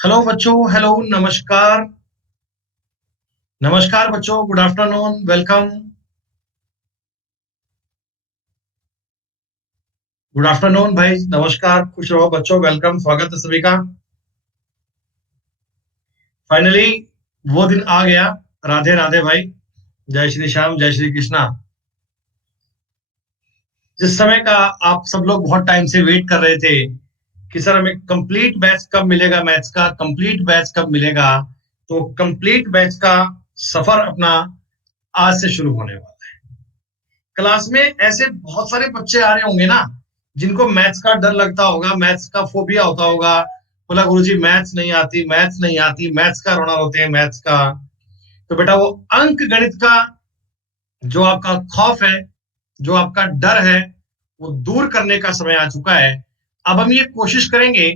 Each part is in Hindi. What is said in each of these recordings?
हेलो बच्चों, हेलो, नमस्कार। नमस्कार बच्चों, good afternoon, welcome. Good afternoon भाई, नमस्कार, खुश रहो बच्चों, वेलकम, स्वागत है सभी का। फाइनली वो दिन आ गया। राधे राधे भाई। जय श्री श्याम, जय श्री कृष्णा। जिस समय का आप सब लोग बहुत टाइम से वेट कर रहे थे कि सर हमें कंप्लीट बैच कब मिलेगा, मैथ्स का कंप्लीट बैच कब मिलेगा, तो कंप्लीट बैच का सफर अपना आज से शुरू होने वाला है। क्लास में ऐसे बहुत सारे बच्चे आ रहे होंगे ना, जिनको मैथ्स का डर लगता होगा, मैथ्स का फोबिया होता होगा। बोला गुरुजी मैथ्स नहीं आती, मैथ्स नहीं आती, मैथ्स का रोना रोते हैं, मैथ्स का। तो बेटा वो अंक गणित का जो आपका खौफ है, जो आपका डर है, वो दूर करने का समय आ चुका है। अब हम ये कोशिश करेंगे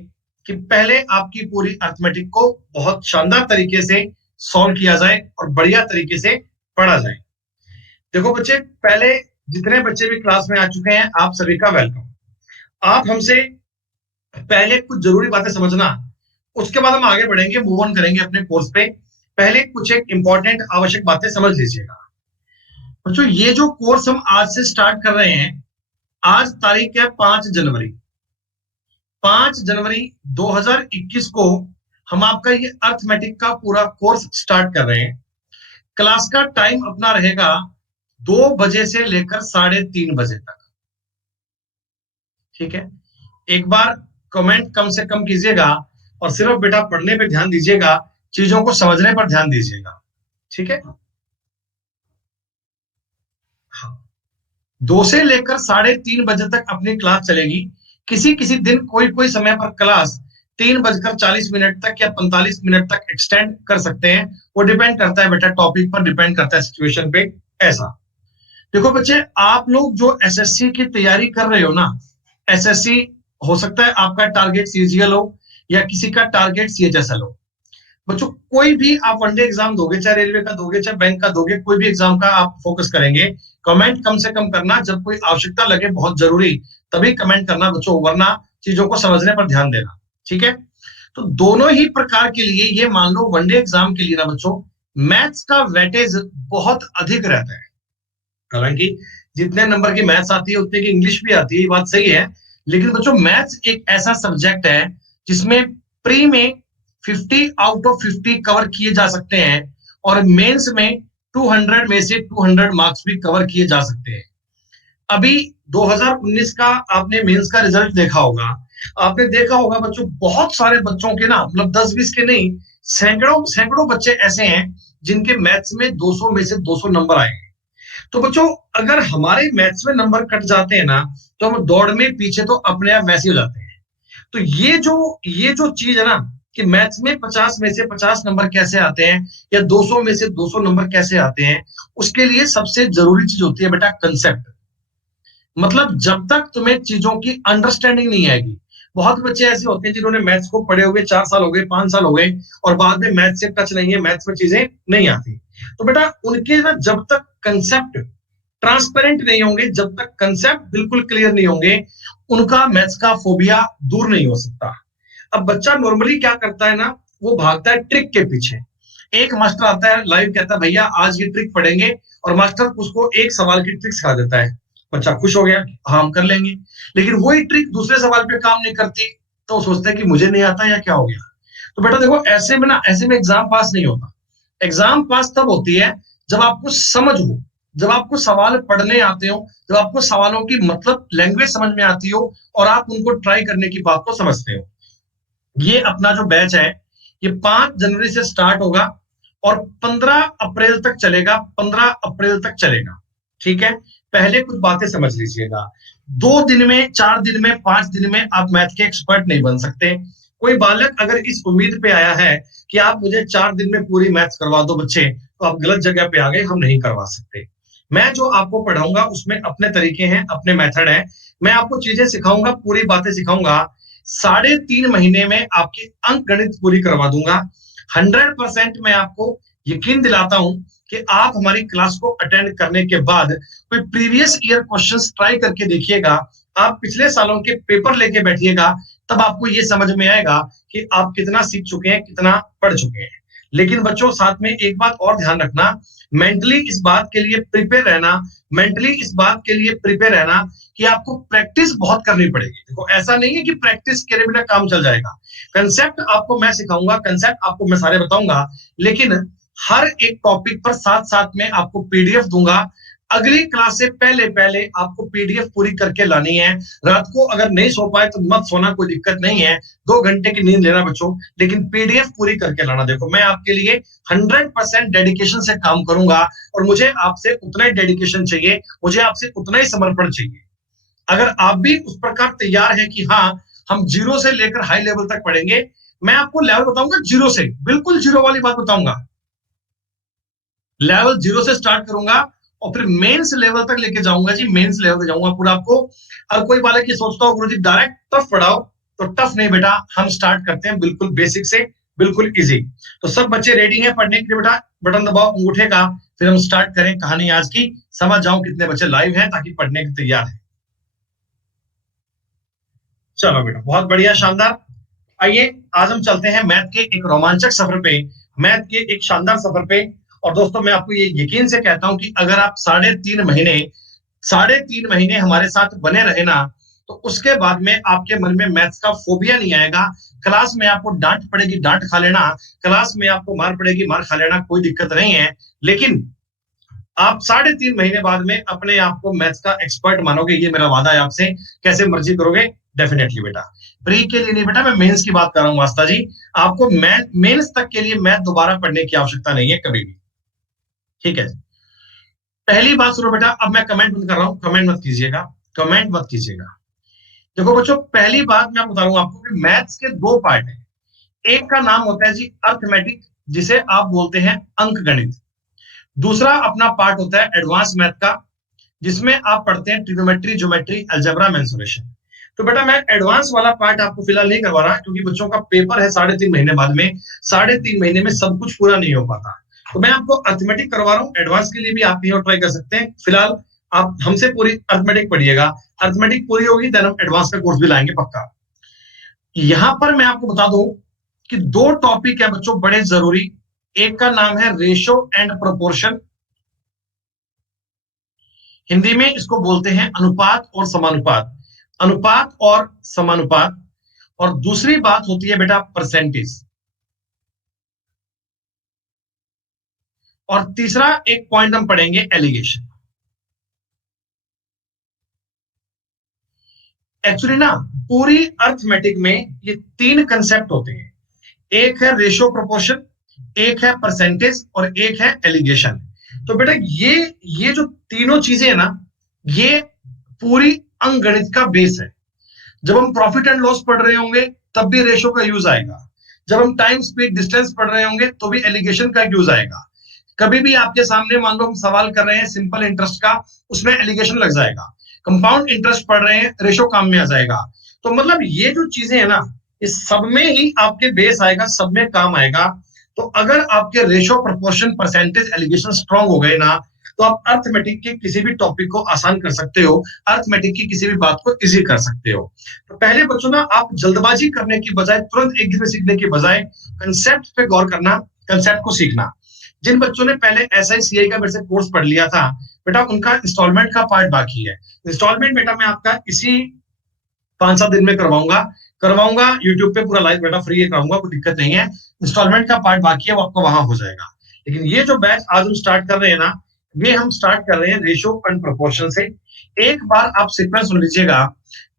कि पहले आपकी पूरी अर्थमेटिक को बहुत शानदार तरीके से सॉल्व किया जाए और बढ़िया तरीके से पढ़ा जाए। देखो बच्चे, पहले जितने बच्चे भी क्लास में आ चुके हैं, आप सभी का वेलकम। आप हमसे पहले कुछ जरूरी बातें समझना, उसके बाद हम आगे बढ़ेंगे, मूव ऑन करेंगे अपने कोर्स पे। पहले कुछ एक इंपॉर्टेंट आवश्यक बातें समझ लीजिएगा बच्चों। ये जो कोर्स हम आज से स्टार्ट कर रहे हैं, आज तारीख है 5 जनवरी। 5 जनवरी 2021 को हम आपका ये अर्थमेटिक का पूरा कोर्स स्टार्ट कर रहे हैं। क्लास का टाइम अपना रहेगा 2 बजे से लेकर 3:30 बजे तक। ठीक है, एक बार कमेंट कम से कम कीजिएगा और सिर्फ बेटा पढ़ने पे ध्यान दीजिएगा, चीजों को समझने पर ध्यान दीजिएगा। ठीक है, हाँ। 2 से लेकर 3:30 बजे तक अपनी क्लास चलेगी। किसी किसी दिन कोई कोई समय पर क्लास 3:40 तक या 45 मिनट तक एक्सटेंड कर सकते हैं। वो डिपेंड करता है बेटा, टॉपिक पर डिपेंड करता है, सिचुएशन पे। ऐसा देखो बच्चे, आप लोग जो एसएससी की तैयारी कर रहे हो ना, एसएससी हो सकता है आपका टारगेट सीजीएल हो या किसी का टारगेट सीएचएसएल हो। बच्चों कोई भी आप वनडे एग्जाम दोगे, चाहे रेलवे का दोगे, चाहे बैंक का दोगे, कोई भी एग्जाम का आप फोकस करेंगे। कमेंट कम से कम करना, जब कोई आवश्यकता लगे बहुत जरूरी, तभी कमेंट करना बच्चों, वरना चीजों को समझने पर ध्यान देना। ठीक है, तो दोनों ही प्रकार के लिए, ये मान लो वनडे एग्जाम के लिए ना बच्चों, मैथ्स का वेटेज बहुत अधिक रहता है। हालांकि जितने नंबर की मैथ्स आती है उतने की इंग्लिश भी आती है, ये बात सही है। लेकिन बच्चों मैथ्स एक ऐसा सब्जेक्ट है जिसमें प्री में 50 आउट ऑफ 50 कवर किए जा सकते हैं और मेंस में 200 में से 200 मार्क्स भी कवर किए जा सकते हैं। अभी 2019 का आपने मेंस का रिजल्ट देखा होगा। आपने देखा होगा बच्चों, बहुत सारे बच्चों के ना, मतलब 10-20 के नहीं, सैकड़ों सैकड़ों बच्चे ऐसे हैं जिनके मैथ्स में 200 में से 200 नंबर आए। तो बच्चों अगर हमारे मैथ्स में नंबर कट जाते हैं ना, तो हम दौड़ में पीछे तो अपने आप वैसे हो जाते हैं। तो ये जो चीज है ना, कि मैथ्स में 50 में से 50 नंबर कैसे आते हैं या 200 में से 200 नंबर कैसे आते हैं, उसके लिए सबसे जरूरी चीज होती है बेटा कंसेप्ट। मतलब जब तक तुम्हें चीजों की अंडरस्टैंडिंग नहीं आएगी। बहुत बच्चे ऐसे होते हैं जिन्होंने मैथ्स को पढ़े हुए 4 साल हो गए, 5 साल हो गए, और बाद में मैथ्स से टच नहीं है, मैथ्स में चीजें नहीं आती। तो बेटा उनके ना, जब तक कंसेप्ट ट्रांसपेरेंट नहीं होंगे, जब तक कंसेप्ट बिल्कुल क्लियर नहीं होंगे, उनका मैथ्स का फोबिया दूर नहीं हो सकता। अब बच्चा नॉर्मली क्या करता है ना, वो भागता है ट्रिक के पीछे। एक मास्टर आता है लाइव, कहता है भैया आज ये ट्रिक पढ़ेंगे, और मास्टर उसको एक सवाल की ट्रिक सिखा देता है। बच्चा खुश हो गया, हाँ हम कर लेंगे। लेकिन वही ट्रिक दूसरे सवाल पे काम नहीं करती, तो वो सोचता है कि मुझे नहीं आता या क्या हो गया। तो बेटा देखो, ऐसे में ना, ऐसे में एग्जाम पास नहीं होता। एग्जाम पास तब होती है जब आपको समझ हो, जब आपको सवाल पढ़ने आते हो, जब आपको सवालों की मतलब लैंग्वेज समझ में आती हो और आप उनको ट्राई करने की बात को समझते हो। ये अपना जो बैच है, ये 5 जनवरी से स्टार्ट होगा और 15 अप्रैल तक चलेगा, 15 अप्रैल तक चलेगा। ठीक है, पहले कुछ बातें समझ लीजिएगा। 2 दिन में, 4 दिन में, 5 दिन में आप मैथ के एक्सपर्ट नहीं बन सकते। कोई बालक अगर इस उम्मीद पे आया है कि आप मुझे 4 दिन में पूरी मैथ्स करवा दो बच्चे, तो आप गलत जगह पे आ गए, हम नहीं करवा सकते। मैं जो आपको पढ़ाऊंगा उसमें अपने तरीके हैं, अपने मेथड है। मैं आपको चीजें सिखाऊंगा, पूरी बातें सिखाऊंगा। 3.5 महीने में आपकी अंक गणित पूरी करवा दूंगा। 100% मैं आपको यकीन दिलाता हूं कि आप हमारी क्लास को अटेंड करने के बाद कोई प्रीवियस ईयर क्वेश्चंस ट्राई करके देखिएगा। आप पिछले सालों के पेपर लेके बैठिएगा, तब आपको ये समझ में आएगा कि आप कितना सीख चुके हैं, कितना पढ़ चुके हैं। लेकिन बच्चों साथ में एक बात और ध्यान रखना, मेंटली इस बात के लिए प्रिपेयर रहना, मेंटली इस बात के लिए प्रिपेयर रहना कि आपको प्रैक्टिस बहुत करनी पड़ेगी। देखो ऐसा नहीं है कि प्रैक्टिस करे बिना काम चल जाएगा। कंसेप्ट आपको मैं सिखाऊंगा, कंसेप्ट आपको मैं सारे बताऊंगा, लेकिन हर एक टॉपिक पर साथ साथ में आपको पीडीएफ दूंगा। अगली क्लास से पहले पहले आपको पीडीएफ पूरी करके लानी है। रात को अगर नहीं सो पाए तो मत सोना, कोई दिक्कत नहीं है, 2 घंटे की नींद लेना बच्चों, लेकिन पीडीएफ पूरी करके लाना। देखो मैं आपके लिए 100% डेडिकेशन से काम करूंगा, और मुझे आपसे उतना ही डेडिकेशन चाहिए, मुझे आपसे उतना ही समर्पण चाहिए। अगर आप भी उस प्रकार तैयार हैं कि हाँ हम जीरो से लेकर हाई लेवल तक पढ़ेंगे, मैं आपको लेवल बताऊंगा जीरो से, बिल्कुल जीरो वाली बात बताऊंगा। लेवल जीरो से स्टार्ट करूंगा और फिर मेंस लेवल तक लेके जाऊंगा जी, मेंस लेवल तक जाऊंगा पूरा आपको। और कोई बालक ये सोचता हो गुरुजी डायरेक्ट टफ पढ़ाओ, तो टफ नहीं बेटा, हम स्टार्ट करते हैं बिल्कुल बेसिक से, बिल्कुल इजी। तो सब बच्चे रेडी हैं पढ़ने के लिए? बेटा बटन दबाओ अंगूठे का, फिर हम स्टार्ट करें कहानी आज की। समझ जाऊं कितने बच्चे लाइव हैं ताकि पढ़ने के तैयार हैं। चलो बेटा बहुत बढ़िया, शानदार। आइए आज हम चलते हैं मैथ के एक रोमांचक सफर पे, मैथ के एक शानदार सफर पे। और दोस्तों मैं आपको ये यकीन से कहता हूं कि अगर आप 3.5 महीने हमारे साथ बने रहे ना, तो उसके बाद में आपके मन में मैथ्स का फोबिया नहीं आएगा। क्लास में आपको डांट पड़ेगी, डांट खा लेना, क्लास में आपको मार पड़ेगी, मार खा लेना, कोई दिक्कत नहीं है। लेकिन आप 3.5 महीने बाद में अपने आप को मैथ्स का एक्सपर्ट मानोगे, ये मेरा वादा है आपसे। कैसे मर्जी करोगे, डेफिनेटली बेटा। प्री के लिए नहीं बेटा, मैं मेंस की बात कर रहा हूँ वास्ता जी। आपको मेंस तक के लिए मैथ दोबारा पढ़ने की आवश्यकता नहीं है कभी भी। ठीक है, पहली बात सुनो बेटा, अब मैं कमेंट बंद कर रहा हूँ, कमेंट मत कीजिएगा, कमेंट मत कीजिएगा। देखो बच्चों पहली बात मैं बता रहा हूँ आपको कि मैथ्स के दो पार्ट हैं। एक का नाम होता है जी अर्थमेटिक, जिसे आप बोलते हैं अंक गणित। दूसरा अपना पार्ट होता है एडवांस मैथ का, जिसमें आप पढ़ते हैं ट्रिग्नोमेट्री, ज्योमेट्री, अलजेब्रा, मेंसुरेशन। तो बेटा मैं एडवांस वाला पार्ट आपको फिलहाल नहीं करवा रहा, क्योंकि बच्चों का पेपर है 3.5 महीने बाद में, 3.5 महीने में सब कुछ पूरा नहीं हो पाता। तो मैं आपको अर्थमेटिक करवा रहा हूँ, एडवांस के लिए भी आप नहीं ट्राई कर सकते हैं। फिलहाल आप हमसे पूरी अर्थमेटिक पढ़िएगा, अर्थमेटिक पूरी होगी देन हम एडवांस का कोर्स भी लाएंगे पक्का। यहां पर मैं आपको बता दूं कि दो टॉपिक है बच्चों बड़े जरूरी। एक का नाम है रेशो एंड प्रोपोर्शन, हिंदी में इसको बोलते हैं अनुपात और समानुपात, अनुपात और समानुपात। और दूसरी बात होती है बेटा परसेंटेज। और तीसरा एक पॉइंट हम पढ़ेंगे एलिगेशन। एक्चुअली ना पूरी अर्थमेटिक में ये तीन कंसेप्ट होते हैं, एक है रेशो प्रोपोर्शन, एक है परसेंटेज, और एक है एलिगेशन। तो बेटा ये जो तीनों चीजें है ना, ये पूरी अंकगणित का बेस है। जब हम प्रॉफिट एंड लॉस पढ़ रहे होंगे तब भी रेशो का यूज आएगा, जब हम टाइम स्पीड डिस्टेंस पढ़ रहे होंगे तो भी एलिगेशन का यूज आएगा। कभी भी आपके सामने मान लो हम सवाल कर रहे हैं सिंपल इंटरेस्ट का, उसमें एलिगेशन लग जाएगा। कंपाउंड इंटरेस्ट पढ़ रहे हैं, रेशो काम में आ जाएगा। तो मतलब ये जो चीजें है ना, इस सब में ही आपके बेस आएगा, सब में काम आएगा। तो अगर आपके ratio, proportion, percentage, alligation strong हो गए ना, तो आप अर्थमेटिक के किसी भी टॉपिक को आसान कर सकते हो, अर्थमेटिक की किसी भी बात को इजी कर सकते हो। तो पहले बच्चों ना आप जल्दबाजी करने की बजाय, तुरंत एक दिन में सीखने की बजाय कंसेप्ट पे गौर करना, कंसेप्ट को सीखना। जिन बच्चों ने पहले SICI का मेरे से कोर्स पढ़ लिया था बेटा, उनका इंस्टॉलमेंट का पार्ट बाकी है। इंस्टॉलमेंट बेटा मैं आपका इसी 5-7 दिन में करवाऊंगा, करवाऊंगा यूट्यूब पे पूरा लाइव बेटा, फ्री है, कराऊंगा, कोई दिक्कत नहीं है। इंस्टॉलमेंट का पार्ट बाकी है, वो आपका वहां हो जाएगा। लेकिन ये जो बैच आज हम स्टार्ट कर रहे हैं ना, ये हम स्टार्ट कर रहे हैं रेशो एंड प्रोपोर्शन से। एक बार आप सीक्वेंस सुन लीजिएगा।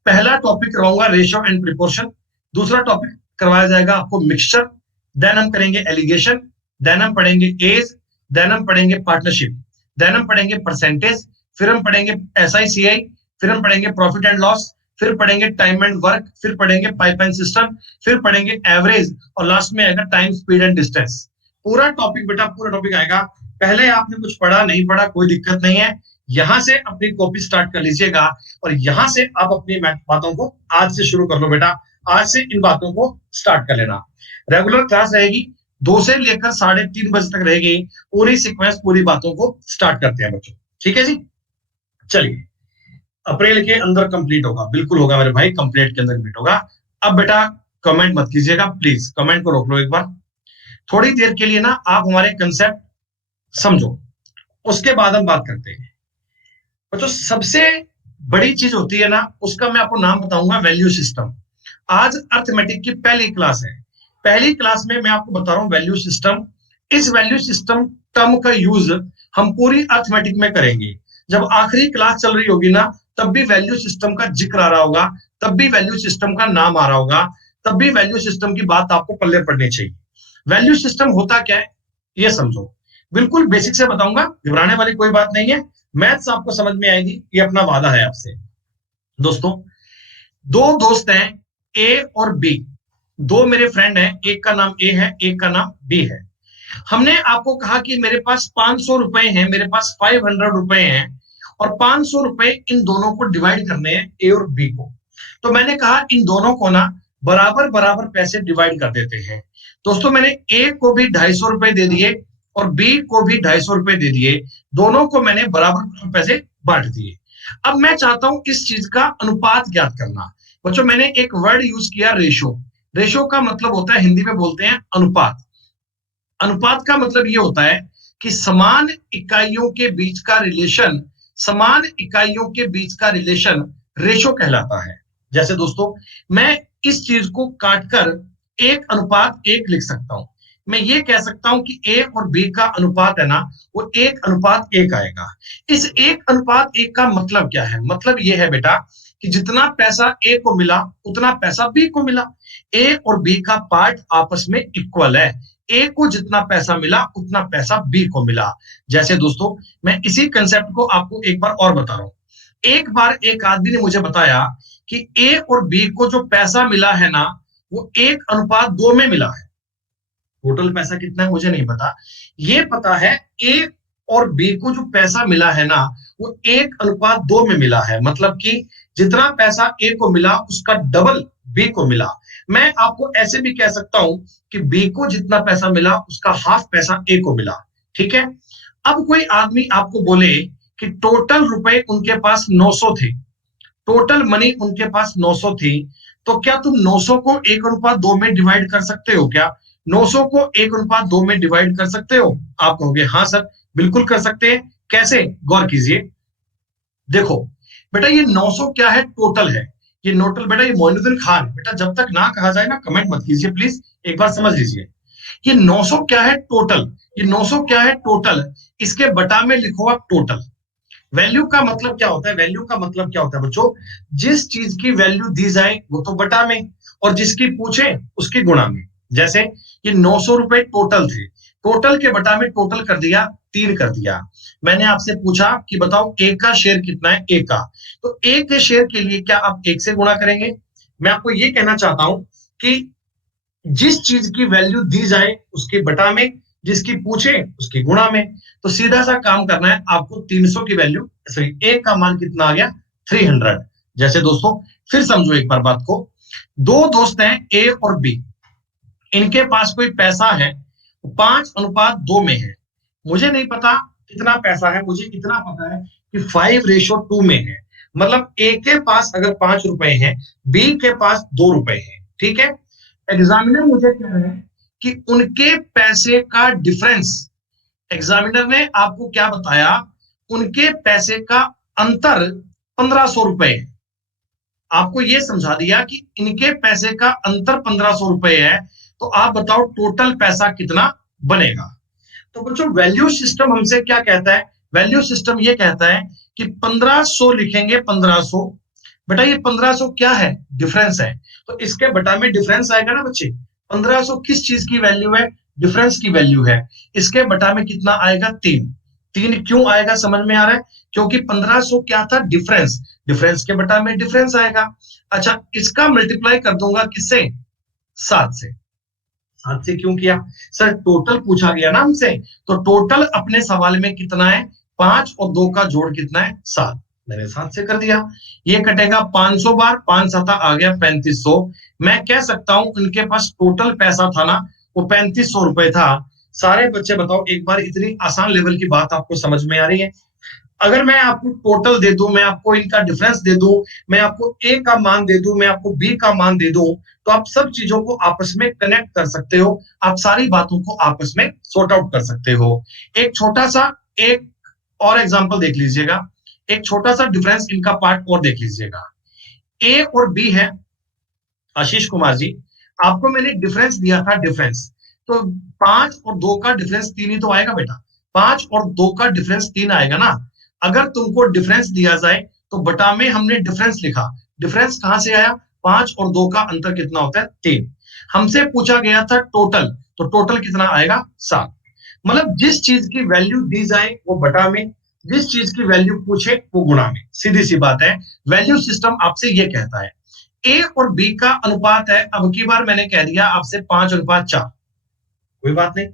पहला टॉपिक करवाऊंगा रेशो एंड प्रोपोर्शन, दूसरा टॉपिक करवाया जाएगा आपको मिक्सचर, देन हम करेंगे एलिगेशन, देन हम पढ़ेंगे एज, देन हम पढ़ेंगे पार्टनरशिप, देन हम पढ़ेंगे परसेंटेज, फिर हम पढ़ेंगे SICI, फिर हम पढ़ेंगे प्रॉफिट एंड लॉस, फिर पढ़ेंगे टाइम एंड वर्क, फिर पढ़ेंगे पाइपलाइन सिस्टम, फिर पढ़ेंगे एवरेज, और लास्ट में आएगा टाइम स्पीड एंड डिस्टेंस। पूरा टॉपिक बेटा, पूरा टॉपिक आएगा। पहले आपने कुछ पढ़ा नहीं पढ़ा कोई दिक्कत नहीं है, यहां से अपनी कॉपी स्टार्ट कर लीजिएगा, और यहां से आप अपनी बातों को आज से शुरू कर लो बेटा। आज से इन बातों को स्टार्ट कर लेना। रेगुलर क्लास रहेगी, 2 से लेकर 3:30 बजे तक रहेगी। पूरी सीक्वेंस, पूरी बातों को स्टार्ट करते हैं बच्चों, ठीक है जी। चलिए अप्रैल के अंदर कंप्लीट होगा, बिल्कुल होगा मेरे भाई, कंप्लीट के अंदर कंप्लीट होगा। अब बेटा कमेंट मत कीजिएगा प्लीज, कमेंट को रोक लो एक बार, थोड़ी देर के लिए ना आप हमारे कंसेप्ट समझो, उसके बाद हम बात करते हैं। तो सबसे बड़ी चीज होती है ना, उसका मैं आपको नाम बताऊंगा, वैल्यू सिस्टम। आज अर्थमेटिक की पहली क्लास है, पहली क्लास में मैं आपको बता रहा हूं वैल्यू सिस्टम। इस वैल्यू सिस्टम टर्म का यूज हम पूरी अर्थमेटिक में करेंगे। जब आखिरी क्लास चल रही होगी ना, तब भी वैल्यू सिस्टम का जिक्र आ रहा होगा, तब भी वैल्यू सिस्टम का नाम आ रहा होगा, तब भी वैल्यू सिस्टम की बात आपको पल्ले पड़नी चाहिए। वैल्यू सिस्टम होता क्या है ये समझो, बिल्कुल बेसिक से बताऊंगा, घबराने वाली कोई बात नहीं है, मैथ्स आपको समझ में आएगी, ये अपना वादा है आपसे। दोस्तों, दो दोस्त हैं ए और बी, दो मेरे फ्रेंड हैं, एक का नाम ए है, एक का नाम बी है। हमने आपको कहा कि मेरे पास 500 रुपए हैं, मेरे पास 500 रुपए हैं, और 500 रुपए इन दोनों को डिवाइड करने हैं, ए और बी को। तो मैंने कहा इन दोनों को ना बराबर बराबर पैसे डिवाइड कर देते हैं। दोस्तों, मैंने ए को भी 250 रुपए दे दिए और बी को भी 250 रुपए दे दिए, दोनों को मैंने बराबर पैसे बांट दिए। अब मैं चाहता हूं इस चीज का अनुपात ज्ञात करना। बच्चों, मैंने एक वर्ड यूज किया, रेशो। रेशो का मतलब होता है, हिंदी में बोलते हैं अनुपात। अनुपात का मतलब ये होता है कि समान इकाइयों के बीच का रिलेशन, समान इकाइयों के बीच का रिलेशन रेशो कहलाता है। जैसे दोस्तों, मैं इस चीज को काटकर 1:1 लिख सकता हूं। मैं ये कह सकता हूं कि ए और बी का अनुपात है ना, वो 1:1 आएगा। इस 1:1 का मतलब क्या है? मतलब ये है बेटा कि जितना पैसा ए को मिला उतना पैसा बी को मिला। ए और बी का पार्ट आपस में इक्वल है, ए को जितना पैसा मिला उतना पैसा बी को मिला। जैसे दोस्तों, मैं इसी कंसेप्ट को आपको एक बार और बता रहा हूं। एक बार एक आदमी ने मुझे बताया कि ए और बी को जो पैसा मिला है ना, वो 1:2 में मिला है। टोटल पैसा कितना है मुझे नहीं पता, ये पता है ए और बी को जो पैसा मिला है ना, वो 1:2 में मिला है। मतलब कि जितना पैसा ए को मिला उसका डबल बी को मिला। मैं आपको ऐसे भी कह सकता हूं कि बी को जितना पैसा मिला उसका हाफ पैसा ए को मिला। ठीक है। अब कोई आदमी आपको बोले कि टोटल रुपए उनके पास 900 थे, टोटल मनी उनके पास 900 थी, तो क्या तुम 900 को 1:2 में डिवाइड कर सकते हो क्या? 900 को 1:2 में डिवाइड कर सकते हो? आप कहोगे हाँ सर बिल्कुल कर सकते हैं। कैसे? गौर कीजिए। देखो बेटा, ये 900 क्या है? टोटल है। ये टोटल बेटा, ये मोइनुद्दीन खान, बेटा जब तक ना कहा जाए ना कमेंट मत कीजिए प्लीज, एक बार समझ लीजिए। ये 900 क्या है? टोटल। ये 900 क्या है? टोटल। इसके बटा में लिखो आप टोटल। वैल्यू का मतलब क्या होता है? वैल्यू का मतलब क्या होता है बच्चों? जिस चीज की वैल्यू दी जाए वो तो बटा में, और जिसकी पूछे उसकी गुणा में। जैसे ये 900 रुपए टोटल थे, टोटल के बटा में टोटल कर दिया, 3 कर दिया। मैंने आपसे पूछा कि बताओ ए का शेयर कितना है? ए का, तो ए के शेयर के लिए क्या आप 1 से गुणा करेंगे? मैं आपको ये कहना चाहता हूं कि जिस चीज की वैल्यू दी जाए उसके बटा में, जिसकी पूछे उसकी गुणा में। तो सीधा सा काम करना है आपको, 300 की वैल्यू, सॉरी ए का मान कितना आ गया? 300। जैसे दोस्तों, फिर समझो एक बार बात को, दो दोस्त हैं ए और बी, इनके पास कोई पैसा है, 5:2 में है। मुझे नहीं पता कितना पैसा है, मुझे इतना पता है कि 5:2 में है। मतलब ए के पास अगर 5 रुपए हैं, बी के पास 2 रुपए हैं। ठीक है। एग्जामिनर मुझे कह रहे हैं कि उनके पैसे का डिफरेंस, एग्जामिनर ने आपको क्या बताया? उनके पैसे का अंतर 1500 रुपए है। आपको यह समझा दिया कि इनके पैसे का अंतर 1500 रुपए है, तो आप बताओ टोटल पैसा कितना बनेगा? तो बच्चों, वैल्यू सिस्टम हमसे क्या कहता है? वैल्यू सिस्टम ये कहता है कि 1500 लिखेंगे, 1500। बेटा ये 1500 क्या है? डिफरेंस है, तो इसके बटा में डिफरेंस आएगा ना बच्चे। 1500 किस चीज की वैल्यू है? डिफरेंस की वैल्यू है। इसके बटा में कितना आएगा? 3। 3 क्यों आएगा समझ में आ रहा है? क्योंकि 1500 क्या था? डिफरेंस। डिफरेंस के बटा में डिफरेंस आएगा। अच्छा, इसका मल्टीप्लाई कर दूंगा किससे? 7 से। 7 से क्यों किया? सर टोटल पूछा गया ना हमसे, तो टोटल अपने सवाल में कितना है? 5 और 2 का जोड़ कितना है? 7। मैंने 7 से कर दिया। ये कटेगा 500 बार, 5 7 आ गया 3500। मैं कह सकता हूं उनके पास टोटल पैसा था ना, वो 3500 रुपए था। सारे बच्चे बताओ एक बार, इतनी आसान लेवल की बात आपको समझ में आ रही है? अगर मैं आपको टोटल दे दूं, मैं आपको इनका डिफरेंस दे दूं, मैं आपको ए का मान दे दूं, मैं आपको बी का मान दे दूं, तो आप सब चीजों को आपस में कनेक्ट कर सकते हो, आप सारी बातों को आपस में सॉर्ट आउट कर सकते हो। एक छोटा सा एक और एग्जांपल देख लीजिएगा, एक छोटा सा डिफरेंस इनका पार्ट और देख लीजिएगा। ए और बी है, आशीष कुमार जी, आपको मैंने डिफरेंस दिया था, डिफरेंस तो 5 और 2 का डिफरेंस 3 ही तो आएगा बेटा, 5 और 2 का डिफरेंस 3 आएगा ना। अगर तुमको डिफरेंस दिया जाए तो बटा में हमने डिफरेंस लिखा, डिफरेंस कहां से आया, 5 और 2 का अंतर कितना होता है, 3। हमसे पूछा गया था टोटल, तो टोटल कितना आएगा, 7। मतलब जिस चीज की वैल्यू दी जाए वो बटा में, जिस चीज की वैल्यू पूछे वो गुणा में, सीधी सी बात है। वैल्यू सिस्टम आपसे ये कहता है। ए और बी का अनुपात है, अब की बार मैंने कह दिया आपसे 5:4, कोई बात नहीं।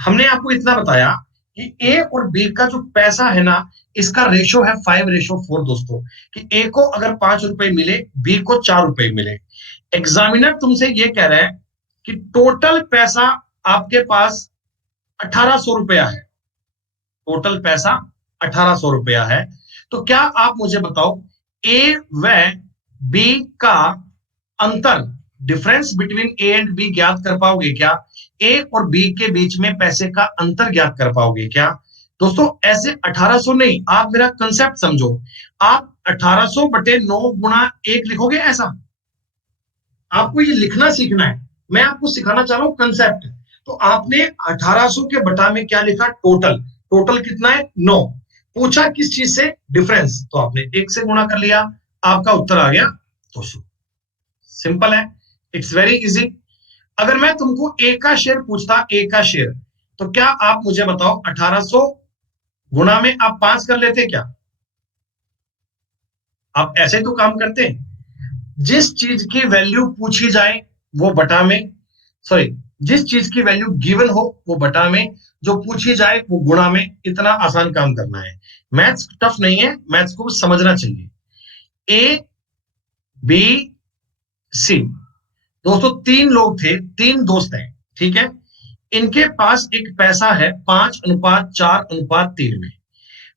हमने आपको इतना बताया कि ए और बी का जो पैसा है ना, इसका रेशो है 5:4 दोस्तों, कि ए को अगर 5 रुपए मिले, बी को 4 रुपए मिले। एग्जामिनर तुमसे ये कह रहा है कि टोटल पैसा आपके पास 1800 रुपया है, टोटल पैसा 1800 रुपया है। तो क्या आप मुझे बताओ, ए व बी का अंतर, difference between A and B ज्ञात कर पाओगे क्या, ए और बी के बीच में पैसे का अंतर ज्ञात कर पाओगे क्या। दोस्तों ऐसे 1800 नहीं, आप मेरा कंसेप्ट समझो, आप 1800/9 × 1 लिखोगे ऐसा, आपको ये लिखना सीखना है, मैं आपको सिखाना चाह रहा हूं कंसेप्ट। तो आपने 1800 के बटा में क्या लिखा, टोटल, टोटल कितना है, 9। पूछा किस चीज से, डिफरेंस, तो आपने 1 से गुणा कर लिया, आपका उत्तर आ गया 200। सिंपल है, इट्स वेरी इजी। अगर मैं तुमको ए का शेयर पूछता, ए का शेयर, तो क्या आप मुझे बताओ 1800 गुणा में आप 5 कर लेते क्या, आप ऐसे तो काम करते। जिस चीज की वैल्यू पूछी जाए वो बटा में, सॉरी, जिस चीज की वैल्यू गिवन हो वो बटा में, जो पूछी जाए वो गुणा में, इतना आसान काम करना है। मैथ्स टफ नहीं है, मैथ्स को समझना चाहिए। ए बी सी, दोस्तों 3 लोग थे, 3 दोस्त हैं, ठीक है। इनके पास एक पैसा है 5:4:3 में,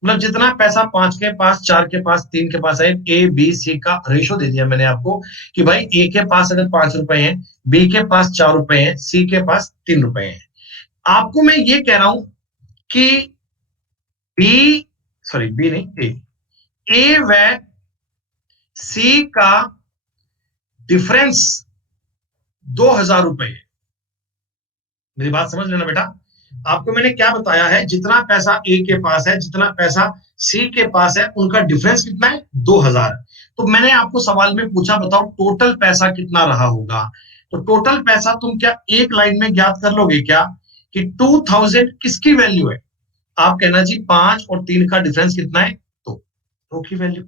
मतलब जितना पैसा 5 के पास, 4 के पास, 3 के पास है, ए बी सी का रेशो दे दिया मैंने आपको कि भाई ए के पास अगर 5 रुपए हैं, बी के पास 4 रुपए हैं, सी के पास 3 रुपए हैं। आपको मैं ये कह रहा हूं कि बी, सॉरी बी नहीं, ए व सी का डिफरेंस 2000 रुपए है। मेरी बात समझ लेना बेटा, आपको मैंने क्या बताया है, जितना पैसा ए के पास है, जितना पैसा सी के पास है, उनका डिफरेंस कितना है, 2000। तो मैंने आपको सवाल में पूछा, बताओ टोटल पैसा कितना रहा होगा। तो टोटल पैसा तुम क्या एक लाइन में ज्ञात कर लोगे क्या, कि 2000 किसकी वैल्यू है, आप कहना जी 5 और 3 का डिफरेंस कितना है, तो 2 की वैल्यू।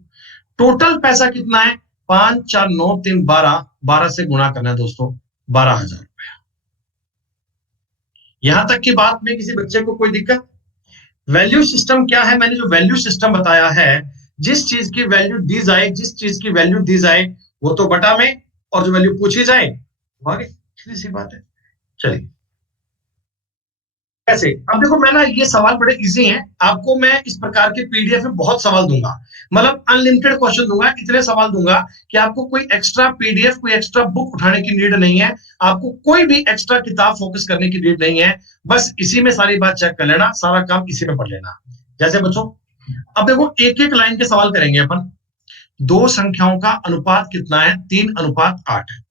टोटल पैसा कितना है, 5 4 9 3 12, 12 से गुणा करना है दोस्तों, 12,000। यहां तक की बात में किसी बच्चे को कोई दिक्कत। वैल्यू सिस्टम क्या है, मैंने जो वैल्यू सिस्टम बताया है, जिस चीज की वैल्यू दी जाए, जिस चीज की वैल्यू दी जाए वो तो बटा में, और जो वैल्यू पूछी जाए वो आगे, सीधी सी बात है। चलिए कैसे, अब देखो मैं ना, ये सवाल बड़े इजी हैं, आपको मैं इस प्रकार के पीडीएफ में बहुत सवाल दूंगा, मतलब अनलिमिटेड क्वेश्चन दूंगा, इतने सवाल दूंगा कि आपको कोई एक्स्ट्रा पीडीएफ, कोई एक्स्ट्रा बुक उठाने की नीड नहीं है, आपको कोई भी एक्स्ट्रा किताब फोकस करने की नीड नहीं है, बस इसी में सारी बात चेक कर लेना, सारा काम इसी में पढ़ लेना। जैसे बच्चों, अब देखो एक एक लाइन के सवाल करेंगे अपन। दो संख्याओं का अनुपात कितना है, 3:8 है,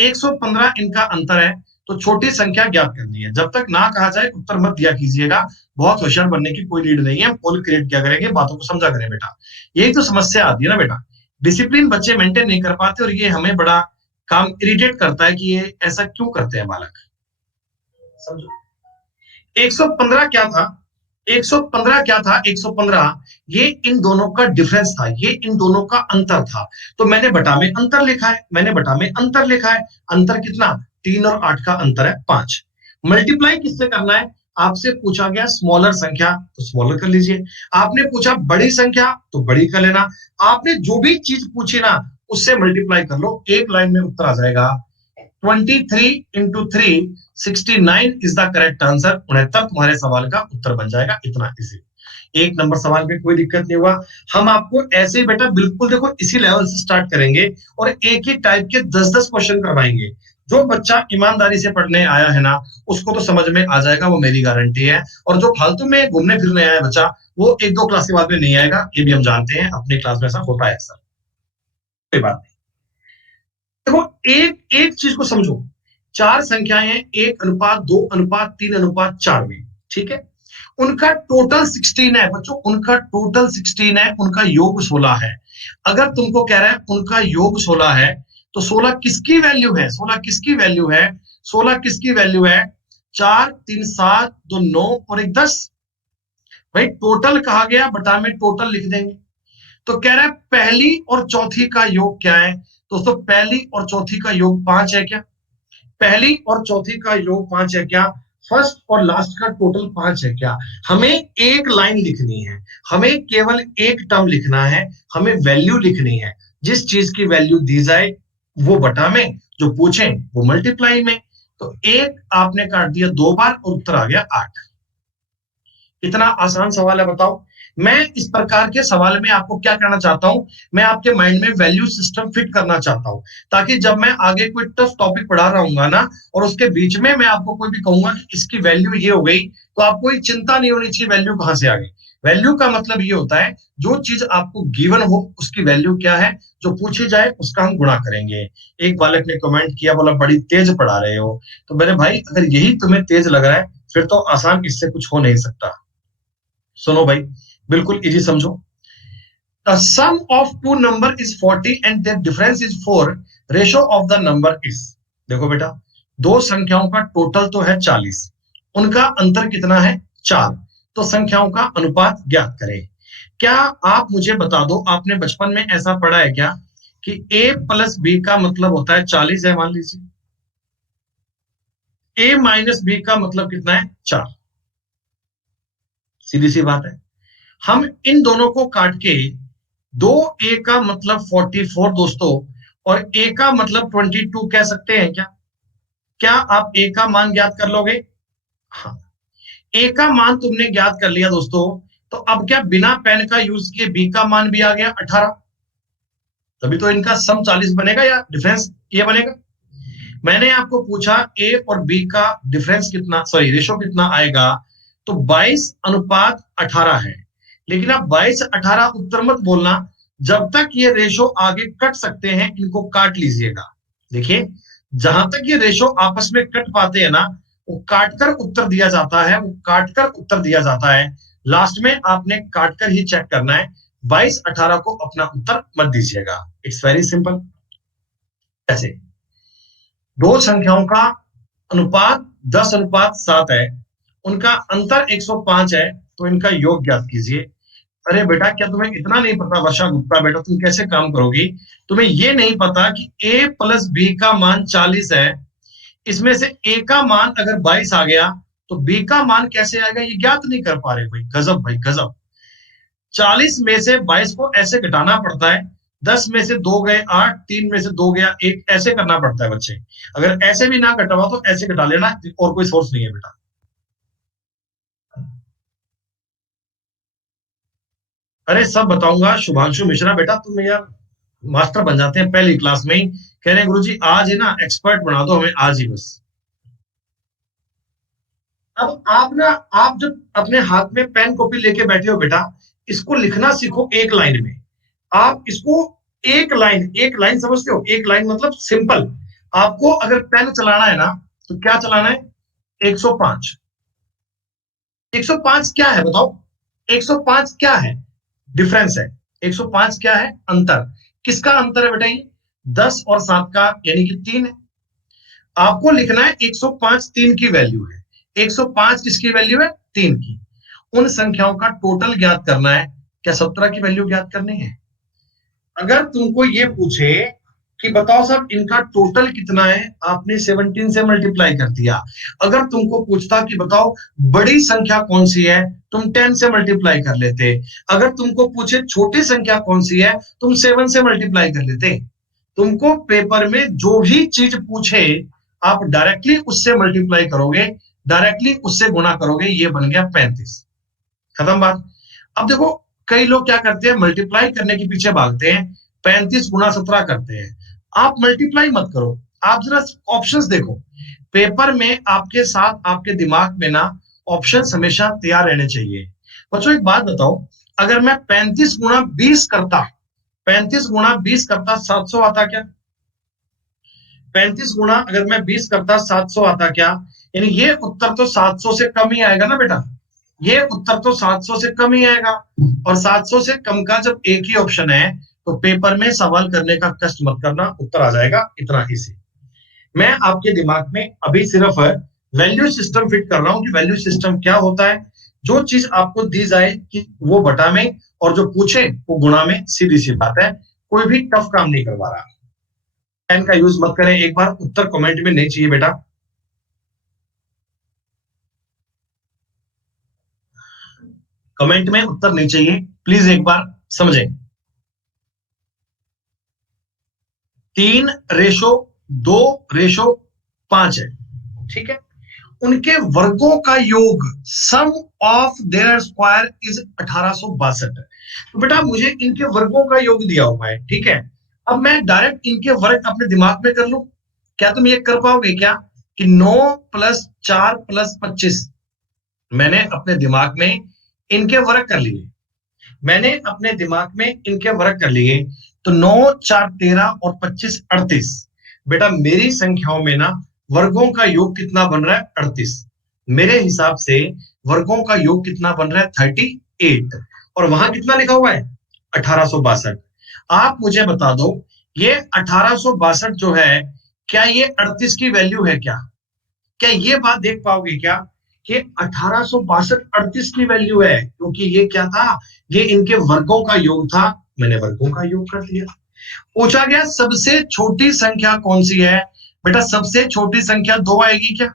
115 इनका अंतर है, तो छोटी संख्या ज्ञात करनी है। जब तक ना कहा जाए उत्तर मत दिया कीजिएगा, बहुत होशियार बनने की कोई नीड नहीं है, पोल क्रिएट क्या करेंगे, बातों को समझा करें बेटा। यही तो समस्या आती है ना बेटा, डिसिप्लिन बच्चे मेंटेन नहीं कर पाते, और ये हमें बड़ा काम इरिटेट करता है कि ये ऐसा क्यों करते हैं बालक। समझो 115 क्या था, 115 क्या था, 115 ये इन दोनों का डिफरेंस था, ये इन दोनों का अंतर था, तो मैंने बटा में अंतर लिखा है, मैंने बटा में अंतर लिखा है। अंतर कितना, 3 और 8 का अंतर है 5। मल्टीप्लाई किससे करना है, आपसे पूछा गया स्मॉलर संख्या तो स्मॉलर कर लीजिए, आपने पूछा बड़ी संख्या तो बड़ी कर लेना, आपने जो भी चीज पूछी ना उससे मल्टीप्लाई कर लो, एक लाइन में उत्तर आ जाएगा। 23 × 3 69 इज द करेक्ट आंसर, 69 तुम्हारे सवाल का उत्तर बन जाएगा, इतना इजी। एक नंबर सवाल पे कोई दिक्कत नहीं हुआ। हम आपको ऐसे ही बेटा बिल्कुल देखो इसी लेवल से स्टार्ट करेंगे और एक ही टाइप के 10-10 क्वेश्चन करवाएंगे। जो बच्चा ईमानदारी से पढ़ने आया है ना, उसको तो समझ में आ जाएगा, वो मेरी गारंटी है। और जो फालतू में घूमने फिरने आया है बच्चा, वो एक दो क्लास के बाद में नहीं आएगा, ये भी हम जानते हैं, अपनी क्लास में ऐसा होता है सर, कोई बात नहीं। देखो एक एक चीज को समझो, चार संख्याएं हैं, 1 अनुपात 2 अनुपात 3 अनुपात 4 में, ठीक है। उनका टोटल 16 है बच्चों, उनका टोटल 16 है, उनका योग 16 है। अगर तुमको कह रहा है उनका योग 16 है, तो 16 किसकी वैल्यू है? 16 किसकी वैल्यू है? 16 किसकी वैल्यू है? 4 3 7 2 9 और 1 10। भाई टोटल कहा गया, बटा में टोटल लिख देंगे। तो कह रहा है पहली और चौथी का योग क्या है? दोस्तों पहली और चौथी का योग 5 है क्या? पहली और चौथी का योग 5 है क्या? फर्स्ट और लास्ट का टोटल 5 है क्या? हमें एक लाइन लिखनी है, हमें केवल एक टर्म लिखना है, हमें वैल्यू लिखनी है। जिस चीज की वैल्यू दी जाए वो बटा में, जो पूछे वो मल्टीप्लाई में। तो एक आपने काट दिया 2 बार और उत्तर आ गया 8। इतना आसान सवाल है, बताओ। मैं इस प्रकार के सवाल में आपको क्या करना चाहता हूं, मैं आपके माइंड में वैल्यू सिस्टम फिट करना चाहता हूं, ताकि जब मैं आगे कोई टफ टॉपिक पढ़ा रहा हूँ ना, और उसके बीच में मैं आपको कोई भी कहूंगा कि इसकी वैल्यू ये हो गई, तो आपको कोई चिंता नहीं होनी चाहिए वैल्यू कहां से आ गई। वैल्यू का मतलब ये होता है जो चीज आपको गिवन हो उसकी वैल्यू क्या है, जो पूछी जाए उसका हम गुणा करेंगे। एक बालक ने कमेंट किया, बोला बड़ी तेज पढ़ा रहे हो। तो मेरे भाई अगर यही तुम्हें तेज लग रहा है, फिर तो आसान इससे कुछ हो नहीं सकता। सुनो भाई, बिल्कुल इजी समझो। The sum of two number is 40 and there difference is 4, ratio of the number is. देखो बेटा, दो संख्याओं का टोटल तो है 40, उनका अंतर कितना है? 4। तो संख्याओं का अनुपात ज्ञात करें। क्या आप मुझे बता दो, आपने बचपन में ऐसा पढ़ा है क्या कि a प्लस बी का मतलब होता है 40 है, मान लीजिए। a माइनस बी का मतलब कितना है? 4। सीधी सी बात है। हम इन दोनों को काट के, दो ए का मतलब 44 दोस्तों, और ए का मतलब 22 कह सकते हैं क्या? क्या आप ए का मान ज्ञात कर लोगे? हाँ, ए का मान तुमने ज्ञात कर लिया दोस्तों, तो अब क्या बिना पेन का यूज किए बी का मान भी आ गया 18। तभी तो इनका सम 40 बनेगा, या डिफरेंस ये बनेगा। मैंने आपको पूछा ए और बी का डिफरेंस कितना, सॉरी रेशो कितना आएगा, तो 22 अनुपात 18 है। लेकिन आप 22 18 उत्तर मत बोलना, जब तक ये रेशो आगे कट सकते हैं इनको काट लीजिएगा। देखिए, जहां तक ये रेशो आपस में कट पाते हैं ना, वो काटकर उत्तर दिया जाता है, वो काटकर उत्तर दिया जाता है। लास्ट में आपने काटकर ही चेक करना है। 22 18 को अपना उत्तर मत दीजिएगा। It's very simple. ऐसे दो संख्याओं का अनुपात 10 अनुपात 7 है, उनका अंतर 105 है, तो इनका योग ज्ञात कीजिए। अरे बेटा, क्या तुम्हें इतना नहीं पता वर्षा गुप्ता, बेटा तुम कैसे काम करोगी? तुम्हें ये नहीं पता कि a प्लस बी का मान 40 है, इसमें से a का मान अगर 22 आ गया, तो b का मान कैसे आएगा, ये ज्ञात नहीं कर पा रहे। भाई गजब, भाई गजब। 40 में से 22 को ऐसे घटाना पड़ता है, 10 में से 2 गए 8, 3 में से 2 गया 1, ऐसे करना पड़ता है बच्चे। अगर ऐसे भी ना घटावा तो ऐसे घटा लेना, और कोई सोर्स नहीं है बेटा। अरे सब बताऊंगा शुभांशु मिश्रा, बेटा तुम यार मास्टर बन जाते हैं पहली क्लास में ही। कह रहे हैं गुरुजी आज ही ना एक्सपर्ट बना दो हमें, आज ही बस। अब आप ना, आप जब अपने हाथ में पेन कॉपी लेके बैठे हो बेटा, इसको लिखना सीखो एक लाइन में। आप इसको एक लाइन समझते हो? एक लाइन मतलब सिंपल। आपको अगर पेन चलाना है ना, तो क्या चलाना है? 105। 105 क्या है बताओ? 105 क्या है? डिफरेंस है। 105 क्या है? अंतर। किसका अंतर है बेटा? ये 10 और 7 का, यानी कि 3 है। आपको लिखना है 105 3 की वैल्यू है। 105 किसकी वैल्यू है? 3 की। उन संख्याओं का टोटल ज्ञात करना है। क्या 17 की वैल्यू ज्ञात करनी है? अगर तुमको ये पूछे कि बताओ साहब इनका टोटल कितना है, आपने 17 से मल्टीप्लाई कर दिया। अगर तुमको पूछता कि बताओ बड़ी संख्या कौन सी है, तुम 10 से मल्टीप्लाई कर लेते। अगर तुमको पूछे छोटी संख्या कौन सी है, तुम 7 से मल्टीप्लाई कर लेते। तुमको पेपर में जो भी चीज पूछे, आप डायरेक्टली उससे मल्टीप्लाई करोगे, डायरेक्टली उससे गुणा करोगे, ये बन गया 35। खत्म बात। अब देखो कई लोग क्या करते हैं, मल्टीप्लाई करने के पीछे भागते हैं, 35 गुणा 17 करते हैं। आप मल्टीप्लाई मत करो, आप जरा ऑप्शंस देखो। पेपर में आपके साथ आपके दिमाग में ना ऑप्शन हमेशा तैयार रहने चाहिए। बच्चों एक बात बताओ, अगर मैं 35 गुणा 20 करता, 35 गुणा 20 करता 700 आता क्या? 35 गुणा अगर मैं 20 करता 700 आता क्या? यानी ये उत्तर तो 700 से कम ही आएगा ना बेटा, ये उत्तर तो 700 से कम ही आएगा। और 700 से कम का जब एक ही ऑप्शन है तो पेपर में सवाल करने का कष्ट मत करना, उत्तर आ जाएगा इतना ही से। मैं आपके दिमाग में अभी सिर्फ वैल्यू सिस्टम फिट कर रहा हूं कि वैल्यू सिस्टम क्या होता है। जो चीज आपको दी जाए कि वो बटा में और जो पूछे वो गुणा में, सीधी सी बात है, कोई भी टफ काम नहीं करवा रहा। पेन का यूज मत करें, एक बार उत्तर कमेंट में नहीं चाहिए बेटा। कमेंट में उत्तर नहीं चाहिए, प्लीज एक बार समझें। 3:2:5 है, ठीक है। उनके वर्गों का योग, सम ऑफ देयर स्क्वायर इज 1862। तो बेटा मुझे इनके वर्गों का योग दिया हुआ है, ठीक है। अब मैं डायरेक्ट इनके वर्ग अपने दिमाग में कर लूं, क्या तुम ये कर पाओगे क्या कि 9 + 4 + 25, मैंने अपने दिमाग में इनके वर्ग कर लिए, मैंने अपने दिमाग में इनके वर्ग कर लिए, तो 9 × 4 = 13 और 25 = 38। बेटा मेरी संख्याओं में ना वर्गों का योग कितना बन रहा है? 38। मेरे हिसाब से वर्गों का योग कितना बन रहा है? 38। और वहां कितना लिखा हुआ है? 1862। आप मुझे बता दो, ये 1862 जो है, क्या ये 38 की वैल्यू है क्या? क्या ये बात देख पाओगे क्या कि 1862 38 की वैल्यू है? क्योंकि ये क्या था, ये इनके वर्गों का योग था, मैंने वर्गों का योग कर दिया। पूछा गया सबसे छोटी संख्या कौन सी है? बेटा सबसे छोटी संख्या 2 आएगी क्या?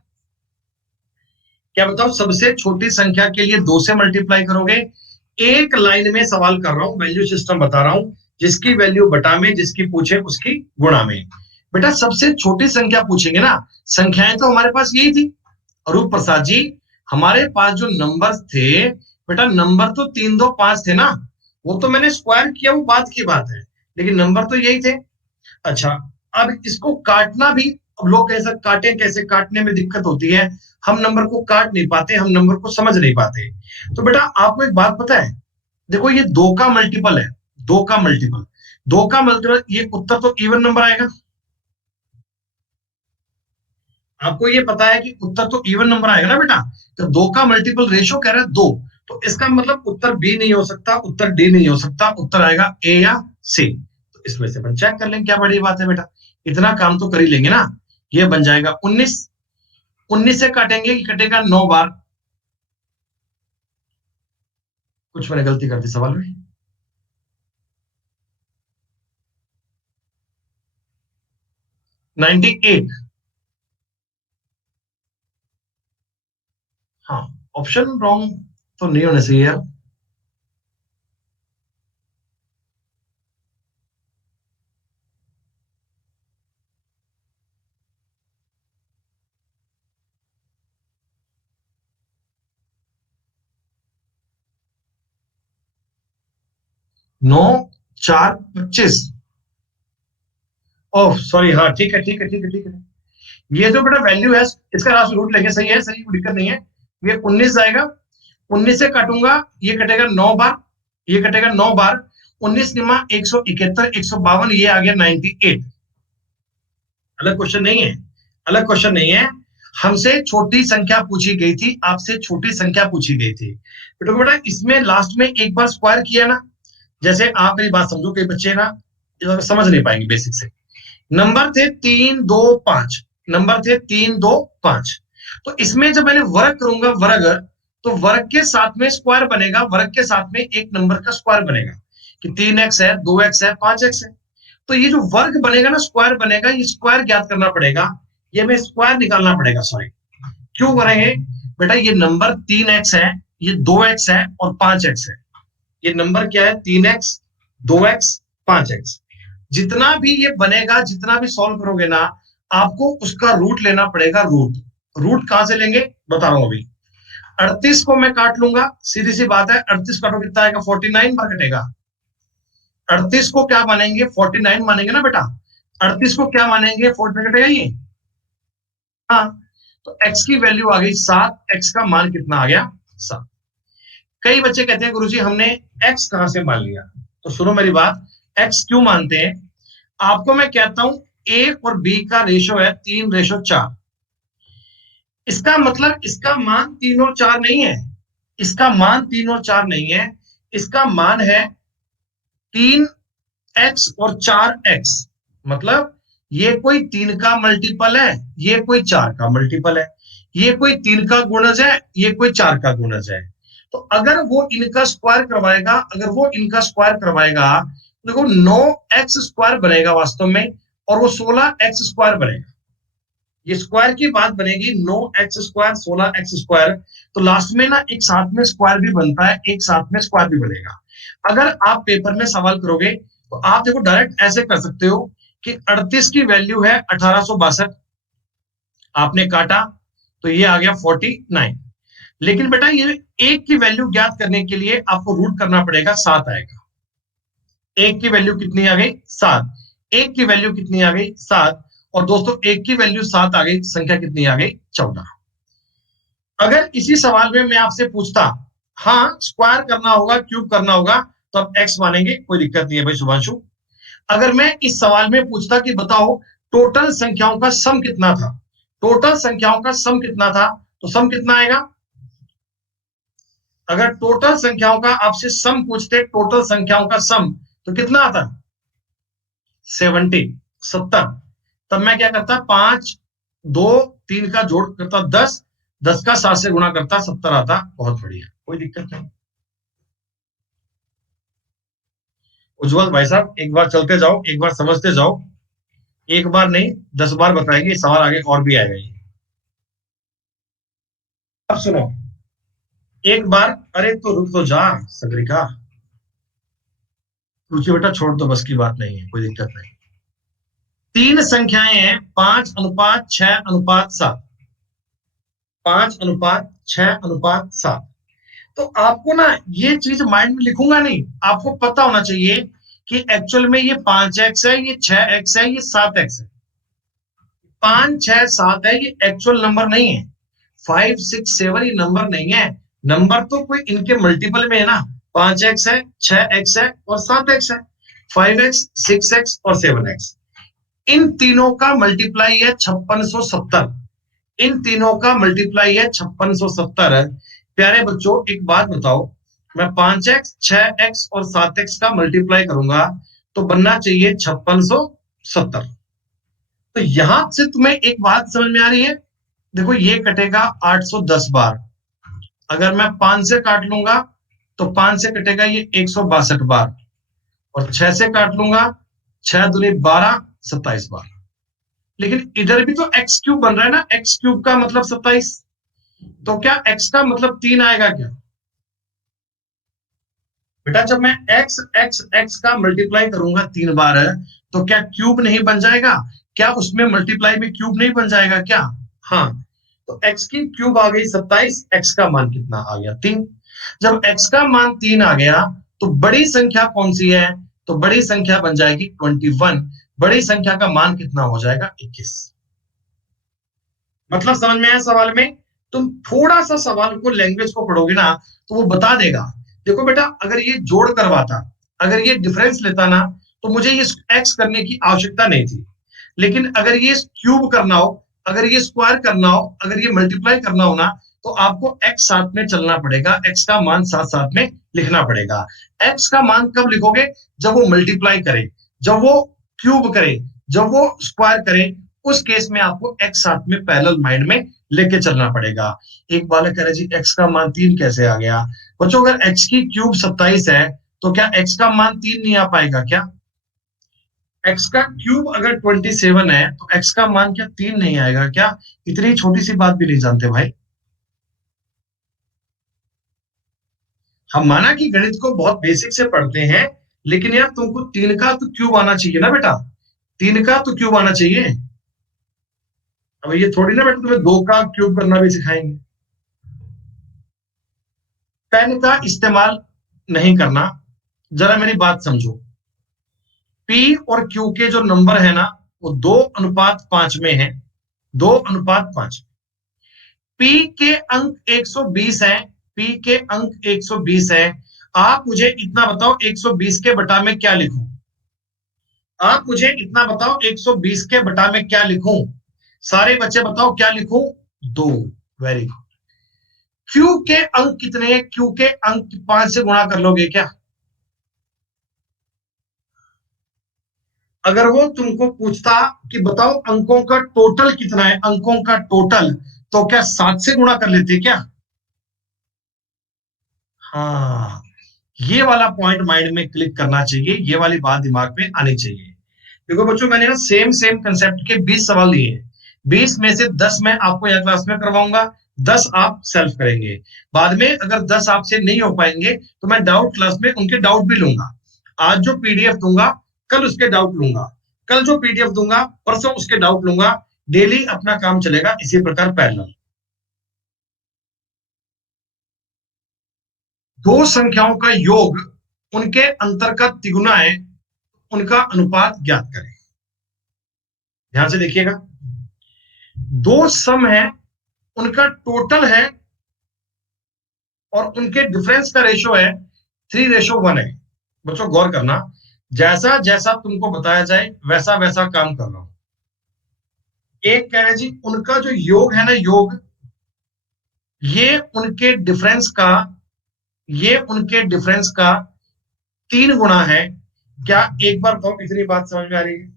क्या बताओ, सबसे छोटी संख्या के लिए 2 से मल्टीप्लाई करोगे। एक लाइन में सवाल कर रहा हूं, वैल्यू सिस्टम बता रहा हूं, जिसकी वैल्यू बटा में, जिसकी पूछे उसकी गुणा में। बेटा सबसे छोटी संख्या पूछेंगे ना, संख्याएं तो हमारे पास यही थी अरूप प्रसाद जी। हमारे पास जो नंबर थे बेटा, नंबर तो 3, 2, 5 थे ना, वो तो मैंने स्क्वायर किया, वो बात की बात है, लेकिन नंबर तो यही थे। अच्छा, अब इसको काटना भी, अब लोग कैसे काटें, कैसे काटने में दिक्कत होती है, हम नंबर को काट नहीं पाते, हम नंबर को समझ नहीं पाते। तो बेटा आपको एक बात पता है, देखो ये 2 का मल्टीपल है, 2 का मल्टीपल, 2 का मल्टीपल, ये उत्तर तो इवन नंबर आएगा। आपको ये पता है कि उत्तर तो इवन नंबर आएगा ना बेटा। तो 2 का मल्टीपल रेशो कह रहा है 2, तो इसका मतलब उत्तर बी नहीं हो सकता, उत्तर डी नहीं हो सकता, उत्तर आएगा ए या सी। तो इसमें से अपन चेक कर लेंगे, क्या बड़ी बात है बेटा, इतना काम तो कर ही लेंगे ना। ये बन जाएगा 19, 19 से काटेंगे कि कटेगा 9 बार। कुछ मैंने गलती कर दी सवाल में। 98। हाँ, ऑप्शन रॉन्ग तो नहीं होने चाहिए यार। 9 × 4 = 25। ओह सॉरी, हाँ ठीक है ठीक है ठीक है ठीक है। ये जो बेटा वैल्यू है, इसका लास्ट रूट लेंगे, सही है, सही, कोई दिक्कत नहीं है। ये 19 जाएगा, 19 से काटूंगा, ये कटेगा 9 बार, ये कटेगा 9 बार। 19 × 9 = 171, 152, ये आ गया 98। अलग क्वेश्चन नहीं है, अलग क्वेश्चन नहीं है। हमसे छोटी संख्या पूछी गई थी, आपसे छोटी संख्या पूछी गई थी, तो बेटा इसमें लास्ट में एक बार स्क्वायर किया ना। जैसे आप मेरी बात समझो, कई बच्चे ना समझ नहीं पाएंगे बेसिक से। नंबर थे 3, 2, 5, नंबर थे 3, 2, 5। तो इसमें जब मैंने वर्ग करूंगा, वर्ग, तो वर्ग के साथ में स्क्वायर बनेगा, वर्ग के साथ में एक नंबर का स्क्वायर बनेगा, कि 3x है, 2x है, 5x है। तो ये जो वर्ग बनेगा ना, स्क्वायर बनेगा, ये स्क्वायर ज्ञात करना पड़ेगा, ये हमें स्क्वायर निकालना पड़ेगा, सॉरी। क्यों करेंगे बेटा, ये नंबर 3x है, ये 2x है और 5x है। ये नंबर क्या है? 3x, 2x, 5x। जितना भी ये बनेगा, जितना भी सॉल्व करोगे ना, आपको उसका रूट लेना पड़ेगा, रूट। रूट कहां से लेंगे बता रहा हूं अभी। 38 को मैं काट लूंगा, सीधी सी बात है, 38 काटो कितना आएगा, 49 बार कटेगा। 38 को क्या मानेंगे, 49 मानेंगे ना बेटा, 38 को क्या मानेंगे, 49 कटेगा ये। हाँ, तो x की वैल्यू आ गई 7, x का मान कितना आ गया, 7। कई बच्चे कहते हैं गुरुजी हमने x कहां से मान लिया, तो सुनो मेरी बात, x क्यों मानते हैं, आपको मैं कहता हूं a और b का रेशो है 3:4। इसका मतलब इसका मान 3 और 4 नहीं है, इसका मान 3 और 4 नहीं है, इसका मान है 3x और 4x। मतलब ये कोई 3 का मल्टीपल है, ये कोई 4 का मल्टीपल है, ये कोई 3 का गुणज है, ये कोई 4 का गुणज है। तो अगर वो इनका स्क्वायर करवाएगा, अगर वो इनका स्क्वायर करवाएगा, देखो 9x² बनेगा वास्तव में, और वो 16x² बनेगा। ये स्क्वायर की बात बनेगी, 9x², 16x²। तो लास्ट में ना एक साथ में स्क्वायर भी बनता है, एक साथ में स्क्वायर भी बनेगा। अगर आप पेपर में सवाल करोगे तो आप देखो डायरेक्ट ऐसे कर सकते हो कि 38 की वैल्यू है 1862, आपने काटा तो ये आ गया 49। लेकिन बेटा ये एक की वैल्यू ज्ञात करने के लिए आपको रूट करना पड़ेगा, 7 आएगा। एक की वैल्यू कितनी आ गई, 7। एक की वैल्यू कितनी आ गई, 7। और दोस्तों एक की वैल्यू 7 आ गई, संख्या कितनी आ गई, 14। अगर इसी सवाल में मैं आपसे पूछता, हाँ स्क्वायर करना होगा, क्यूब करना होगा, तो आप एक्स मानेंगे, कोई दिक्कत नहीं है भाई शुभांशु। अगर मैं इस सवाल में पूछता कि बताओ टोटल संख्याओं का सम कितना था, टोटल संख्याओं का सम कितना था, तो सम कितना आएगा। अगर टोटल संख्याओं का आपसे सम पूछते, टोटल संख्याओं का सम, तो कितना आता, 70। तब मैं क्या करता, 5 2 3 का जोड़ करता 10, 10 का 7 से गुणा करता 70 आता। बहुत बढ़िया, कोई दिक्कत नहीं। उज्जवल भाई साहब एक बार चलते जाओ, एक बार समझते जाओ, एक बार नहीं 10 बार बताएंगे सवाल, आगे और भी आएगा ये। अब सुनो एक बार, अरे तो रुक तो जा सगरिका, रुचि बेटा छोड़ दो, बस की बात नहीं है, कोई दिक्कत नहीं। तीन संख्याएं हैं, 5:6:7, 5:6:7। तो आपको ना ये चीज माइंड में लिखूंगा नहीं, आपको पता होना चाहिए कि एक्चुअल में ये 5x है, ये 6x है, ये 7x है। 5 6 7 है, ये एक्चुअल नंबर नहीं है। 5 6 7 ये नंबर नहीं है, नंबर तो कोई इनके मल्टीपल में है ना। 5x है, 6x है और 7x है, 5x 6x और 7x। इन तीनों का मल्टीप्लाई है 5670, इन तीनों का मल्टीप्लाई है 5670 है। प्यारे बच्चों एक बात बताओ, मैं 5x 6x और 7x का मल्टीप्लाई करूंगा तो बनना चाहिए 5670। तो यहां से तुम्हें एक बात समझ में आ रही है, देखो ये कटेगा 810 बार। अगर मैं 5 से काट लूंगा तो 5 से कटेगा ये 162 बार, और 6 से काट लूंगा, 6 दूनी 12, 27 बार। लेकिन इधर भी तो एक्स क्यूब बन रहा है ना, एक्स क्यूब का मतलब 27। तो क्या एक्स का मतलब 3 आएगा क्या बेटा, जब मैं एक्स एक्स एक्स का मल्टीप्लाई करूंगा 3 बार है, तो क्या क्यूब नहीं बन जाएगा, क्या उसमें मल्टीप्लाई में क्यूब नहीं बन जाएगा क्या। हाँ, तो एक्स की क्यूब आ गई 27, एक्स का मान कितना आ गया, 3। जब एक्स का मान 3 आ गया तो बड़ी संख्या कौन सी है, तो बड़ी संख्या बन जाएगी 21। बड़ी संख्या का मान कितना हो जाएगा, 21। मतलब समझ में आया सवाल में। तुम थोड़ा सा सवाल को, लैंग्वेज को पढ़ोगे ना तो वो बता देगा। देखो बेटा अगर ये जोड़ करवाता, अगर ये डिफरेंस लेता ना, तो मुझे ये एक्स करने की आवश्यकता नहीं थी। लेकिन अगर ये क्यूब करना हो, अगर ये स्क्वायर करना हो, अगर ये मल्टीप्लाई करना हो ना, तो आपको एक्स साथ में चलना पड़ेगा, एक्स का मान साथ साथ में लिखना पड़ेगा। एक्स का मान कब लिखोगे, जब वो मल्टीप्लाई करे, जब वो क्यूब करे, जब वो स्क्वायर करे, उस केस में आपको एक्स साथ में पैरेलल माइंड में लेके चलना पड़ेगा। एक बालक कह रहे जी एक्स का मान 3 कैसे आ गया। बच्चों अगर एक्स की क्यूब 27 है तो क्या एक्स का मान 3 नहीं आ पाएगा क्या। एक्स का क्यूब अगर 27 है तो एक्स का मान क्या 3 नहीं आएगा क्या। इतनी छोटी सी बात भी नहीं जानते भाई। हम माना कि गणित को बहुत बेसिक से पढ़ते हैं, लेकिन यार तुमको 3 का तो क्यूब आना चाहिए ना बेटा, 3 का तो क्यूब आना चाहिए। अब ये थोड़ी ना बेटा तुम्हें 2 का क्यूब करना भी सिखाएंगे। पेन का इस्तेमाल नहीं करना। जरा मेरी बात समझो। पी और क्यू के जो नंबर है ना, वो 2:5 में है। 2:5। पी के अंक 120 है। पी के अंक 120 है। आप मुझे इतना बताओ, 120 के बटा में क्या लिखूं? आप मुझे इतना बताओ, 120 के बटा में क्या लिखूं? सारे बच्चे बताओ क्या लिखूं? 2। Very good. क्यू के अंक कितने हैं? क्यू के अंक 5 से गुणा कर लोगे क्या? अगर वो तुमको पूछता कि बताओ अंकों का टोटल कितना है, अंकों का टोटल, तो क्या 7 से गुणा कर लेते क्या? हाँ, ये वाला पॉइंट माइंड में क्लिक करना चाहिए, ये वाली बात दिमाग में आनी चाहिए। देखो बच्चों, मैंने ना सेम सेम कंसेप्ट के 20 सवाल दिए हैं। 20 में से 10 मैं आपको यहाँ क्लास में करवाऊंगा, 10 आप सेल्फ करेंगे। बाद में अगर 10 आपसे नहीं हो पाएंगे तो मैं डाउट क्लास में उनके डाउट भी लूंगा। आज जो पीडीएफ दूंगा, कल उसके डाउट लूंगा। कल जो पीडीएफ दूंगा, परसों उसके डाउट लूंगा। डेली अपना काम चलेगा इसी प्रकार पैरेलल। दो संख्याओं का योग, उनके अंतर का तिगुना है, उनका अनुपात ज्ञात करें। ध्यान से देखिएगा। दो सम है, उनका टोटल है, और उनके डिफरेंस का रेशो है 3:1 है। बच्चों गौर करना, जैसा जैसा तुमको बताया जाए वैसा वैसा काम कर रहा हूं। एक कह रहे जी, उनका जो योग है ना, योग, ये उनके डिफरेंस का ये उनके डिफरेंस का 3 गुना है। क्या? एक बार तो इतनी बात समझ में आ रही है?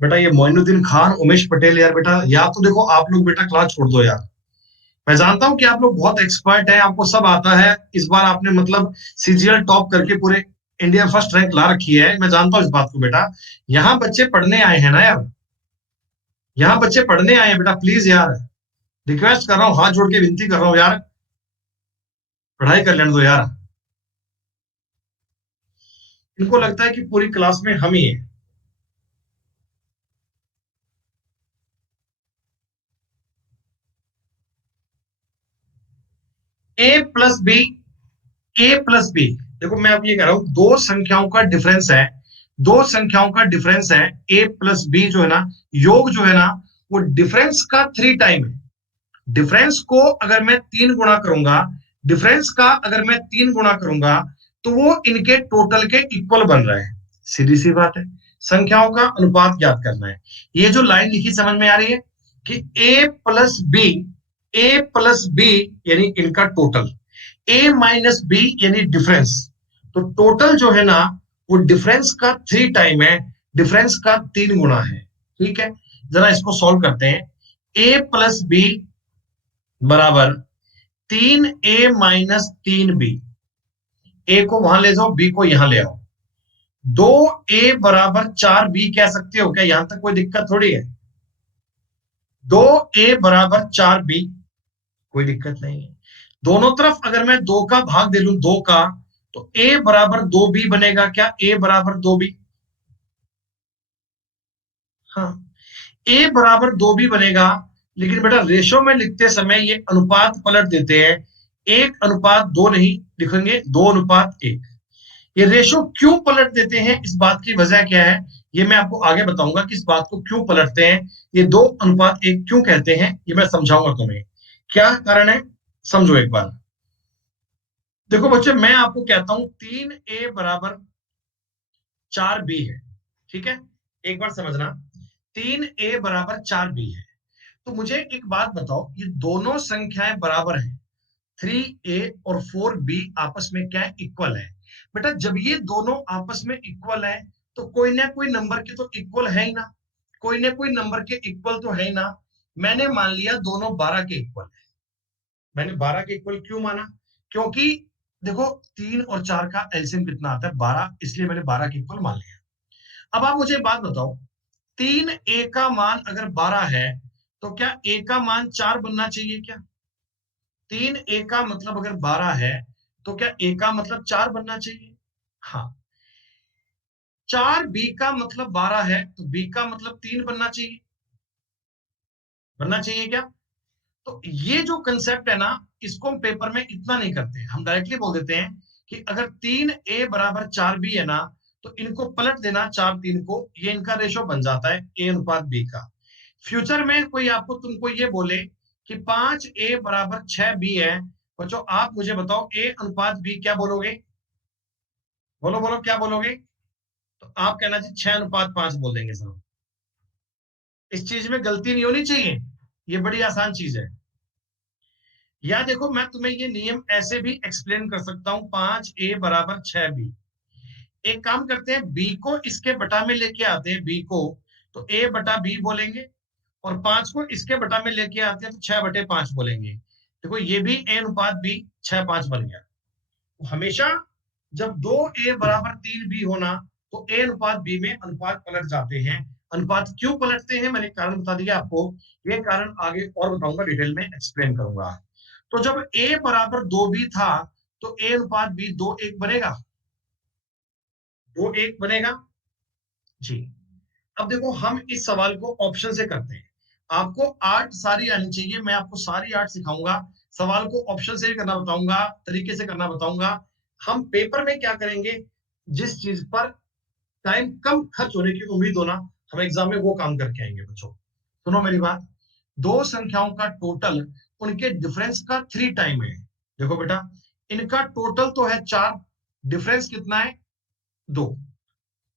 बेटा ये मोइनुद्दीन खान, उमेश पटेल, यार बेटा, या तो देखो आप लोग बेटा क्लास छोड़ दो यार। मैं जानता हूं कि आप लोग बहुत एक्सपर्ट हैं, आपको सब आता है। इस बार आपने मतलब सीजीएल टॉप करके पूरे इंडिया फर्स्ट रैंक ला रखी है, मैं जानता हूं इस बात को बेटा। यहाँ बच्चे पढ़ने आए हैं ना यार, यहाँ बच्चे पढ़ने आए हैं बेटा, प्लीज यार, रिक्वेस्ट कर रहा हूँ, हाथ जोड़ के विनती कर रहा हूँ यार, पढ़ाई कर लेने दो यार। इनको लगता है कि पूरी क्लास में हम ही हैं। A+B, A+B, देखो मैं अब ये कह रहा हूं, दो संख्याओं का डिफरेंस है। दो संख्याओं का डिफरेंस है, A+B जो है ना, योग जो है ना, वो डिफरेंस का 3 टाइम है। डिफरेंस को अगर मैं 3 गुना करूंगा, डिफरेंस का अगर मैं 3 गुना करूंगा, तो वो इनके टोटल के इक्वल बन रहा है। सीधी सी बात है, संख्याओं का अनुपात ज्ञात करना है। ये जो लाइन लिखी समझ में आ रही है कि A+B, A+B यानी इनका टोटल, A-B यानी डिफरेंस। तो टोटल जो है ना, वो डिफरेंस का 3 टाइम है, डिफरेंस का 3 गुना है। ठीक है, जरा इसको सॉल्व करते हैं। A+B बराबर 3A-3B। ए को वहां ले जाओ, बी को यहां ले आओ। 2A = 4B कह सकते हो क्या? यहां तक कोई दिक्कत थोड़ी है। 2A = 4B, कोई दिक्कत नहीं है। दोनों तरफ अगर मैं 2 का भाग दे लूं, 2 का, तो A = 2B बनेगा क्या? A = 2B। हाँ, A = 2B बनेगा। लेकिन बेटा रेशो में लिखते समय ये अनुपात पलट देते हैं। 1:2 नहीं लिखेंगे, 2:1। ये रेशो क्यों पलट देते हैं, इस बात की वजह क्या है, ये मैं आपको आगे बताऊंगा कि इस बात को क्यों पलटते हैं। ये 2:1 क्यों कहते हैं, ये मैं समझाऊंगा तुम्हें क्या कारण है। समझो एक बार। देखो बच्चे, मैं आपको कहता हूं 3A = 4B है। ठीक है, एक बार समझना, 3A = 4B है। तो मुझे एक बात बताओ, ये दोनों संख्याएं बराबर हैं, 3A और 4B आपस में क्या है? इक्वल है। बेटा जब ये दोनों आपस में इक्वल है, तो कोई ना कोई नंबर के तो इक्वल है ही ना, कोई ना कोई नंबर के इक्वल तो है ही ना। मैंने मान लिया दोनों 12 के इक्वल है। मैंने 12 के इक्वल क्यों माना? क्योंकि देखो, 3 और 4 का एलसीएम कितना आता है? 12, इसलिए मैंने 12 के इक्वल मान लिया। अब आप मुझे एक बात बताओ, 3A का मान अगर 12 है, तो क्या A का मान 4 बनना चाहिए क्या? 3A का मतलब अगर 12 है, तो क्या A का मतलब 4 बनना चाहिए? हाँ। 4B का मतलब 12 है, तो B का मतलब 3 बनना चाहिए। बनना चाहिए क्या? तो ये जो कंसेप्ट है ना, इसको हम पेपर में इतना नहीं करते, हम डायरेक्टली बोल देते हैं कि अगर 3a बराबर 4b है ना, तो इनको पलट देना 4 3 को, ये इनका रेशो बन जाता है a अनुपात b का। फ्यूचर में कोई आपको तुमको ये बोले कि 5a बराबर 6b है, बच्चों आप मुझे बताओ a अनुपात b क्या बोलोगे? बोलो बोलो क्या बोलोगे? तो आप कहना जी 6 अनुपात 5 बोल देंगे सर। इस चीज में गलती नहीं होनी चाहिए, ये बड़ी आसान चीज है। या देखो मैं तुम्हें ये नियम ऐसे भी एक्सप्लेन कर सकता हूं, 5a बराबर 6b। एक काम करते हैं, b को इसके बटा में लेके आते हैं, b को तो a बटा b बोलेंगे, और 5 को इसके बटा में लेके आते हैं तो 6/5 बोलेंगे। देखो ये भी a अनुपात b 6 5 बन गया। तो हमेशा जब 2a बराबर 3b होना, तो a अनुपात b में अनुपात पलट जाते हैं। अनुपात क्यों पलटते हैं मैंने कारण बता दिया आपको, ये कारण आगे और बताऊंगा, डिटेल में एक्सप्लेन करूंगा। तो जब a बराबर 2b था, तो a अनुपात b 2:1 बनेगा, 2:1 बनेगा जी। अब देखो हम इस सवाल को ऑप्शन से करते हैं। आपको आर्ट सारी आनी चाहिए, मैं आपको सारी आर्ट सिखाऊंगा, सवाल को ऑप्शन से भी करना बताऊंगा, तरीके से करना बताऊंगा। हम पेपर में क्या करेंगे, जिस चीज पर टाइम कम खर्च होने की उम्मीद हो ना, हम एग्जाम में वो काम करके आएंगे बच्चों। सुनो मेरी बात, दो संख्याओं का टोटल उनके डिफरेंस का 3 टाइम है। देखो बेटा, इनका टोटल तो है 4, डिफरेंस कितना है? 2।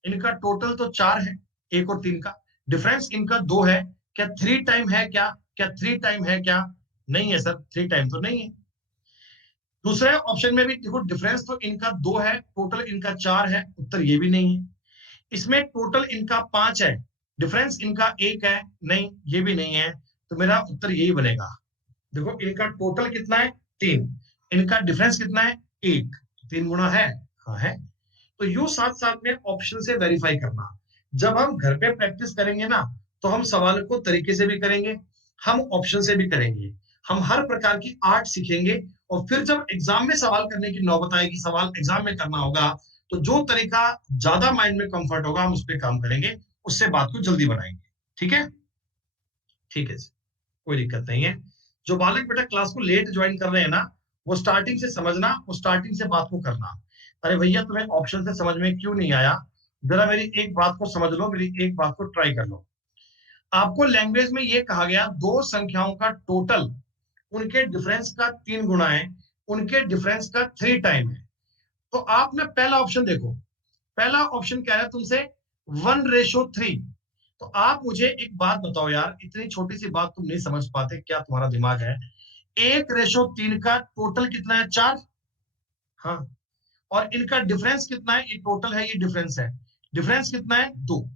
इनका टोटल तो 4 है, 1 और 3 का, डिफरेंस इनका 2 है। क्या 3 टाइम है क्या? क्या 3 टाइम है क्या? नहीं है सर, 3 टाइम तो नहीं है। दूसरे ऑप्शन में भी देखो, डिफरेंस तो इनका 2 है, टोटल इनका 4 है, उत्तर ये भी नहीं है। इसमें टोटल इनका 5 है, डिफरेंस इनका 1 है, नहीं ये भी नहीं है। तो मेरा उत्तर यही बनेगा। देखो इनका टोटल कितना है? 3, इनका डिफरेंस कितना है? 1। 3 गुना है, हाँ है। तो यू साथ साथ में ऑप्शन से वेरीफाई करना। जब हम घर पे प्रैक्टिस करेंगे ना, तो हम सवाल को तरीके से भी करेंगे, हम ऑप्शन से भी करेंगे, हम हर प्रकार की आर्ट सीखेंगे। और फिर जब एग्जाम में सवाल करने की नौबत आएगी, सवाल एग्जाम में करना होगा, तो जो तरीका ज्यादा माइंड में कंफर्ट होगा हम उस पर काम करेंगे, उससे बात को जल्दी बनाएंगे। ठीक है? ठीक है जी, कोई दिक्कत नहीं है। जो बालक बेटा क्लास को लेट ज्वाइन कर रहे हैं ना, वो स्टार्टिंग से समझना, वो स्टार्टिंग से बात को करना। अरे भैया तुम्हें ऑप्शन से समझ में क्यों नहीं आया, जरा मेरी एक बात को समझ लो, मेरी एक बात को ट्राई कर लो। आपको लैंग्वेज में ये कहा गया, दो संख्याओं का टोटल उनके डिफरेंस का 3 गुना है, उनके डिफरेंस का 3 टाइम है। तो आप ना पहला ऑप्शन देखो, पहला ऑप्शन कह रहा है तुमसे 1:3। तो आप मुझे एक बात बताओ यार, इतनी छोटी सी बात तुम नहीं समझ पाते क्या? तुम्हारा दिमाग है? 1:3 का टोटल कितना है? 4। हाँ, और इनका डिफरेंस कितना है? ये टोटल है, ये डिफरेंस है, डिफरेंस कितना है? 2।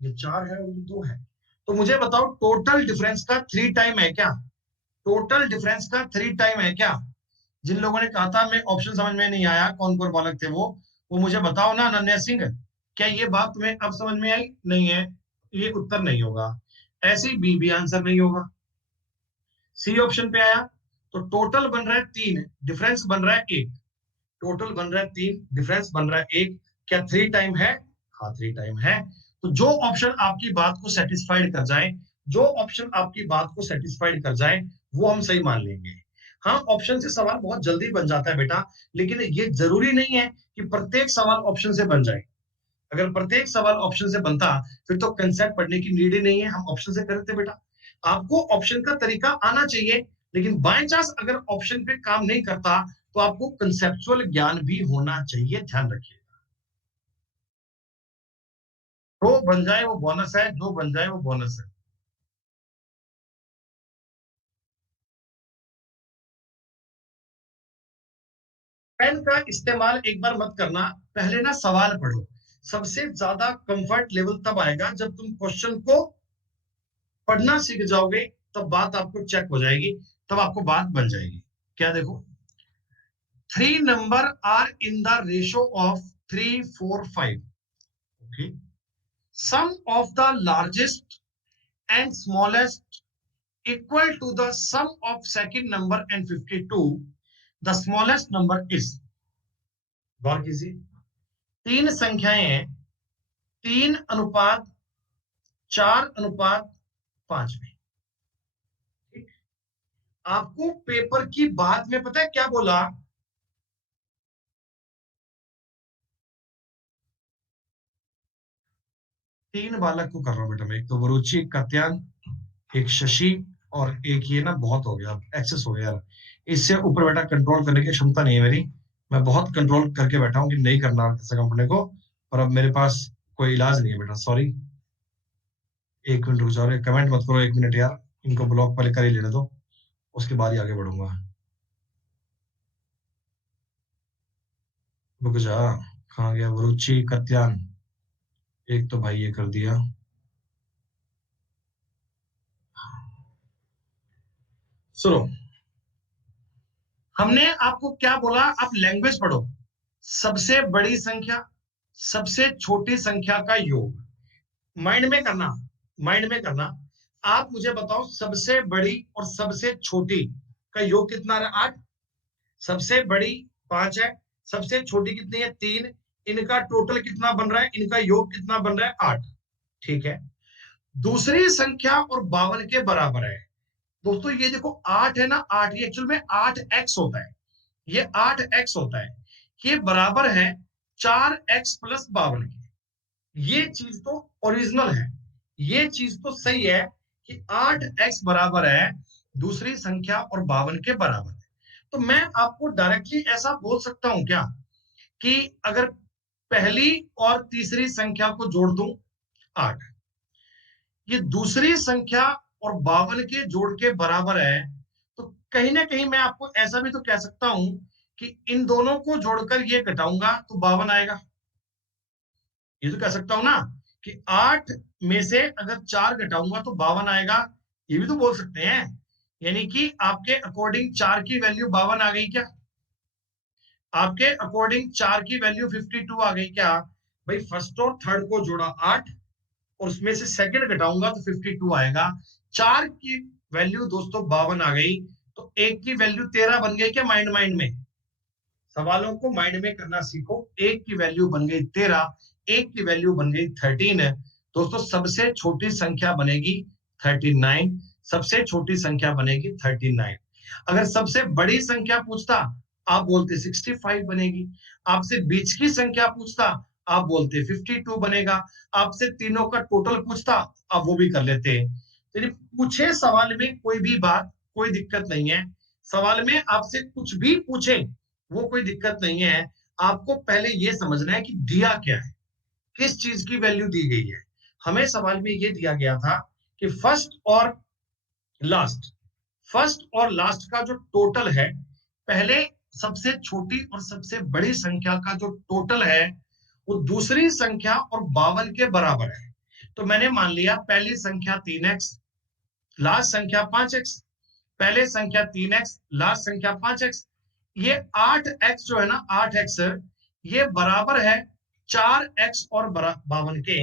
ये 4 है और ये 2 है। तो मुझे बताओ टोटल डिफरेंस का 3 टाइम है क्या? टोटल डिफरेंस का 3 टाइम है क्या? जिन लोगों ने कहा था मैं ऑप्शन समझ में नहीं आया, कौन कौन बालक थे वो मुझे बताओ ना। अनन्या सिंह, क्या ये बात तुम्हें अब समझ में आई? नहीं है, ये उत्तर नहीं होगा। ऐसे ही बी भी आंसर नहीं होगा। सी ऑप्शन पे आया, तो टोटल बन रहा है 3, डिफरेंस बन रहा है 1। टोटल बन रहा है 3, डिफरेंस बन रहा है 1। क्या 3 टाइम है? हाँ 3 टाइम है। तो जो ऑप्शन आपकी बात को सेटिस्फाइड कर जाए, जो ऑप्शन आपकी बात को सेटिस्फाइड कर जाए, वो हम सही मान लेंगे। हाँ, ऑप्शन से सवाल बहुत जल्दी बन जाता है बेटा, लेकिन ये जरूरी नहीं है कि प्रत्येक सवाल ऑप्शन से बन जाए। अगर प्रत्येक सवाल ऑप्शन से बनता, फिर तो कंसेप्ट पढ़ने की नीड ही नहीं है, हम ऑप्शन से करते बेटा। आपको ऑप्शन का तरीका आना चाहिए, लेकिन बाय चांस अगर ऑप्शन पे काम नहीं करता, तो आपको कंसेप्चुअल ज्ञान भी होना चाहिए, ध्यान रखिए। जो बन जाए वो बोनस है, जो बन जाए वो बोनस है। पेन का इस्तेमाल एक बार मत करना, पहले ना सवाल पढ़ो। सबसे ज्यादा कंफर्ट लेवल तब आएगा जब तुम क्वेश्चन को पढ़ना सीख जाओगे, तब बात आपको चेक हो जाएगी, तब आपको बात बन जाएगी। क्या देखो, 3 numbers are in the ratio of 3 4 5. Okay, sum of the largest and smallest equal to the sum of second number and 52. The smallest number is, गौर कीजिए, 3 संख्याएं हैं, 3:4:5 में। ठीक, आपको पेपर की बात में पता है क्या बोला? 3 बालक को कर रहा हूं बेटा मैं, एक तो वरुचि, एक कात्यायन, एक शशि, और एक ये ना बहुत हो गया, एक्सेस हो गया यार। इससे ऊपर बेटा कंट्रोल करने की क्षमता नहीं है मेरी। मैं बहुत कंट्रोल करके बैठा हूं कि नहीं करना ऐसा कंपनी को, और अब मेरे पास कोई इलाज नहीं है बेटा, सॉरी। एक मिनट रुक जाओ, कमेंट मत करो, 1 मिनट यार, इनको ब्लॉक पहले कर ही लेने दो, उसके बाद ही आगे बढ़ूंगा। रुक जा, कहाँ गया वरुचि कत्यान? एक तो भाई ये कर दिया। सुनो, हमने आपको क्या बोला? आप लैंग्वेज पढ़ो। सबसे बड़ी संख्या, सबसे छोटी संख्या का योग, माइंड में करना, माइंड में करना। आप मुझे बताओ, सबसे बड़ी और सबसे छोटी का योग कितना है? 8। सबसे बड़ी 5 है, सबसे छोटी कितनी है? 3। इनका टोटल कितना बन रहा है? इनका योग कितना बन रहा है? 8। ठीक है। दूसरी संख्या और 52 के बराबर है। दोस्तों ये देखो 8 है ना, 8 ये एक्चुअल में 8x होता है, ये 8x होता है। ये बराबर है 4x प्लस 52 के। ये चीज तो ओरिजिनल है, ये चीज तो सही है कि 8x बराबर है दूसरी संख्या और 52 के बराबर है। तो मैं आपको डायरेक्टली ऐसा बोल सकता हूं क्या कि अगर पहली और तीसरी संख्या को जोड़ दूं 8, ये दूसरी संख्या और 52 के जोड़ के बराबर है, तो कहीं ना कहीं मैं आपको ऐसा भी तो कह सकता हूं कि इन दोनों को जोड़कर ये घटाऊंगा तो 52 आएगा। ये तो कह सकता हूं ना कि 8 में से अगर 4 घटाऊंगा तो 52 आएगा। ये भी तो बोल सकते हैं। यानी कि आपके अकॉर्डिंग 4 की वैल्यू 52 आ गई क्या? आपके अकॉर्डिंग 4 की वैल्यू 52 आ गई क्या? भाई फर्स्ट और थर्ड को जोड़ा 8, और उसमें से सेकंड घटाऊंगा तो 52 आएगा। 4 की वैल्यू दोस्तों 52 आ गई, तो एक की वैल्यू 13 बन गई क्या? माइंड माइंड में सवालों को माइंड में करना सीखो। एक की वैल्यू बन गई 13, एक की वैल्यू बन गई 13। दोस्तों सबसे छोटी संख्या बनेगी 39, सबसे छोटी संख्या बनेगी 39। अगर सबसे बड़ी संख्या पूछता, आप बोलते 65 बनेगी। आपसे बीच की संख्या पूछता, आप बोलते 52 बनेगा। आपसे तीनों का टोटल पूछता, आप वो भी कर लेते। तो पूछे सवाल में कोई भी बात, कोई दिक्कत नहीं है। सवाल में आपसे कुछ भी पूछे, वो कोई दिक्कत नहीं है। आपको पहले ये समझना है कि दिया क्या है, किस चीज की वैल्यू दी गई है। हमें सवाल में ये दिया गया था कि लास्ट फर्स्ट और लास्ट का जो टोटल है, पहले सबसे छोटी और सबसे बड़ी संख्या का जो टोटल है, वो दूसरी संख्या और 52 के बराबर है। तो मैंने मान लिया पहली संख्या 3x, लास्ट संख्या 5x। पहले संख्या 3x, लास्ट संख्या 5x। ये 8x जो है ना, 8x ये बराबर है 4x और 52 के।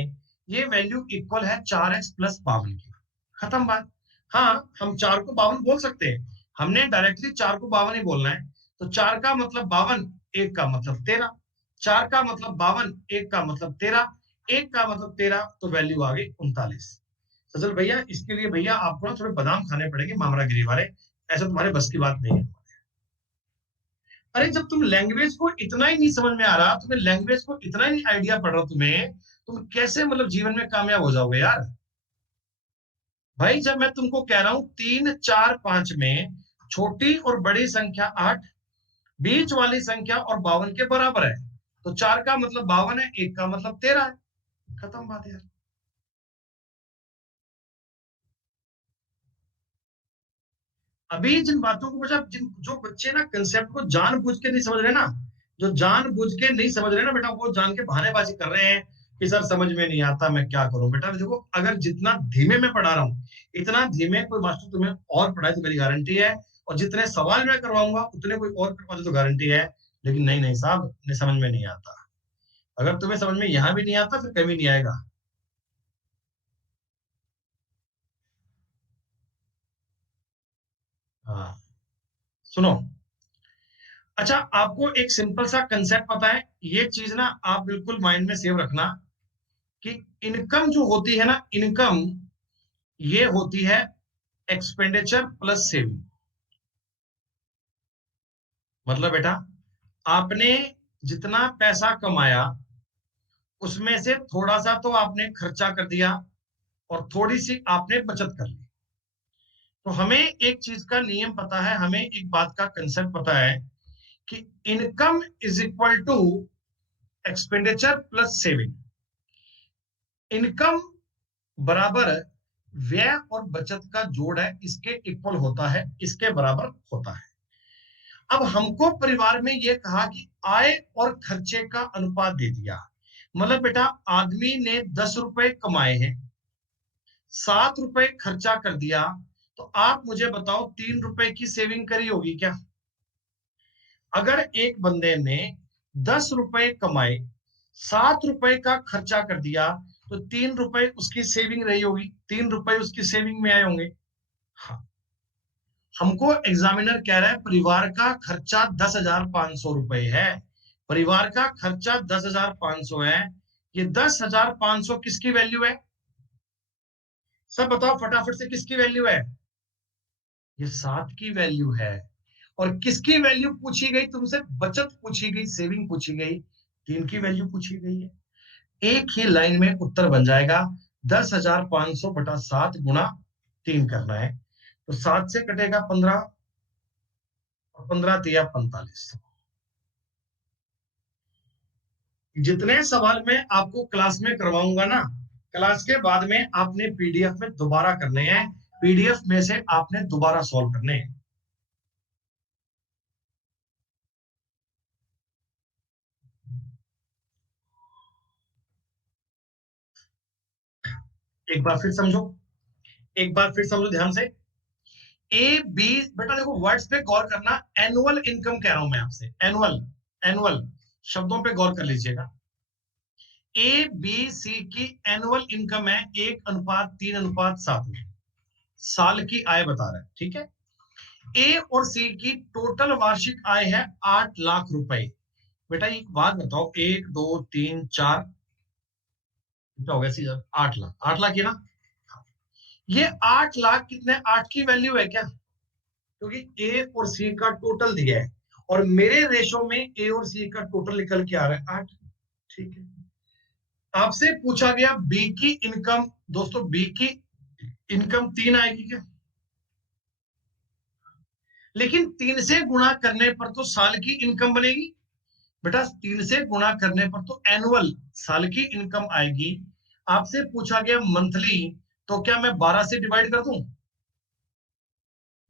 ये वैल्यू इक्वल है 4x प्लस 52 की। खत्म बात। हाँ, हम 4 को 52 बोल सकते हैं, हमने डायरेक्टली 4 को 52 ही बोलना है। तो 4 का मतलब 52, एक का मतलब 13। 4 का मतलब 52, एक का मतलब 13, एक का मतलब 13, तो वैल्यू आ गई 39। सजल भैया, इसके लिए भैया आपको ना थोड़े बादाम खाने पड़ेंगे मामरागिरी वाले, ऐसा तुम्हारे बस की बात नहीं है। अरे जब तुम लैंग्वेज को इतना ही नहीं समझ में आ रहा, तुम्हें लैंग्वेज को इतना ही आइडिया पड़ रहा तुम्हें, तुम कैसे मतलब जीवन में कामयाब हो जाओगे यार? भाई जब मैं तुमको कह रहा हूं 3, 4, 5 में छोटी और बड़ी संख्या 8, बीच वाली संख्या और 52 के बराबर है, तो 4 का मतलब 52 है, एक का मतलब 13 है। खत्म बात यार। अभी जिन बातों को बचा, जिन जो बच्चे ना कंसेप्ट को जानबूझ के नहीं समझ रहे ना, जो जानबूझ के नहीं समझ रहे ना बेटा, वो जान के बहानेबाजी कर रहे हैं कि सर समझ में नहीं आता, मैं क्या करूं। बेटा देखो, अगर जितना धीमे मैं पढ़ा रहा हूँ, इतना धीमे कोई मास्टर तुम्हें और पढ़ाए तो मेरी गारंटी है, और जितने सवाल मैं करवाऊंगा उतने कोई और करवा दे तो गारंटी है। लेकिन नहीं नहीं साहब, नहीं समझ में नहीं आता। अगर तुम्हें समझ में यहाँ भी नहीं आता, फिर कभी नहीं आएगा। हाँ, सुनो। अच्छा, आपको एक सिंपल सा कंसेप्ट पता है, ये चीज ना आप बिल्कुल माइंड में सेव रखना कि इनकम जो होती है ना, इनकम ये होती है एक्सपेंडिचर प्लस सेविंग। मतलब बेटा आपने जितना पैसा कमाया उसमें से थोड़ा सा तो आपने खर्चा कर दिया और थोड़ी सी आपने बचत कर ली। तो हमें एक चीज का नियम पता है, हमें एक बात का कंसेप्ट पता है कि income is equal to expenditure plus saving. Income बराबर व्यय और बचत का जोड़ है, इसके इक्वल होता है, इसके बराबर होता है। अब हमको परिवार में यह कहा कि आय और खर्चे का अनुपात दे दिया। मतलब बेटा आदमी ने 10 रुपए कमाए हैं, 7 रुपए खर्चा कर दिया, तो आप मुझे बताओ 3 रुपए की सेविंग करी होगी क्या? अगर एक बंदे ने 10 रुपए कमाए, 7 रुपए का खर्चा कर दिया, तो 3 रुपए उसकी सेविंग रही होगी, 3 रुपए उसकी सेविंग में आए होंगे। हाँ, हमको एग्जामिनर कह रहा है परिवार का खर्चा 10,500 रुपए है। परिवार का खर्चा 10,500 है। ये 10,500 किसकी वैल्यू है? सब बताओ फटाफट से, किसकी वैल्यू है? ये 7 की वैल्यू है। और किसकी वैल्यू पूछी गई तुमसे? बचत पूछी गई, सेविंग पूछी गई, 3 की वैल्यू पूछी गई है। एक ही लाइन में उत्तर बन जाएगा। 10,500/7 गुणा 3 करना है, तो 7 से कटेगा 15 और 15 तिया 45। जितने सवाल मैं आपको क्लास में करवाऊंगा ना, क्लास के बाद में आपने पीडीएफ में दोबारा करने हैं, पीडीएफ में से आपने दोबारा सॉल्व करने हैं। एक बार फिर समझो, एक बार फिर समझो ध्यान से। ए बी, बेटा देखो वर्ड्स पे गौर करना, एनुअल इनकम कह रहा हूं मैं आपसे, एनुअल, एनुअल शब्दों पे गौर कर लीजिएगा। ए बी सी की एनुअल इनकम है 1:3:7 में, साल की आय बता रहा है, ठीक है। ए और सी की टोटल वार्षिक आय है 8 लाख रुपए। बेटा एक बात बताओ, 1 2 3 4, कितना हो गया सीधर? 8 लाख, 8 लाख ही ना। ये 8 लाख कितने, 8 की वैल्यू है क्या? क्योंकि ए और सी का टोटल दिया है और मेरे रेशो में ए और सी का टोटल निकल के आ रहा है 8। ठीक है। आपसे पूछा गया बी की इनकम, दोस्तों बी की इनकम 3 आएगी क्या? लेकिन 3 से गुणा करने पर तो साल की इनकम बनेगी। बेटा 3 से गुणा करने पर तो एनुअल साल की इनकम आएगी। आपसे पूछा गया मंथली, तो क्या मैं 12 से डिवाइड कर दूं?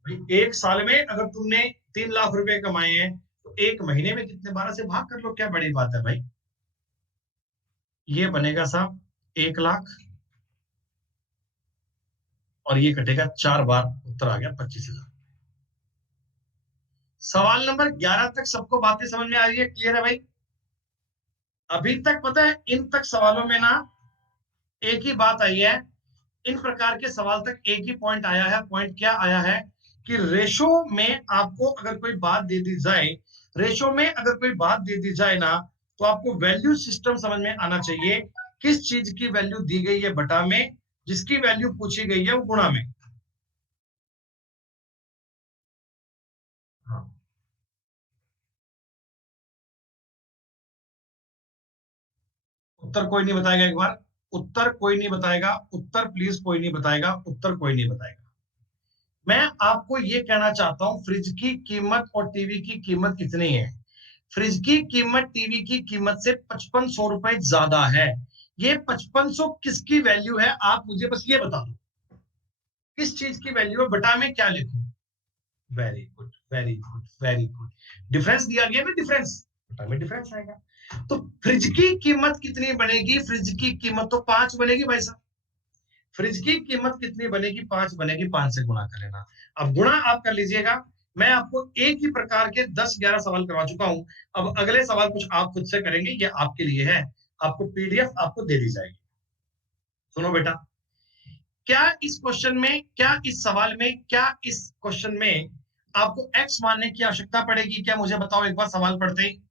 भाई एक साल में अगर तुमने 3 लाख रुपए कमाए हैं, तो एक महीने में कितने, 12 से भाग कर लो, क्या बड़ी बात है भाई। ये बनेगा साहब 1 लाख, और ये कटेगा 4 बार, उत्तर आ गया 25,000। सवाल नंबर 11 तक सबको बातें समझ में आ रही है, क्लियर है भाई? अभी तक पता है इन तक सवालों में ना एक ही बात आई है, इन प्रकार के सवाल तक एक ही पॉइंट आया है। पॉइंट क्या आया है कि रेशो में आपको अगर कोई बात दे दी जाए, रेशो में अगर कोई बात दे दी जाए ना, तो आपको वैल्यू सिस्टम समझ में आना चाहिए। किस चीज की वैल्यू दी गई है बटा में, जिसकी वैल्यू पूछी गई है वो गुणा में। हाँ, उत्तर कोई नहीं बताएगा एक बार, उत्तर कोई नहीं बताएगा, उत्तर प्लीज कोई नहीं बताएगा, उत्तर कोई नहीं बताएगा। मैं आपको यह कहना चाहता हूं फ्रिज की कीमत और टीवी की कीमत कितनी है। फ्रिज की कीमत टीवी की कीमत से 5500 रुपए ज्यादा है। ये 5500 किसकी वैल्यू है, आप मुझे बस ये बता दो, किस चीज की वैल्यू है, बटा में क्या लिखूं? Very good, very good, very good. Difference दिया गया ना, डिफरेंस, बटा में डिफरेंस आएगा। तो फ्रिज की कीमत कितनी बनेगी? फ्रिज की कीमत तो 5 बनेगी भाई साहब। फ्रिज की कीमत कितनी बनेगी? 5 बनेगी, 5 से गुणा कर लेना। अब गुणा आप कर लीजिएगा। मैं आपको एक ही प्रकार के 10-11 सवाल करवा चुका हूं। अब अगले सवाल कुछ आप खुद से करेंगे, ये आपके लिए है, आपको पीडीएफ आपको दे दी जाएगी। सुनो बेटा, क्या इस क्वेश्चन में, क्या इस सवाल में, क्या इस क्वेश्चन में आपको एक्स मानने की आवश्यकता पड़ेगी क्या? मुझे बताओ एक बार सवाल पढ़ते ही।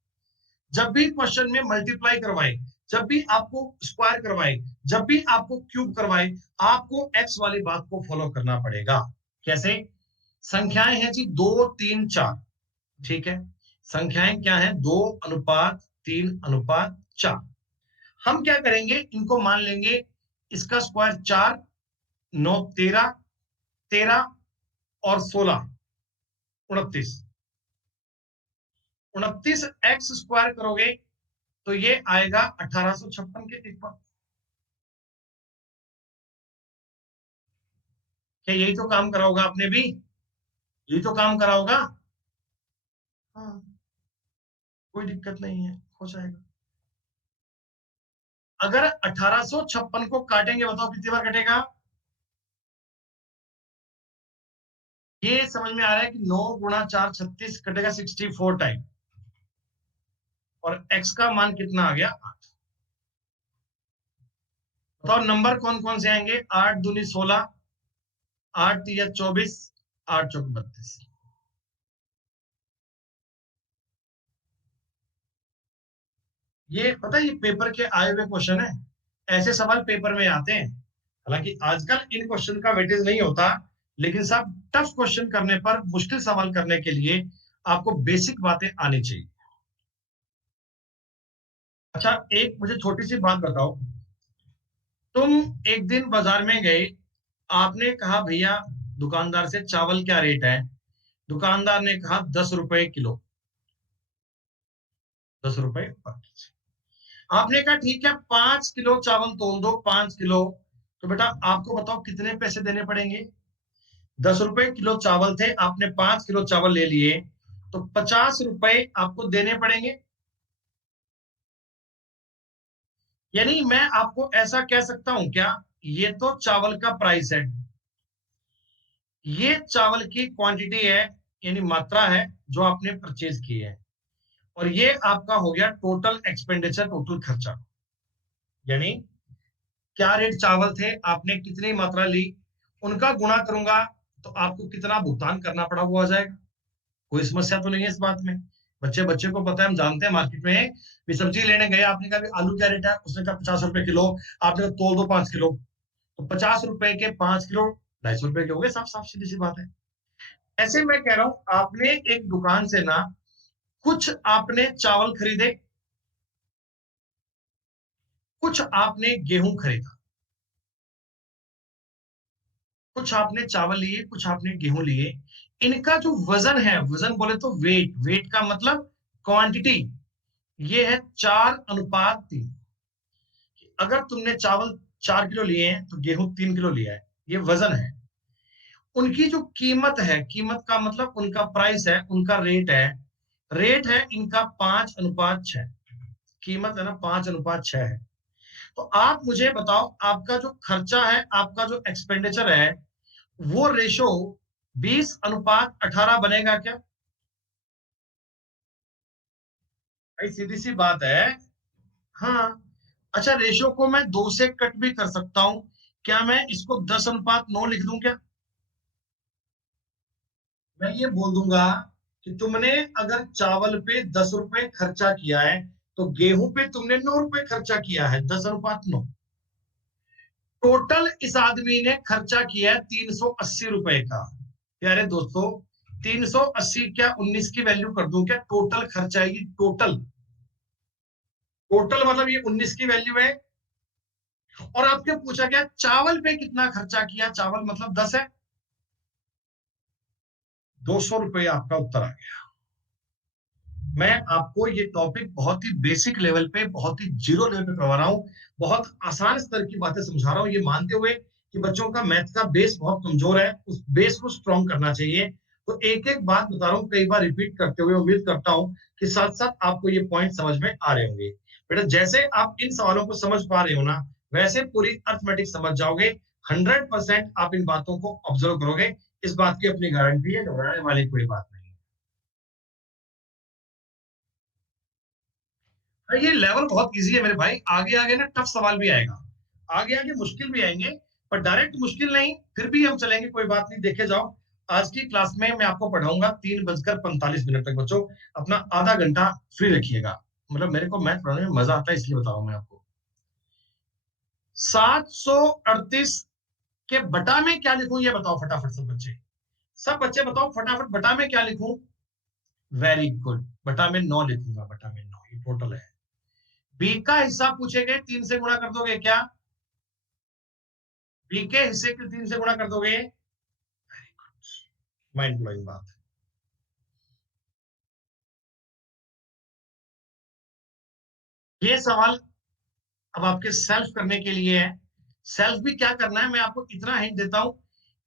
जब भी क्वेश्चन में मल्टीप्लाई करवाए, जब भी आपको स्क्वायर करवाए, जब भी आपको क्यूब करवाए, आपको एक्स वाली बात को फॉलो करना पड़ेगा। कैसे? संख्याएं हैं जी 2 3 4, ठीक है। संख्याएं क्या है? 2:3:4। हम क्या करेंगे, इनको मान लेंगे, इसका स्क्वायर 4, 9 13, 13 और 16 29। 29 x² करोगे तो ये आएगा 1856 के ठीक पर। क्या यही तो काम करा होगा आपने भी? यही तो काम करा होगा। हाँ, कोई दिक्कत नहीं है, हो जाएगा। अगर 1856 को काटेंगे, बताओ कितनी बार कटेगा? ये समझ में आ रहा है कि 9 × 4 36 कटेगा 64 टाइम। और x का मान कितना आ गया? 8। बताओ नंबर कौन कौन से आएंगे? 8 दूनी 16, 8 × 3 = 24, 8 × 4 = 32। ये पता है, ये पेपर के आए हुए क्वेश्चन है। ऐसे सवाल पेपर में आते हैं। हालांकि आजकल इन क्वेश्चन का वेटेज नहीं होता, लेकिन साहब टफ क्वेश्चन करने पर, मुश्किल सवाल करने के लिए आपको बेसिक बातें आनी चाहिए। अच्छा, एक मुझे छोटी सी बात बताओ। तुम एक दिन बाजार में गए, आपने कहा भैया दुकानदार से चावल क्या रेट है? दुकानदार ने कहा 10 रुपए किलो। 10 रुपए पर केजी। आपने कहा ठीक है, 5 किलो चावल तोल दो, 5 किलो। तो बेटा आपको बताओ कितने पैसे देने पड़ेंगे? 10 रुपए किलो चावल थे, आपने 5 किलो चावल ले लिए, तो 50 रुपए आपको देने पड़ेंगे। यानी मैं आपको ऐसा कह सकता हूं क्या, ये तो चावल का प्राइस है, ये चावल की क्वांटिटी है, यानी मात्रा है जो आपने परचेज की है, और ये आपका हो गया टोटल एक्सपेंडिचर, टोटल खर्चा। यानी क्या रेट चावल थे, आपने कितनी मात्रा ली, उनका गुणा करूंगा तो आपको कितना भुगतान करना पड़ा वो आ जाएगा। कोई समस्या तो नहीं है इस बात में। बच्चे बच्चे को पता है, हम जानते हैं मार्केट में भी सब्जी लेने गए, आपने कहा भी आलू क्या रेट है, उसने कहा 50 रुपए किलो। आपने कहा तोल दो 5 किलो, तो 50 रुपए के 5 किलो 250 रुपए के हो गए, साफ साफ सीधी सी बात है। ऐसे मैं कह रहा हूं, आपने एक दुकान से ना कुछ आपने चावल खरीदे, कुछ आपने गेहूं खरीदा, कुछ आपने चावल लिए, कुछ आपने गेहूं लिए। इनका जो वजन है, वजन बोले तो वेट, वेट का मतलब क्वांटिटी, ये है 4:3। अगर तुमने चावल 4 किलो लिए हैं तो गेहूं 3 किलो लिया है, ये वजन है। उनकी जो कीमत है, कीमत का मतलब उनका प्राइस है, उनका रेट है, रेट है इनका 5:6। कीमत है ना 5:6 है। तो आप मुझे बताओ, आपका जो खर्चा है, आपका जो एक्सपेंडिचर है, वो रेशो 20:18 बनेगा क्या? भाई सीधी सी बात है। हाँ। अच्छा, रेशो को मैं 2 से कट भी कर सकता हूं। क्या मैं इसको 10:9 लिख दूं क्या? मैं ये बोल दूंगा कि तुमने अगर चावल पे 10 रुपए खर्चा किया है, तो गेहूं पे तुमने 9 रुपए खर्चा किया है, 10:9। टोटल इस आदमी ने खर्चा किया है 380 रुपए का। प्यारे दोस्तों, 380 क्या 19 की वैल्यू कर दूं क्या? टोटल खर्चा है ये, टोटल। टोटल मतलब ये 19 की वैल्यू है। और आपके पूछा गया चावल पे कितना खर्चा किया, चावल मतलब 10 है, 200 रुपये आपका उत्तर आ गया। मैं आपको ये टॉपिक बहुत ही बेसिक लेवल पे, बहुत ही जीरो लेवल पे करवा रहा हूँ। बहुत आसान स्तर की बातें समझा रहा हूँ, ये मानते हुए कि बच्चों का मैथ का बेस बहुत कमजोर है, उस बेस को स्ट्रॉन्ग करना चाहिए। तो एक एक बात बता रहा हूँ, कई बार रिपीट करते हुए, उम्मीद करता हूँ कि साथ साथ आपको ये पॉइंट समझ में आ रहे होंगे। बेटा जैसे आप इन सवालों को समझ पा रहे हो ना, वैसे पूरी अर्थमेटिक समझ जाओगे। 100% आप इन बातों को ऑब्जर्व करोगे, इस बात की अपनी गारंटी है, घबराने वाली कोई बात नहीं। ये लेवल बहुत इजी है मेरे भाई, आगे आगे ना टफ सवाल भी आएगा, आगे आगे मुश्किल भी आएंगे, पर डायरेक्ट मुश्किल नहीं, फिर भी हम चलेंगे, कोई बात नहीं, देखे जाओ। आज की क्लास में मैं आपको पढ़ाऊंगा 3:45 तक। बच्चों अपना आधा घंटा फ्री रखिएगा, मतलब मेरे को मैथ पढ़ाने में मजा आता है, इसलिए बता रहा हूं मैं आपको। 738 के बटा में क्या लिखूं, ये बताओ फटाफट सब बच्चे। सब बच्चे बताओ फटाफट, बटा में क्या लिखूं? वेरी गुड, बटा में 9 लिखूंगा, बटा में 9 ये टोटल है। बी का हिस्सा पूछेगे, 3 से गुणा कर दोगे क्या? बी के हिस्से के 3 से गुणा कर दोगे? माइंड ब्लोइंग बात। ये सवाल अब आपके सेल्फ करने के लिए है। सेल्फ भी क्या करना है, मैं आपको इतना हिंट देता हूं।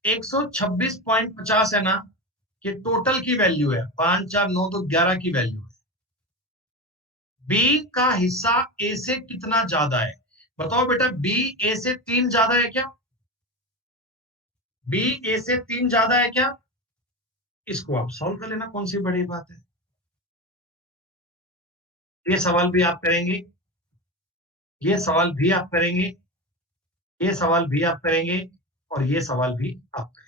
126.50 है ना, ये टोटल की वैल्यू है, 5 4 9 तो 11 की वैल्यू है। बी का हिस्सा ए से कितना ज्यादा है? बताओ बेटा, बी ए से 3 ज्यादा है क्या? बी ए से 3 ज्यादा है क्या? इसको आप सॉल्व कर लेना, कौन सी बड़ी बात है। ये सवाल भी आप करेंगे, ये सवाल भी आप करेंगे, ये सवाल भी आप करेंगे, और ये सवाल भी आप करेंगे।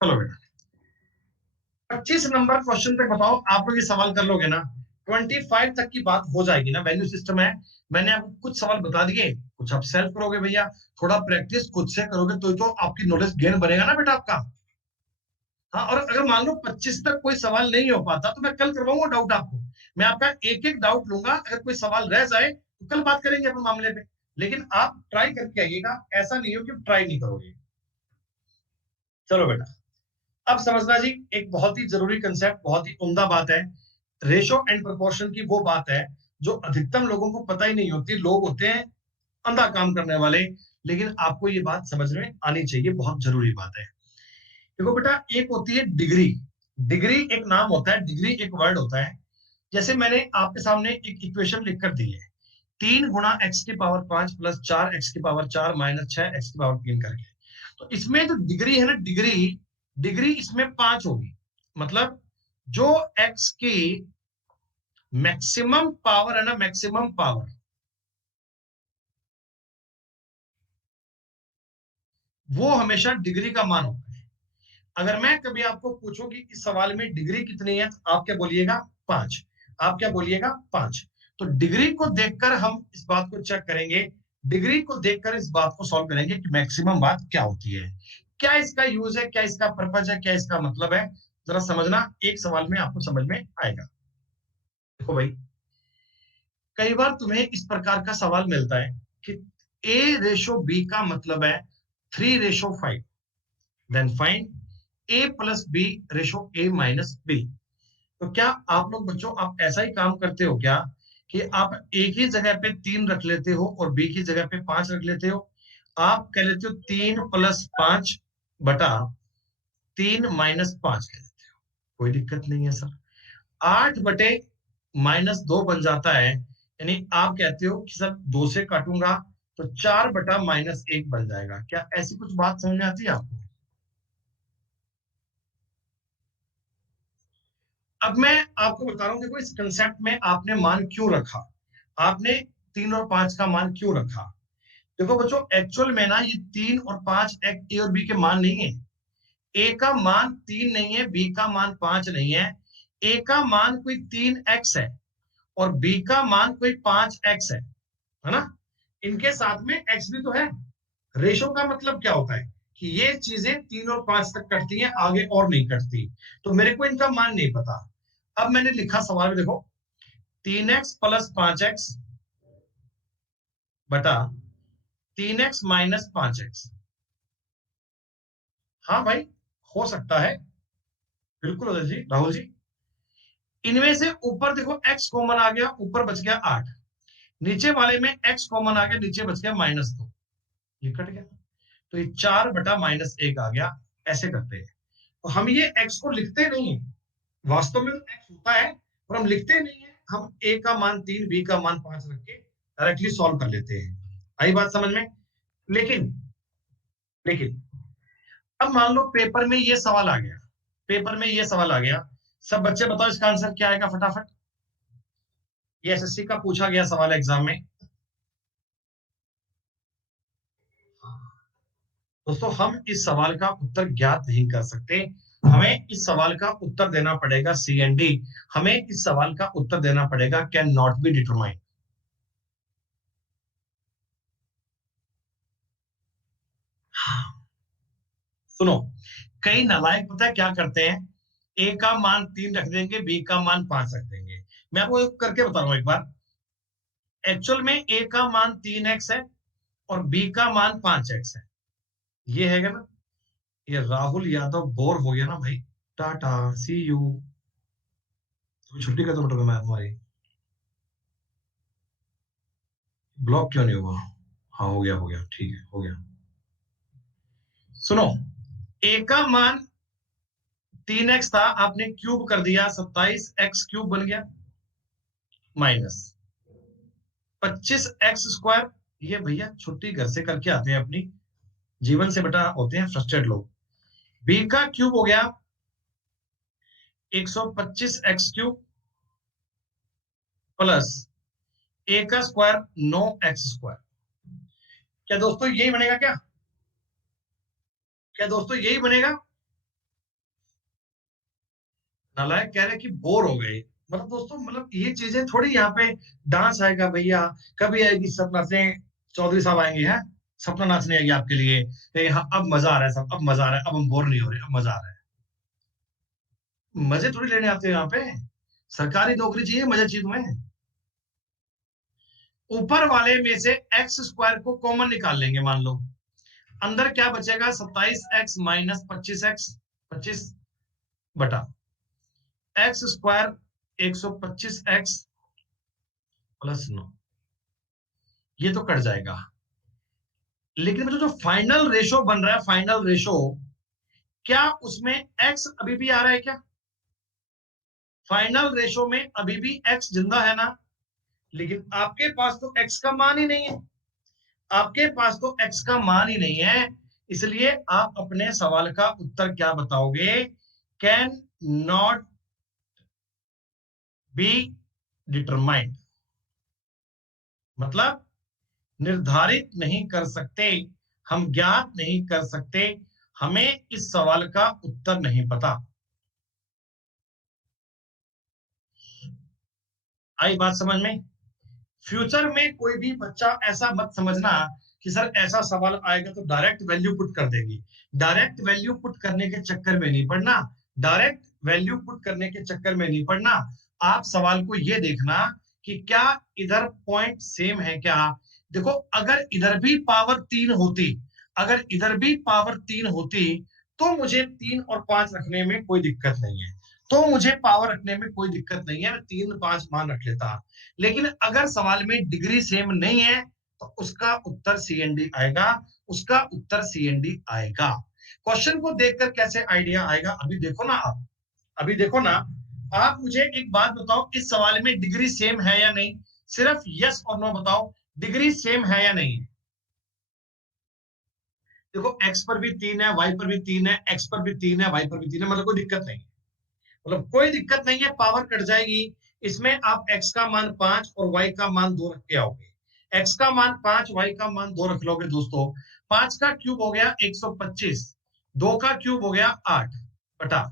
चलो बेटा, 25 नंबर क्वेश्चन पे बताओ, आप लोग ये सवाल कर लोगे ना? 25 तक की बात हो जाएगी ना, वैल्यू सिस्टम है। मैंने आपको कुछ सवाल बता दिए, कुछ आप सेल्फ करोगे भैया, थोड़ा प्रैक्टिस खुद से करोगे तो आपकी नॉलेज गेन बनेगा ना बेटा आपका। हाँ, और अगर मान लो 25 तक कोई सवाल नहीं हो पाता तो मैं कल करवाऊंगा डाउट आपको। मैं आपका एक एक डाउट लूंगा, अगर कोई सवाल रह जाए तो कल बात करेंगे अपन मामले पे। लेकिन आप ट्राई करके आइएगा, ऐसा नहीं हो कि ट्राई नहीं करोगे। चलो बेटा, अब समझना जी, एक बहुत ही जरूरी कंसेप्ट, बहुत ही उम्दा बात है। रेशो एंड प्रोपोर्शन की वो बात है जो अधिकतम लोगों को पता ही नहीं होती। लोग होते हैं अंधा काम करने वाले, लेकिन आपको ये बात समझ में आनी चाहिए, बहुत जरूरी बात है। देखो बेटा, एक होती है डिग्री। डिग्री एक नाम होता है, डिग्री एक वर्ड होता है। जैसे मैंने आपके सामने एक इक्वेशन लिखकर दी है, 3 गुणा x की पावर 5 प्लस 4 x की पावर 4 माइनस 6 x की पावर 3 करके। तो इसमें जो डिग्री है ना, डिग्री डिग्री इसमें 5 होगी। मतलब जो x की मैक्सिमम पावर है ना, मैक्सिमम पावर, वो हमेशा डिग्री का मान होता है। अगर मैं कभी आपको पूछूं कि इस सवाल में डिग्री कितनी है, तो आप क्या बोलिएगा? 5। आप क्या बोलिएगा? 5। तो डिग्री को देखकर हम इस बात को चेक करेंगे, डिग्री को देखकर इस बात को सॉल्व करेंगे कि मैक्सिमम बात क्या होती है, क्या इसका यूज है, क्या इसका पर्पज है, क्या इसका मतलब है। जरा समझना, एक सवाल में आपको समझ में आएगा। देखो भाई, कई बार तुम्हें इस प्रकार का सवाल मिलता है कि ए रेशो बी का मतलब है 3:5, then find A plus B ratio A minus B. तो क्या आप लोग बच्चों, आप ऐसा ही काम करते हो क्या कि आप एक ही जगह पे 3 रख लेते हो और बी की जगह पे 5 रख लेते हो? आप कह लेते हो 3 + 5 बटा 3 - 5 कह लेते हो, कोई दिक्कत नहीं है सर। 8/-2 बन जाता है, यानी आप कहते हो कि सर 2 से काटूंगा तो 4/-1 बन जाएगा। क्या ऐसी कुछ बात समझ में आती है आपको? अब मैं आपको बता रहा हूं, देखो इस कंसेप्ट में आपने मान क्यों रखा, आपने 3 और 5 का मान क्यों रखा। देखो बच्चों, एक्चुअल में ना ये 3 और 5 ए और बी के मान नहीं है। ए का मान 3 नहीं है, बी का मान 5 नहीं है। ए का मान कोई 3x है और बी का मान कोई 5x है ना। इनके साथ में x भी तो है। रेशो का मतलब क्या होता है कि ये चीजें 3 और 5 तक कटती हैं, आगे और नहीं कटती। तो मेरे को इनका मान नहीं पता। अब मैंने लिखा सवाल में, देखो 3x + 5x बटा 3x - 5x। हाँ भाई, हो सकता है, बिल्कुल उदय जी, राहुल जी। इनमें से ऊपर देखो x कॉमन आ गया, ऊपर बच गया 8। नीचे वाले में x कॉमन आ गया, नीचे बच गया -2, ये कट गया। तो ये 4/-1 आ गया। ऐसे करते हैं, तो हम ये x को लिखते नहीं है, वास्तव में x होता है और हम लिखते नहीं है। हम a का मान 3, b का मान 5 रख के डायरेक्टली सॉल्व कर लेते हैं। आई बात समझ में? लेकिन लेकिन अब मान लो पेपर में ये सवाल आ गया, पेपर में ये सवाल आ गया। सब बच्चे बताओ इसका आंसर क्या आएगा फटाफट। ये एसएससी का पूछा गया सवाल एग्जाम में। दोस्तों, हम इस सवाल का उत्तर ज्ञात नहीं कर सकते। हमें इस सवाल का उत्तर देना पड़ेगा सी एंड डी। हमें इस सवाल का उत्तर देना पड़ेगा कैन नॉट बी डिटरमाइंड। सुनो, कई नालायक पता है क्या करते हैं, ए का मान 3 रख देंगे, बी का मान 5 रख देंगे। मैं आपको करके बता रहा हूं एक बार। एक्चुअल में ए का मान 3x है और बी का मान 5x है। ये है ना, ये राहुल यादव बोर हो गया ना भाई। टाटा, सी यू। तो छुट्टी का तो मतलब मैं हमारी ब्लॉक क्यों नहीं हुआ? हाँ हो गया ठीक है हो गया। सुनो, ए का मान 3x था, आपने क्यूब कर दिया, 27x³ बन गया, माइनस 25x²। ये भैया छुट्टी घर से करके आते हैं अपनी, जीवन से बेटा होते हैं फ्रस्ट्रेट लोग। बी का क्यूब हो गया 125x³ प्लस ए का स्क्वायर 9x²। क्या दोस्तों यही बनेगा क्या? क्या दोस्तों यही बनेगा? नालायक कह रहे हैं कि बोर हो गए। मतलब दोस्तों, मतलब ये चीजें थोड़ी यहाँ पे डांस आएगा भैया, कभी आएगी सपना से, चौधरी साहब आएंगे हैं, सपना नाचने आएगी आपके लिए, हाँ अब मजा आ रहा है, सब अब मजा आ रहा है, अब हम बोर नहीं हो रहे, अब मजा आ रहा है। मजे थोड़ी लेने आते हो यहाँ पे, सरकारी नौकरी चाहिए, मजे चाहिए तुम्हें। ऊपर वाले में से x² को कॉमन निकाल लेंगे, मान लो अंदर क्या बचेगा, 27x माइनस 25x, 25 बटा x² 125x प्लस 9। ये तो कट जाएगा, लेकिन जो जो फाइनल रेशो बन रहा है, फाइनल रेशो, क्या उसमें x अभी भी आ रहा है क्या? फाइनल रेशो में अभी भी x जिंदा है ना? लेकिन आपके पास तो x का मान ही नहीं है, आपके पास तो x का मान ही नहीं है। इसलिए आप अपने सवाल का उत्तर क्या बताओगे? कैन नॉट बी डिटरमाइंड, मतलब निर्धारित नहीं कर सकते, हम ज्ञात नहीं कर सकते, हमें इस सवाल का उत्तर नहीं पता। आई बात समझ में? फ्यूचर में कोई भी बच्चा ऐसा मत समझना कि सर ऐसा सवाल आएगा तो डायरेक्ट वैल्यू पुट कर देंगे। डायरेक्ट वैल्यू पुट करने के चक्कर में नहीं पड़ना, डायरेक्ट वैल्यू पुट करने के चक्कर में नहीं पड़ना। आप सवाल को ये देखना कि क्या इधर पॉइंट सेम है क्या। देखो, अगर इधर भी पावर 3 होती, अगर इधर भी पावर 3 होती, तो मुझे 3 और 5 रखने में कोई दिक्कत नहीं है, तो मुझे पावर रखने में कोई दिक्कत नहीं है, मैं 3 5 मान रख लेता। लेकिन अगर सवाल में डिग्री सेम नहीं है, तो उसका उत्तर सीएनडी आएगा, उसका उत्तर सीएनडी आएगा। क्वेश्चन को देखकर कैसे आइडिया आएगा, अभी देखो ना आप, अभी देखो ना। आप मुझे एक बात बताओ, इस सवाल में डिग्री सेम है या नहीं? सिर्फ यस और नो बताओ, डिग्री सेम है या नहीं? देखो, एक्स पर भी 3 है, वाई पर भी 3 है, एक्स पर भी 3 है, वाई पर भी 3 है, मतलब कोई दिक्कत नहीं, मतलब कोई दिक्कत नहीं है, पावर कट जाएगी। इसमें आप x का मान 5 और y का मान 2 रख के आओगे। x का मान 5, y का मान 2 रख लोगे दोस्तों। 5 का क्यूब हो गया 125, 2 का क्यूब हो गया 8 बटा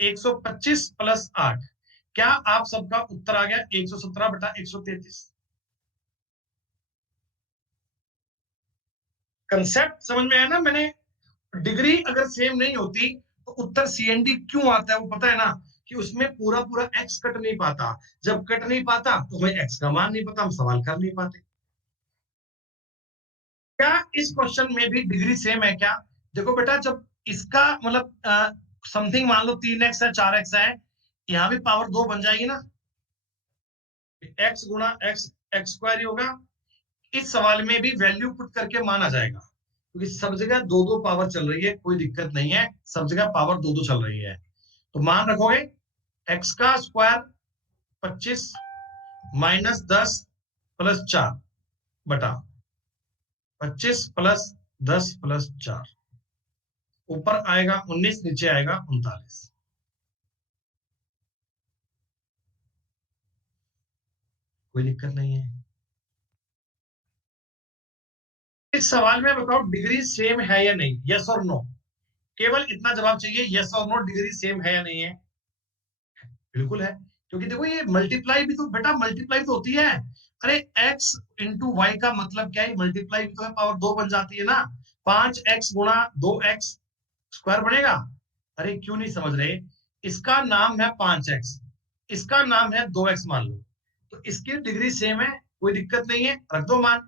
125 प्लस 8। क्या आप सबका उत्तर आ गया 117 बटा 133? कंसेप्ट समझ में आया ना? मैंने डिग्री अगर सेम नहीं होती तो उत्तर सीएनडी क्यों आता है, वो पता है ना, कि उसमें पूरा पूरा एक्स कट नहीं पाता। जब कट नहीं पाता तो हमें एक्स का मान नहीं पता, हम सवाल कर नहीं पाते। क्या इस क्वेश्चन में भी डिग्री सेम है क्या? देखो बेटा, जब इसका मतलब समथिंग मान लो 3x है, 4x है, यहां भी पावर 2 बन जाएगी ना, एक्स गुणा एक्स, x² ही होगा। इस सवाल में भी वैल्यू पुट करके मान आ जाएगा, क्योंकि सब जगह दो दो पावर चल रही है, कोई दिक्कत नहीं है, सब जगह पावर दो दो चल रही है। तो मान रखोगे एक्स का स्क्वायर 25 माइनस 10 प्लस 4 बटा 25 प्लस 10 प्लस 4, ऊपर आएगा 19, नीचे आएगा 39। कोई दिक्कत नहीं है। इस सवाल में बताओ डिग्री सेम है या नहीं, यस और नो? केवल इतना जवाब चाहिए, यस और नो, डिग्री सेम है या नहीं है। बिल्कुल है, क्योंकि देखो ये मल्टीप्लाई भी तो बेटा मल्टीप्लाई तो होती है। अरे x इंटू वाई का मतलब क्या है, मल्टीप्लाई भी तो है, पावर 2 बन जाती है ना। 5x गुणा 2x स्क्वायर बनेगा। अरे क्यों नहीं समझ रहे, इसका नाम है 5x, इसका नाम है 2x मान लो, तो इसकी डिग्री सेम है, कोई दिक्कत नहीं है, रख दो मान।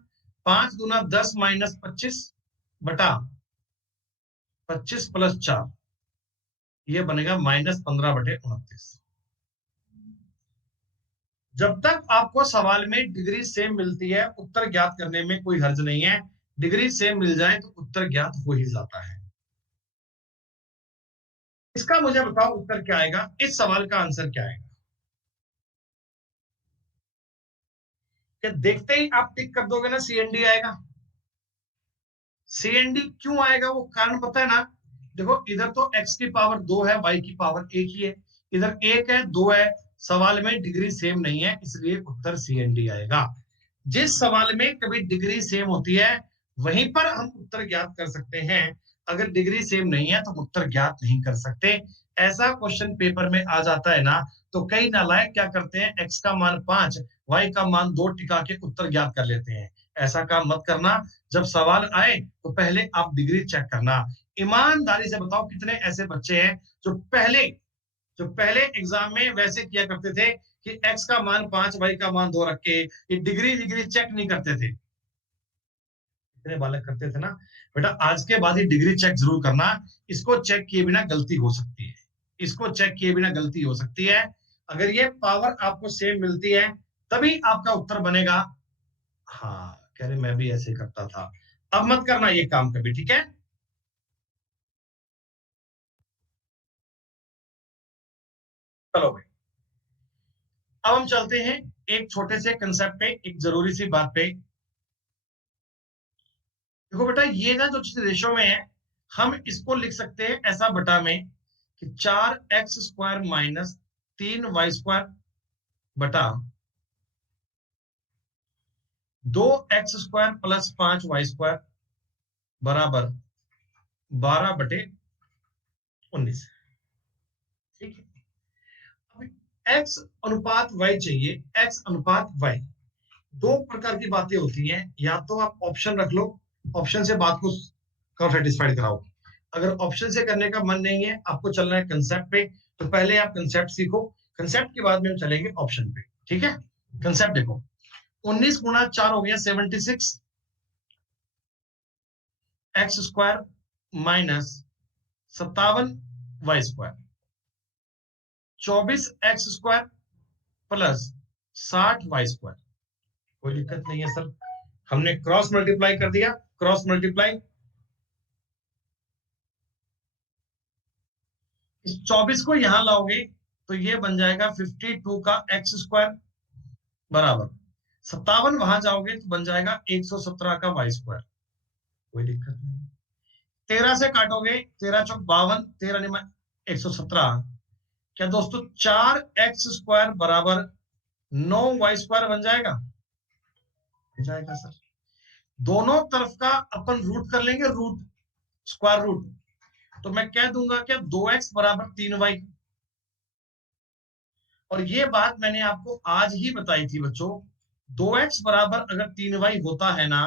5 × 10 - 25 बटा 25 + 4, ये बनेगा -15/29। जब तक आपको सवाल में डिग्री सेम मिलती है, उत्तर ज्ञात करने में कोई हर्ज नहीं है। डिग्री सेम मिल जाए तो उत्तर ज्ञात हो ही जाता है। इसका मुझे बताओ उत्तर क्या आएगा, इस सवाल का आंसर क्या आएगा। क्या देखते ही आप टिक कर दोगे ना, सीएनडी आएगा। सीएनडी क्यों आएगा, वो कारण पता है ना। देखो इधर तो x की पावर 2 है, y की पावर 1 ही है, इधर 1 है 2 है, सवाल में डिग्री सेम नहीं है, इसलिए उत्तर सीएनडी आएगा। जिस सवाल में कभी डिग्री सेम होती है वहीं पर हम उत्तर ज्ञात कर सकते हैं, अगर डिग्री सेम नहीं है तो उत्तर ज्ञात नहीं कर सकते। ऐसा क्वेश्चन पेपर में आ जाता है ना, तो कई नालायक क्या करते हैं, x का मान 5, y का मान 2 टिका के उत्तर ज्ञात कर लेते हैं। ऐसा काम मत करना। जब सवाल आए तो पहले आप डिग्री चेक करना। ईमानदारी से बताओ कितने ऐसे बच्चे हैं जो पहले एग्जाम में वैसे किया करते थे कि x का मान 5, y का मान 2 रख के ये डिग्री डिग्री चेक नहीं करते थे। इतने बालक करते थे ना। बेटा आज के बाद ही डिग्री चेक जरूर करना। इसको चेक किए बिना गलती हो सकती है, इसको चेक किए बिना गलती हो सकती है। अगर ये पावर आपको सेम मिलती है तभी आपका उत्तर बनेगा। हाँ कह रहे मैं भी ऐसे करता था। अब मत करना ये काम कभी, ठीक है। चलो भाई, अब हम चलते हैं एक छोटे से कंसेप्ट पे, एक जरूरी सी बात पे। देखो बेटा ये ना जो चीज रेशो में है, हम इसको लिख सकते हैं ऐसा बटा में कि 4x² - 3y² बटा 2x² + 5y² बराबर 12/19। ठीक है। अब x अनुपात y चाहिए, x अनुपात y। दो प्रकार की बातें होती हैं, या तो आप ऑप्शन रख लो, ऑप्शन से बात को कब सेटिस्फाइड कराओ। अगर ऑप्शन से करने का मन नहीं है, आपको चलना है कंसेप्ट पे, तो पहले आप कंसेप्ट सीखो, कंसेप्ट के बाद में हम चलेंगे ऑप्शन पे, ठीक है। कंसेप्ट देखो, 19 × 4 हो गया 76 x² minus 57y², 24x² plus 60y²। कोई दिक्कत नहीं है सर, हमने क्रॉस मल्टीप्लाई कर दिया, क्रॉस मल्टीप्लाई। इस 24 को यहां लाओगे तो ये बन जाएगा 52 का x² बराबर 57, वहां जाओगे तो बन जाएगा 117 का y²। कोई दिक्कत नहीं। 13 से काटोगे, 13×4 = 52, 13×9 = 117। क्या दोस्तों 4x² बराबर 9y² बन जाएगा, बन जाएगा सर। दोनों तरफ का अपन रूट कर लेंगे, रूट स्क्वायर रूट, तो मैं कह दूंगा क्या 2x बराबर 3y। और ये बात मैंने आपको आज ही बताई थी बच्चों, 2x बराबर अगर 3y होता है ना,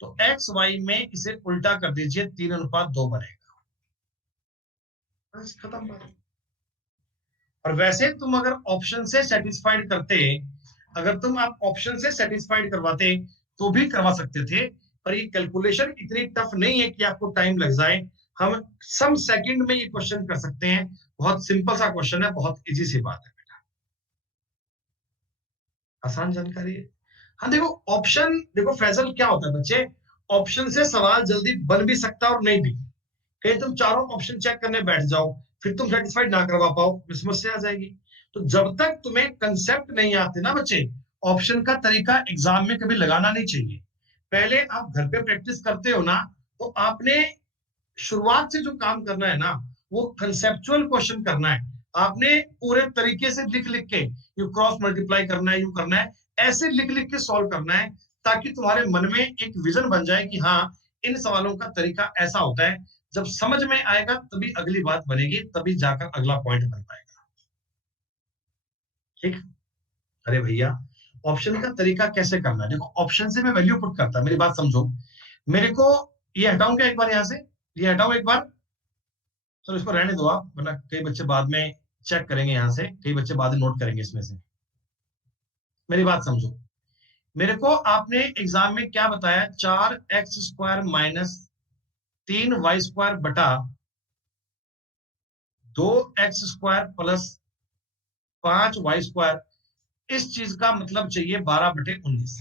तो एक्स वाई में इसे उल्टा कर दीजिए, 3:2 बनेगा। बस खत्म बात। और वैसे तुम अगर ऑप्शन से सेटिस्फाइड करते, अगर तुम आप ऑप्शन से सेटिस्फाइड करवाते तो भी करवा सकते थे, पर ये कैलकुलेशन इतनी टफ नहीं है कि आपको टाइम लग जाए। हम सम सेकंड में ये क्वेश्चन कर सकते हैं, बहुत सिंपल सा क्वेश्चन है, बहुत इजी सी बात है बेटा, आसान जानकारी है। हाँ देखो ऑप्शन, देखो फैसल क्या होता है बच्चे, ऑप्शन से सवाल जल्दी बन भी सकता है और नहीं भी। कहीं तुम चारों ऑप्शन चेक करने बैठ जाओ, फिर तुम सेटिस्फाइड ना करवा पाओ, समस्या आ जाएगी। तो जब तक तुम्हें कंसेप्ट नहीं आते ना बच्चे, ऑप्शन का तरीका एग्जाम में कभी लगाना नहीं चाहिए। पहले आप घर पे प्रैक्टिस करते हो ना, तो आपने शुरुआत से जो काम करना है ना, वो कंसेप्चुअल क्वेश्चन करना है। आपने पूरे तरीके से लिख लिख के, यू क्रॉस मल्टीप्लाई करना है, यू करना है, ऐसे लिख लिख के सॉल्व करना है, ताकि तुम्हारे मन में एक विजन बन जाए कि हाँ इन सवालों का तरीका ऐसा होता है। जब समझ में आएगा तभी अगली बात बनेगी, तभी जाकर अगला पॉइंट बन पाएगा। ठीक। अरे भैया, ऑप्शन का तरीका कैसे करना है, देखो ऑप्शन से मैं वैल्यू पुट करता, मेरी बात समझो। मेरे को ये हटाऊं क्या एक बार यहां से, ये हटाऊं एक बार, चलो इसको रहने दो आप, वरना कई बच्चे बाद में चेक करेंगे, यहां से कई बच्चे बाद में नोट करेंगे इसमें से। मेरी बात समझो, मेरे को आपने एग्जाम में क्या बताया, 4x² माइनस 3y² बटा 2x² प्लस 5y²। इस चीज का मतलब चाहिए 12/19।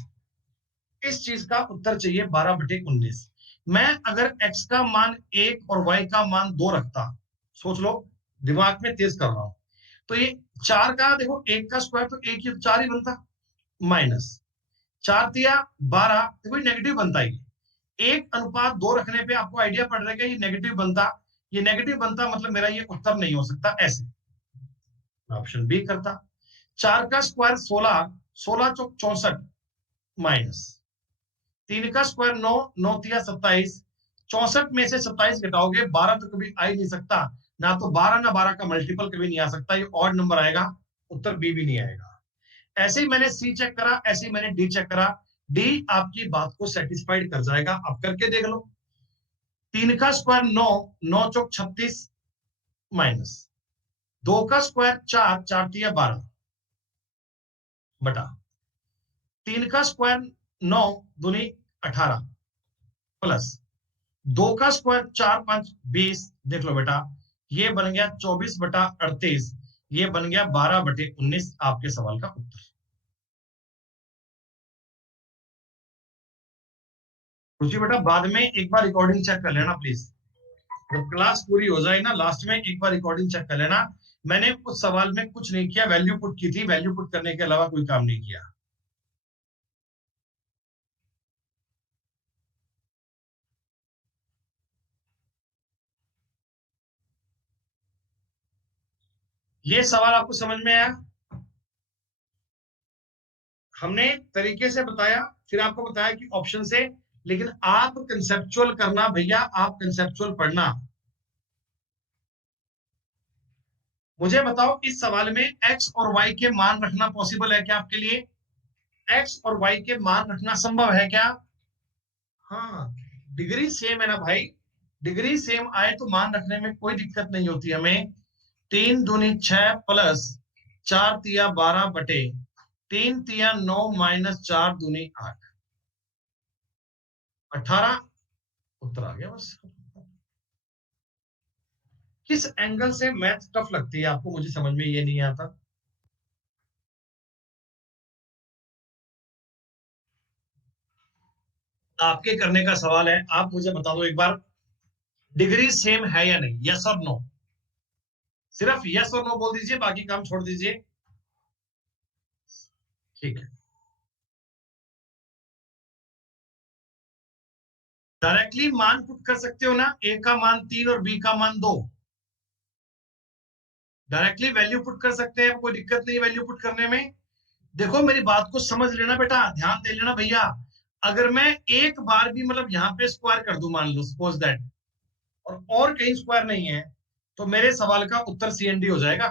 इस चीज का उत्तर चाहिए 12/19। मैं अगर x का मान 1 और y का मान 2 रखता, सोच लो, दिमाग में तेज कर रहा हूं, तो ये 4 का देखो, 1 का स्क्वायर तो 1 ही 4 ही बनता, माइनस 4 तिया 12, देखो नेगेटिव बनता ही। 1:2 रखने पे आपको आइडिया पड़ रहा है कि ये नेगेटिव बनता, ये नेगेटिव बनता, मतलब मेरा ये उत्तर नहीं हो सकता ऐसे। ऑप्शन बी करता। 4 का स्क्वायर 16, 16 × 64 माइनस 3 का स्क्वायर 9, 9 तिया 27, 64 में से 27 घटाओगे 12 तो कभी आ ही नहीं सकता, ना तो 12 ना 12 का मल्टीपल कभी नहीं आ सकता, ये ऑड नंबर आएगा, उत्तर बी भी नहीं आएगा। ऐसे ही मैंने सी चेक करा, ऐसे ही मैंने डी चेक करा, डी आपकी बात को सेटिस्फाइड कर जाएगा, आप करके देख लो। 3 का स्क्वायर 9, 9 × 36 माइनस 2 का स्क्वायर 4, 4 तिया 12 बटा 3 का स्क्वायर 9 दूनी 18 प्लस 2 का स्क्वायर 4 5 20, देख लो बेटा, ये बन गया 24/38, ये बन गया 12/19, आपके सवाल का उत्तर। रुचि बेटा, बाद में एक बार रिकॉर्डिंग चेक कर लेना प्लीज, जब क्लास पूरी हो जाए ना, लास्ट में एक बार रिकॉर्डिंग चेक कर लेना। मैंने उस सवाल में कुछ नहीं किया, वैल्यू पुट की थी, वैल्यू पुट करने के अलावा कोई काम नहीं किया। ये सवाल आपको समझ में आया? हमने तरीके से बताया, फिर आपको बताया कि ऑप्शन से, लेकिन आप कंसेप्चुअल करना भैया, आप कंसेप्चुअल पढ़ना। मुझे बताओ, इस सवाल में एक्स और वाई के मान रखना पॉसिबल है क्या आपके लिए? एक्स और वाई के मान रखना संभव है क्या? हाँ, डिग्री सेम है ना भाई, डिग्री सेम आए तो मान रखने में कोई दिक्कत नहीं होती हमें। 3 दूनी 6 प्लस 4 तिया 12 बटे 3 तिया 9 माइनस 4 दूनी 8, 18, उत्तर आ गया बस। किस एंगल से मैथ टफ लगती है आपको, मुझे समझ में ये नहीं आता। आपके करने का सवाल है, आप मुझे बता दो एक बार, डिग्री सेम है या नहीं, यस और नो, सिर्फ यस और नो बोल दीजिए, बाकी काम छोड़ दीजिए। ठीक है, डायरेक्टली मान पुट कर सकते हो ना, ए का मान 3 और बी का मान 2, डायरेक्टली वैल्यू पुट कर सकते हैं, कोई दिक्कत नहीं वैल्यू पुट करने में। देखो मेरी बात को समझ लेना बेटा, ध्यान दे लेना भैया। अगर मैं एक बार भी मतलब यहाँ पे स्क्वायर कर दूं, मान लो सपोज दैट, और कहीं स्क्वायर नहीं है, तो मेरे सवाल का उत्तर सीएनडी हो जाएगा।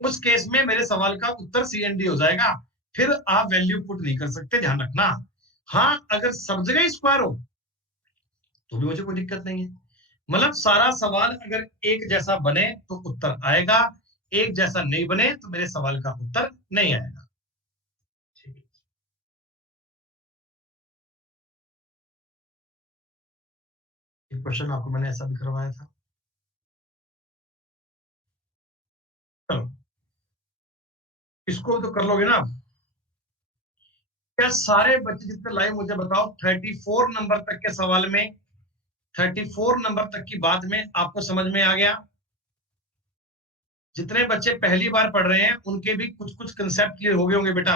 उस केस में मेरे सवाल का उत्तर सीएनडी हो जाएगा, फिर आप वैल्यू पुट नहीं कर सकते, ध्यान रखना। हाँ, अगर सब जगह स्क्वायर हो तो भी मुझे कोई दिक्कत नहीं है, मतलब सारा सवाल अगर एक जैसा बने तो उत्तर आएगा, एक जैसा नहीं बने तो मेरे सवाल का उत्तर नहीं आएगा। ठीक है, एक क्वेश्चन आपको मैंने ऐसा भी करवाया था। चलो, इसको तो कर लोगे ना आप? क्या सारे बच्चे जितने लाइव, मुझे बताओ 34 नंबर तक के सवाल में, 34 नंबर तक की बात में आपको समझ में आ गया? जितने बच्चे पहली बार पढ़ रहे हैं उनके भी कुछ कुछ कंसेप्ट क्लियर हो गए होंगे बेटा।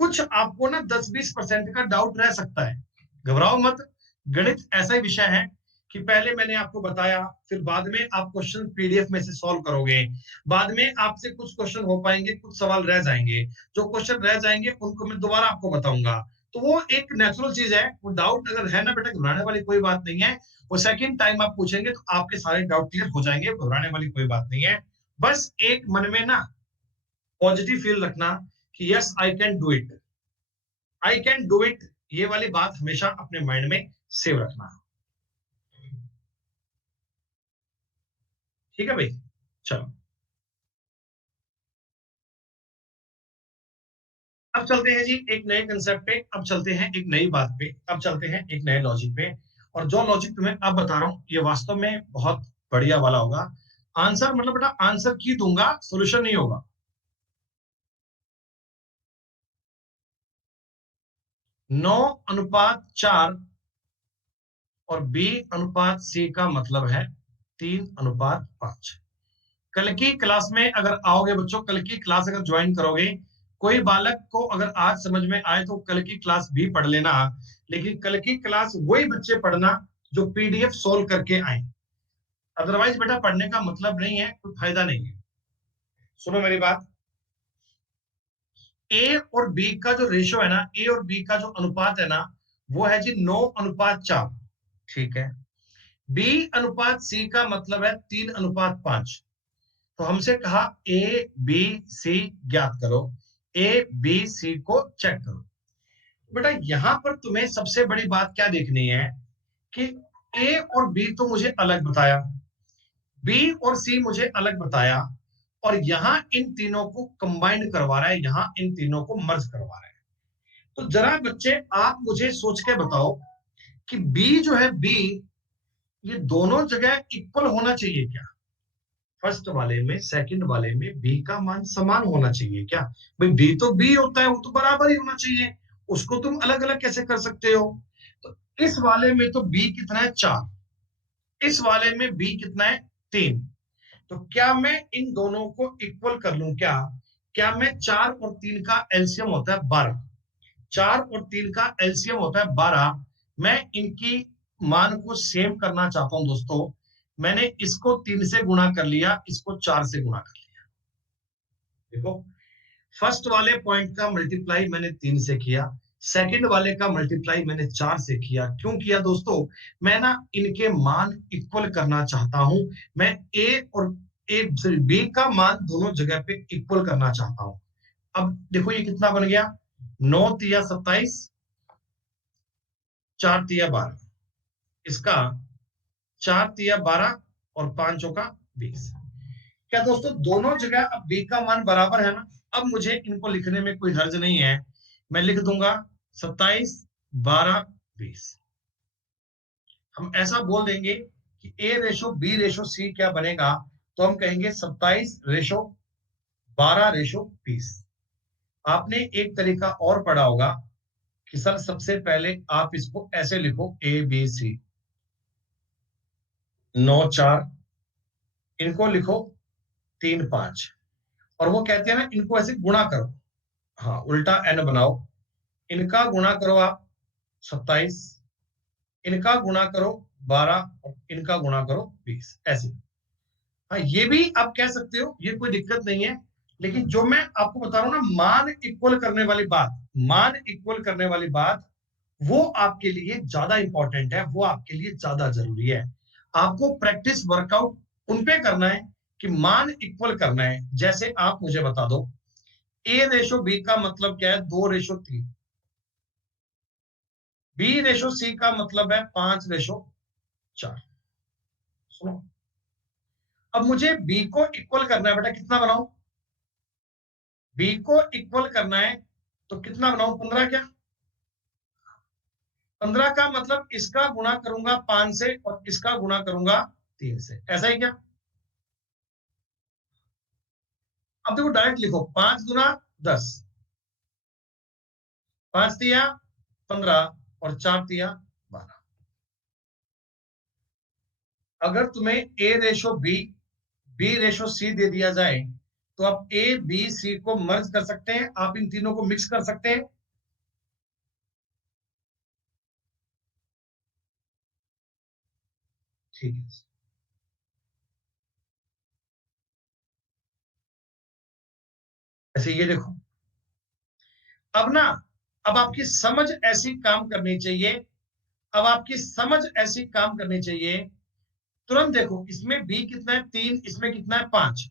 कुछ आपको ना 10-20% का डाउट रह सकता है, घबराओ मत। गणित ऐसा ही विषय है कि पहले मैंने आपको बताया, फिर बाद में आप क्वेश्चन पीडीएफ में से सॉल्व करोगे, बाद में आपसे कुछ क्वेश्चन हो पाएंगे, कुछ सवाल रह जाएंगे, जो क्वेश्चन रह जाएंगे उनको मैं दोबारा आपको बताऊंगा, तो वो एक नेचुरल चीज है। वो डाउट अगर है ना बेटा, घबराने वाली कोई बात नहीं है। वो सेकंड टाइम आप पूछेंगे तो आपके सारे डाउट क्लियर हो जाएंगे, घबराने वाली कोई बात नहीं है। बस एक मन में ना पॉजिटिव फील रखना कि yes I can do it, I can do it. ये वाली बात हमेशा अपने माइंड में सेव रखना। ठीक है भाई, चलो अब चलते हैं जी एक नए कंसेप्ट पे, अब चलते हैं एक नई बात पे, अब चलते हैं एक नए लॉजिक पे। और जो लॉजिक तुम्हें अब बता रहा हूं ये वास्तव में बहुत बढ़िया वाला होगा। आंसर मतलब बेटा आंसर की दूंगा, सोल्यूशन नहीं होगा। 9:4 और B/C का मतलब है 3:5। कल की क्लास में अगर आओगे बच्चों, कल की क्लास अगर ज्वाइन करोगे, कोई बालक को अगर आज समझ में आए तो कल की क्लास भी पढ़ लेना। लेकिन कल की क्लास वही बच्चे पढ़ना जो पीडीएफ सोल्व करके आए। अदरवाइज बेटा पढ़ने का मतलब नहीं है, कोई फायदा नहीं है। सुनो मेरी बात, ए और बी का जो रेशियो है ना, ए और बी का जो अनुपात है ना, वो है जी 9:4। ठीक है। B/C का मतलब है 3:5। तो हमसे कहा ABC ज्ञात करो, ABC को चेक करो। बेटा यहां पर तुम्हें सबसे बड़ी बात क्या देखनी है कि A और B तो मुझे अलग बताया, B और C मुझे अलग बताया, और यहां इन तीनों को कंबाइंड करवा रहा है, यहां इन तीनों को मर्ज करवा रहा है। तो जरा बच्चे आप मुझे सोच के बताओ कि B जो है B, ये दोनों जगह इक्वल होना चाहिए क्या? फर्स्ट वाले में सेकंड वाले में बी का मान समान होना चाहिए क्या? भाई बी तो बी होता है, वो तो बराबर ही होना चाहिए, उसको तुम अलग अलग कैसे कर सकते हो? तो इस वाले में तो बी कितना है 4, इस वाले में बी कितना है 3। तो क्या मैं इन दोनों को इक्वल कर लूं क्या? क्या मैं 4 और 3 का एलसीएम होता है 12, 4 और 3 का एलसीएम होता है 12, मैं इनकी मान को सेम करना चाहता हूं दोस्तों। मैंने इसको 3 से गुणा कर लिया, इसको 4 से गुणा कर लिया। देखो, फर्स्ट वाले पॉइंट का मल्टीप्लाई मैंने 3 से किया, सेकंड वाले का मल्टीप्लाई मैंने 4 से किया। क्यों किया दोस्तों? मैं ना इनके मान इक्वल करना चाहता हूं। मैं ए और ए सॉरी बी का मान दोनों जगह पे इक्वल करना चाहता हूं। अब देखो ये कितना बन गया, 9 तिया 27, 4 तिया 12, इसका 4 तिया 12 और 5 चौका 20। क्या दोस्तों दोनों जगह अब बी का मान बराबर है ना? अब मुझे इनको लिखने में कोई हर्ज नहीं है, मैं लिख दूंगा 27, 12, 20। हम ऐसा बोल देंगे कि A/B/C क्या बनेगा, तो हम कहेंगे 27/12/20। आपने एक तरीका और पढ़ा होगा कि सर सबसे पहले आप इसको ऐसे लिखो ABC, 9 4, इनको लिखो 3 5, और वो कहते हैं ना इनको ऐसे गुणा करो। हाँ उल्टा एन बनाओ, इनका गुणा करो आप 27, इनका गुणा करो 12, और इनका गुणा करो 20, ऐसे। हाँ ये भी आप कह सकते हो, ये कोई दिक्कत नहीं है। लेकिन जो मैं आपको बता रहा हूं ना, मान इक्वल करने वाली बात, मान इक्वल करने वाली बात, वो आपके लिए ज्यादा इंपॉर्टेंट है, वो आपके लिए ज्यादा जरूरी है। आपको प्रैक्टिस वर्कआउट उन पे करना है कि मान इक्वल करना है। जैसे आप मुझे बता दो A/B का मतलब क्या है, 2/3। B/C का मतलब है 5/4। सुनो, अब मुझे बी को इक्वल करना है बेटा, कितना बनाऊं? बी को इक्वल करना है तो कितना बनाऊं, 15 क्या? 15 का मतलब इसका गुणा करूंगा 5 से और इसका गुणा करूंगा 3 से, ऐसा ही क्या? अब देखो डायरेक्ट लिखो, 5 × 10, 5 तिया 15 और 4 तिया 12। अगर तुम्हें A/B, B/C दे दिया जाए तो आप A B C को मर्ज कर सकते हैं, आप इन तीनों को मिक्स कर सकते हैं। ठीक है, ऐसे ये देखो, अब ना अब आपकी समझ ऐसी काम करनी चाहिए, अब आपकी समझ ऐसी काम करनी चाहिए, तुरंत देखो इसमें बी कितना है 3, इसमें कितना है 5।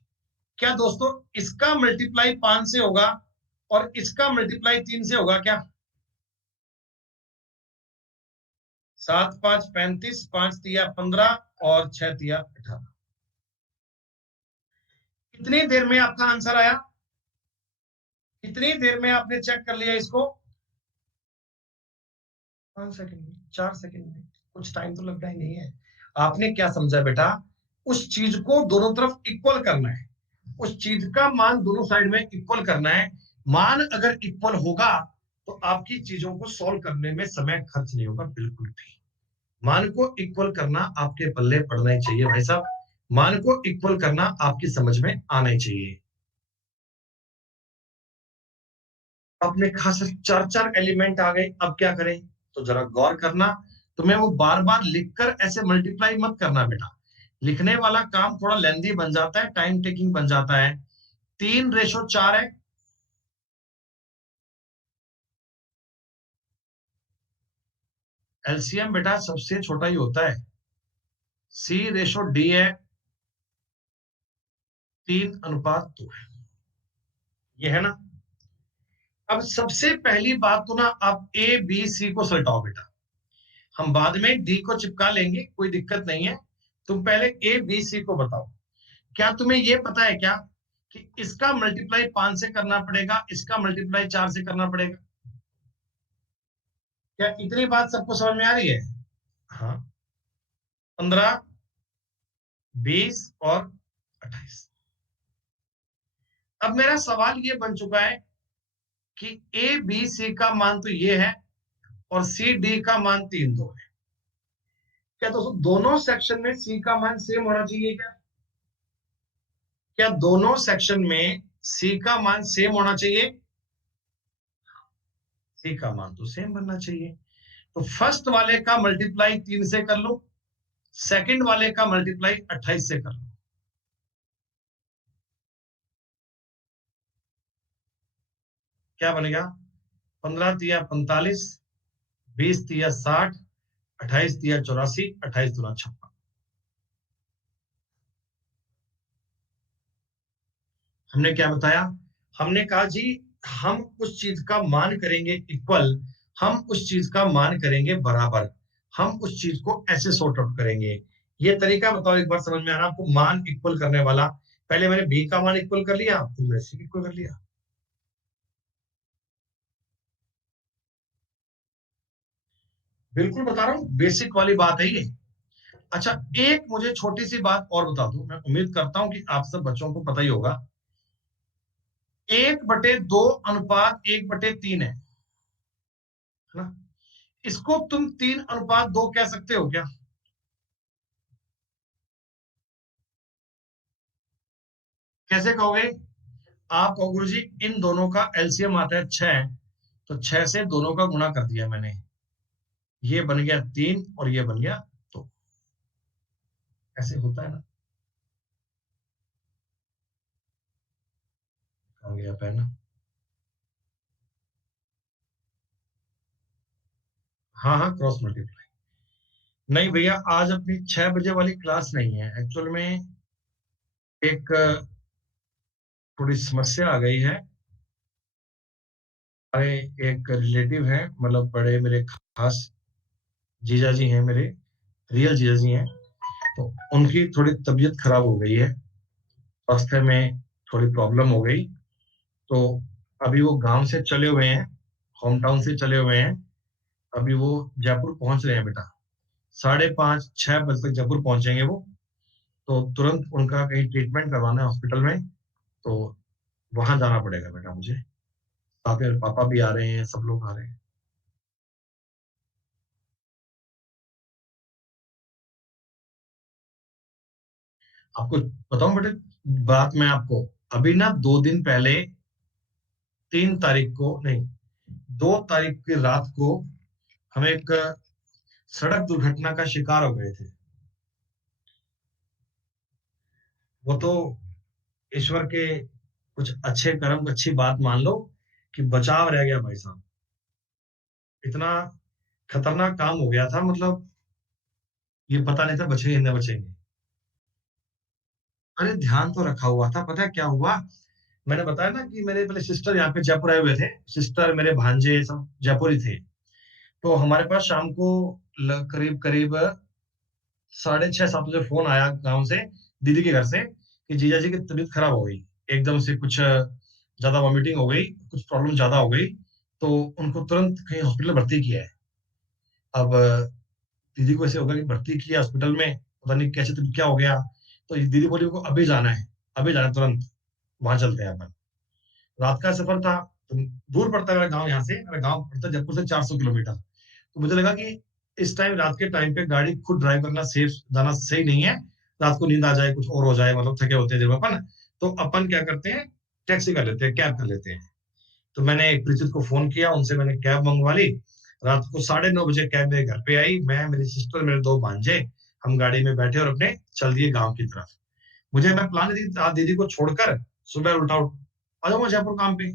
क्या दोस्तों इसका मल्टीप्लाई 5 से होगा और इसका मल्टीप्लाई 3 से होगा क्या? 7 5 35, 5 तिया 15 और 6 तिया 18। कितनी देर में आपका आंसर आया? कितनी देर में आपने चेक कर लिया इसको? 5 सेकंड में, 4 सेकंड में, कुछ टाइम तो लगता ही नहीं है। आपने क्या समझा बेटा? उस चीज को दोनों तरफ इक्वल करना है, उस चीज का मान दोनों साइड में इक्वल करना है। मान अगर इक्वल होगा तो आपकी चीजों को सॉल्व करने में समय खर्च नहीं होगा बिल्कुल भी। मान को इक्वल करना आपके पल्ले पड़ना ही चाहिए भाई साहब, मान को इक्वल करना आपकी समझ में आना ही चाहिए। अपने खास 4 4 एलिमेंट आ गए, अब क्या करें? तो जरा गौर करना, तुम्हें वो बार बार लिखकर ऐसे मल्टीप्लाई मत करना बेटा, लिखने वाला काम थोड़ा लेंदी बन जाता है, टाइम टेकिंग बन जाता है। 3:4 है, एलसीएम बेटा सबसे छोटा ही होता है, C/D है 3:2 है, ये है ना। अब सबसे पहली बात तो ना आप ए बी सी को सलटाओ बेटा, हम बाद में डी को चिपका लेंगे, कोई दिक्कत नहीं है। तुम पहले ए बी सी को बताओ। क्या तुम्हें यह पता है क्या कि इसका मल्टीप्लाई 5 से करना पड़ेगा, इसका मल्टीप्लाई 4 से करना पड़ेगा? क्या इतनी बात सबको समझ में आ रही है? हाँ। 15, 20 और 28। अब मेरा सवाल ये बन चुका है कि ए बी सी का मान तो ये है और सी डी का मान 3 2 है। क्या दोस्तों दोनों सेक्शन में सी का मान सेम होना चाहिए क्या? क्या दोनों सेक्शन में सी का मान सेम होना चाहिए? सी का मान तो सेम बनना चाहिए। तो फर्स्ट वाले का मल्टीप्लाई 3 से कर लो, सेकंड वाले का मल्टीप्लाई 28 से कर लो। क्या बनेगा? 15 तिया 45, 20 तिया 60, 28 तिया 84, 28 दूना 56। हमने क्या बताया? हमने कहा जी हम उस चीज का मान करेंगे इक्वल, हम उस चीज का मान करेंगे बराबर, हम उस चीज को ऐसे सॉर्ट आउट करेंगे। ये तरीका बताओ एक बार समझ में आ रहा आपको? मान इक्वल करने वाला, पहले मैंने बी का मान इक्वल कर लिया, फिर मैंने सी इक्वल कर लिया। बिल्कुल बता रहा हूँ, बेसिक वाली बात है ये। अच्छा, एक मुझे छोटी सी बात और बता दो, मैं उम्मीद करता हूं कि आप सब बच्चों को पता ही होगा। 1/2 अनुपात 1/3 है ना? इसको तुम 3:2 कह सकते हो क्या? कैसे कहोगे? आप कहो गुरु जी इन दोनों का एलसीएम आता है 6, तो 6 से दोनों का गुणा कर दिया मैंने, ये बन गया 3 और ये बन गया 2। ऐसे होता है ना? हो गया पेन। हाँ हाँ, क्रॉस मल्टीप्लाई। नहीं भैया, आज अपनी 6 बजे वाली क्लास नहीं है एक्चुअल में। एक थोड़ी समस्या आ गई है। हमारे एक रिलेटिव है, मतलब बड़े मेरे खास जीजा जी हैं, मेरे रियल जीजा जी हैं। तो उनकी थोड़ी तबीयत खराब हो गई है, स्वास्थ्य में थोड़ी प्रॉब्लम हो गई। तो अभी वो गांव से चले हुए हैं, होम टाउन से चले हुए हैं। अभी वो जयपुर पहुंच रहे हैं बेटा, 5:30 6 बजे तक जयपुर पहुंचेंगे वो। तो तुरंत उनका कहीं ट्रीटमेंट करवाना है हॉस्पिटल में, तो वहां जाना पड़ेगा बेटा मुझे। साथ में पापा भी आ रहे हैं, सब लोग आ रहे हैं। आपको बताऊं बेटे बात, मैं आपको अभी ना 2 दिन पहले, 3 तारीख को नहीं, 2 तारीख की रात को हम एक सड़क दुर्घटना का शिकार हो गए थे। वो तो ईश्वर के कुछ अच्छे कर्म, अच्छी बात मान लो कि बचाव रह गया भाई साहब। इतना खतरनाक काम हो गया था, मतलब ये पता नहीं था बचेंगे या नहीं बचेंगे। अरे ध्यान तो रखा हुआ था, पता है क्या हुआ? मैंने बताया ना कि मेरे पहले सिस्टर यहाँ पे जयपुर आए हुए थे, सिस्टर मेरे भांजे सब जयपुर ही थे। तो हमारे पास शाम को करीब करीब 6:30-7 बजे फोन आया गांव से, दीदी के घर से, कि जीजा जी की तबीयत खराब हो गई, एकदम से कुछ ज्यादा वॉमिटिंग हो गई, कुछ प्रॉब्लम ज्यादा हो गई, तो उनको तुरंत कहीं हॉस्पिटल भर्ती किया है। अब दीदी को ऐसे होगा कि भर्ती किया हॉस्पिटल में, पता नहीं कैसे तो क्या हो गया। तो दीदी बोली उनको अभी जाना है, अभी जाना है तुरंत, वहां चलते हैं अपन। रात का सफर था, तो दूर पड़ता है मेरा गांव, यहाँ से मेरा गांव पड़ता है जयपुर से 400 किलोमीटर। तो मुझे लगा कि इस टाइम, रात के टाइम पे गाड़ी खुद ड्राइव करना सेफ जाना सही नहीं है। रात को नींद आ जाए, कुछ और हो जाए, मतलब थके होते हैं जब अपन, तो अपन क्या करते हैं, टैक्सी कर लेते हैं, कैब कर लेते हैं। तो मैंने एक परिचित को फोन किया, उनसे मैंने कैब मंगवा ली। रात को 9:30 बजे कैब मेरे घर पे आई, मैं, मेरी सिस्टर, मेरे दो भांजे, हम गाड़ी में बैठे और अपने चल दिए गांव की तरफ। मुझे, मैं प्लान दीदी को छोड़कर सुबह उल्टा आ जाऊंगा जयपुर काम पे।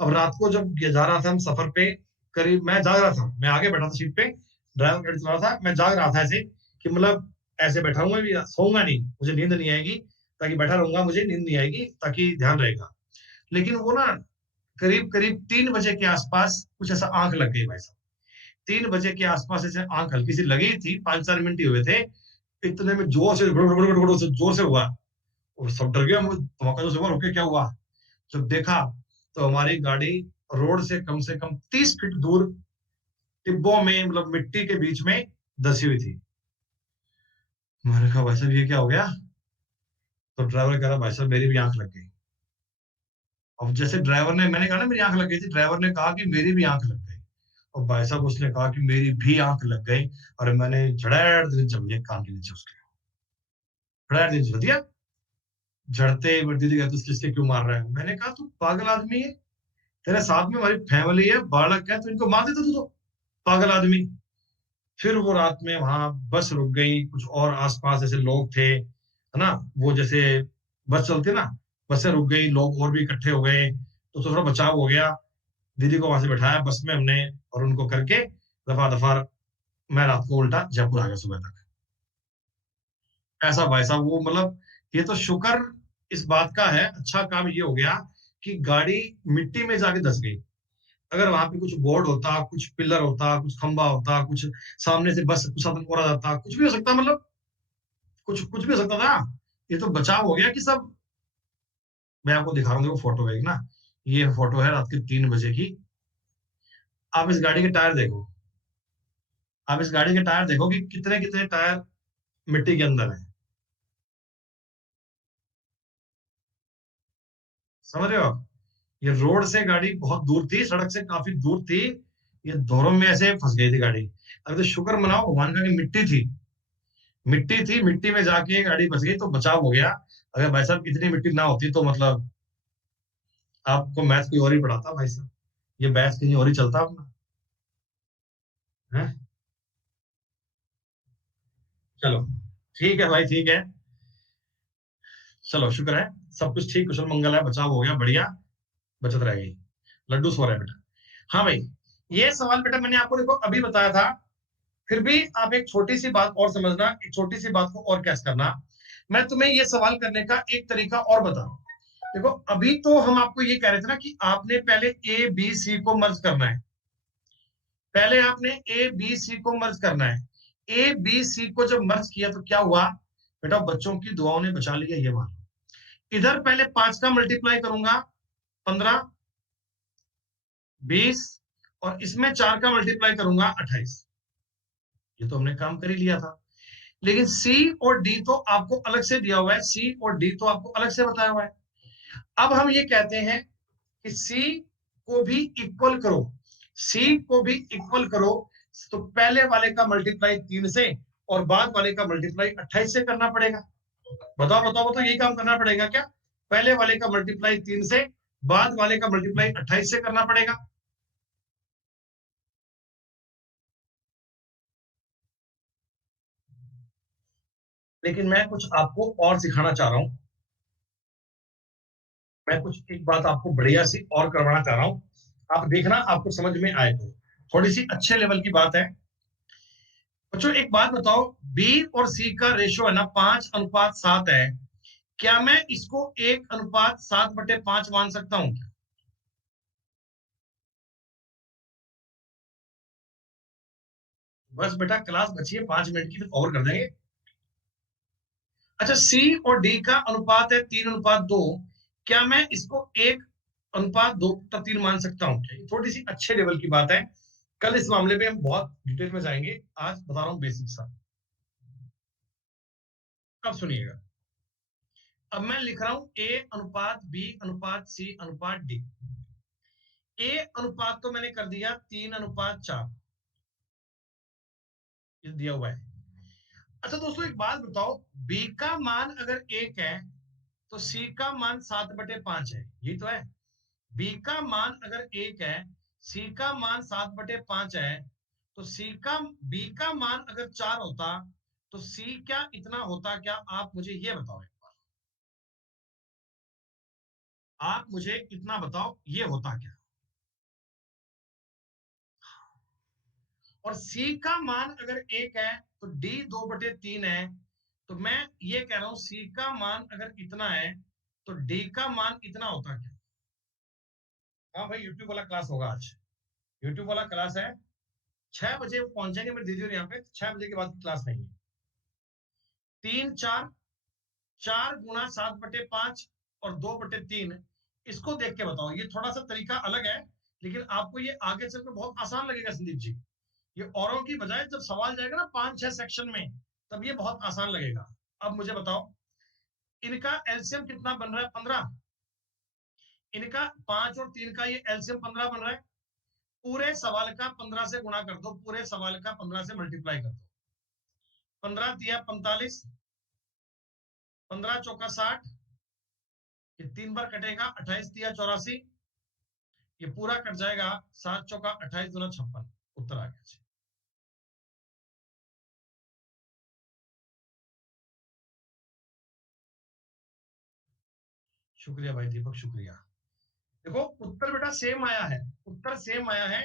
अब रात को जब ये जा रहा था हम सफर पे, करीब, मैं जाग रहा था, मैं आगे बैठा था सीट पे, ड्राइवर गाड़ी चला रहा था, मैं जाग रहा था ऐसे कि मतलब ऐसे बैठा हूँ, मैं भी सोऊंगा नहीं, मुझे नींद नहीं आएगी, ताकि बैठा रहूंगा, मुझे नींद नहीं आएगी, ताकि ध्यान रहेगा। लेकिन वो ना, करीब करीब 3 बजे के आसपास कुछ ऐसा आंख लग गई भाई साहब। 3 बजे के आसपास ऐसे आंख हल्की सी लगी थी, 5-4 मिनट ही हुए थे, इतने में जोर से गुड़ गुड़ गुड़ गुड़ से जोर से हुआ, और सब डर गया, मुझे धमाका से हुआ, रुके क्या हुआ? जब देखा तो हमारी गाड़ी रोड से कम 30 फीट दूर टिब्बों में, मतलब मिट्टी के बीच में धसी हुई थी। मैंने कहा भाई साहब ये क्या हो गया? तो ड्राइवर कह रहा भाई साहब मेरी भी आंख लग गई। अब जैसे ड्राइवर ने, मैंने कहा ना मेरी आंख लग गई थी, ड्राइवर ने कहा कि मेरी भी आंख लग गई। और भाई साहब उसने कहा कि मेरी भी आंख लग गई, और मैंने झड़ेड़ दिन जब ये कान के नीचे उसके, झड़ेड़ दिन झड़ दिया। झड़ते मेरी दीदी कहती इसलिए इसलिए क्यों मार रहा है? मैंने कहा तू पागल आदमी है, तेरे साथ में हमारी फैमिली है, बालक है, तो इनको मार देता तू तो, पागल आदमी। फिर वो रात में वहां बस रुक गई, कुछ और आसपास ऐसे लोग थे, है ना, वो जैसे बस चलती है ना, बसें रुक गई, लोग और भी इकट्ठे हो गए, तो थोड़ा बचाव हो गया। दीदी को वहां से बैठाया बस में हमने, और उनको करके दफा दफा, मैं रात को उल्टा जयपुर आ गया सुबह तक। ऐसा भाई साहब, वो मतलब, ये तो शुक्र इस बात का है, अच्छा काम ये हो गया कि गाड़ी मिट्टी में जाके धस गई। अगर वहां पे कुछ बोर्ड होता, कुछ पिलर होता, कुछ खंबा होता, कुछ सामने से बस कुछ साधन और आ जाता, कुछ भी हो सकता, मतलब कुछ कुछ भी हो सकता था। ये तो बचाव हो गया कि सब। मैं आपको दिखा रहा हूँ, देखो फोटो है एक ना, ये फोटो है रात के 3 बजे की। आप इस गाड़ी के टायर देखो, आप इस गाड़ी के टायर देखो कि कितने कितने टायर मिट्टी के अंदर है। समझ रहे हो आप? ये रोड से गाड़ी बहुत दूर थी, सड़क से काफी दूर थी, ये दोनों में ऐसे फंस गई थी गाड़ी। अगर तो शुक्र मनाओ भगवान का कि मिट्टी थी, मिट्टी थी, मिट्टी में जाके गाड़ी फंस गई तो बचाव हो गया। अगर भाई साहब इतनी मिट्टी ना होती तो मतलब आपको मैथ कोई और ही पढ़ाता भाई साहब, ये मैथ कहीं और ही चलता अपना, है। चलो ठीक है भाई, ठीक है। चलो शुक्र है, सब कुछ ठीक कुशल मंगल है, बचाव हो गया, बढ़िया, बचत रह गई। लड्डू सो रहा है बेटा। हाँ भाई, ये सवाल बेटा मैंने आपको देखो अभी बताया था, फिर भी आप एक छोटी सी बात और समझना, एक छोटी सी बात को और कैच करना। मैं तुम्हें ये सवाल करने का एक तरीका और बता रहा हूं। देखो अभी तो हम आपको ये कह रहे थे ना कि आपने पहले ए बी सी को मर्ज करना है, पहले आपने ए बी सी को मर्ज करना है। ए बी सी को जब मर्ज किया तो क्या हुआ बेटा, बच्चों की दुआओं ने बचा लिया, ये मान लो। इधर पहले 5 का मल्टीप्लाई करूंगा, 15, 20, और इसमें 4 का मल्टीप्लाई करूंगा, 28। ये तो हमने काम कर ही लिया था। लेकिन सी और डी तो आपको अलग से दिया हुआ है, सी और डी तो आपको अलग से बताया हुआ है। अब हम ये कहते हैं कि सी को भी इक्वल करो, सी को भी इक्वल करो। तो पहले वाले का मल्टीप्लाई 3 से, और बाद वाले का मल्टीप्लाई 28 से करना पड़ेगा। बताओ बताओ बताओ, यही काम करना पड़ेगा क्या? पहले वाले का मल्टीप्लाई 3 से, बाद वाले का मल्टीप्लाई 28 से करना पड़ेगा। लेकिन मैं कुछ आपको और सिखाना चाह रहा हूं, मैं कुछ एक बात आपको बढ़िया सी और करवाना चाह रहा हूं, आप देखना आपको समझ में आए तो। थोड़ी सी अच्छे लेवल की बात है। बच्चों एक बात बताओ, बी और सी का रेशियो है ना 5:7 है। क्या मैं इसको 1:7/5 मान सकता हूं क्या? बस बेटा क्लास बची है 5 मिनट की, तो और कर देंगे। अच्छा, सी और डी का अनुपात है 3:2। क्या मैं इसको 1:2/3 मान सकता हूँ क्या? ये थोड़ी सी अच्छे लेवल की बात है। कल इस मामले में हम बहुत डिटेल में जाएंगे, आज बता रहा हूँ बेसिक सा। अब सुनिएगा। अब मैं लिख रहा हूं A/B/C/D। ए अनुपात तो मैंने कर दिया 3:4, ये दिया हुआ है। अच्छा दोस्तों एक बात बताओ, बी का मान अगर 1 है तो सी का मान 7/5 है, यही तो है। बी का मान अगर 1 है, सी का मान 7/5 है, तो सी का बी का मान अगर 4 होता तो सी क्या इतना होता क्या? आप मुझे ये बताओ एक बार। आप मुझे इतना बताओ ये होता क्या? और सी का मान अगर 1 है तो डी 2/3 है। तो मैं ये कह रहा हूं सी का मान अगर इतना है तो डी का मान इतना होता क्या? हाँ भाई, यूट्यूब वाला क्लास होगा आज। यूट्यूब वाला क्लास है। 6 बजे वो पहुंचेंगे मेरे दीदी और यहाँ पे, 6 बजे के बाद क्लास नहीं है। 3 4, 4 × 7/5 और 2/3, इसको देख के बताओ। ये थोड़ा सा तरीका अलग है, लेकिन आपको ये आगे चलकर बहुत आसान लगेगा संदीप जी। ये औरों की बजाय जब सवाल जाएगा ना 5 6 सेक्शन में, तब ये बहुत आसान लगेगा। अब मुझे बताओ, इनका एलसीएम कितना बन रहा है? 15। इनका 5 और 3 का ये एलसीएम 15 बन रहा है। पूरे सवाल का 15 से गुणा कर दो, पूरे सवाल का 15 से मल्टीप्लाई कर दो। 15 × 3 = 45, 15 × 4 = 60। ये 3 बार कटेगा, 28 × 3 = 84। ये पूरा कट जाएगा, 7 × 4 = 28 × 2 = 56। उत्तर आ गया जी। शुक्रिया भाई दीपक, शुक्रिया। देखो उत्तर बेटा सेम आया है, उत्तर सेम आया है,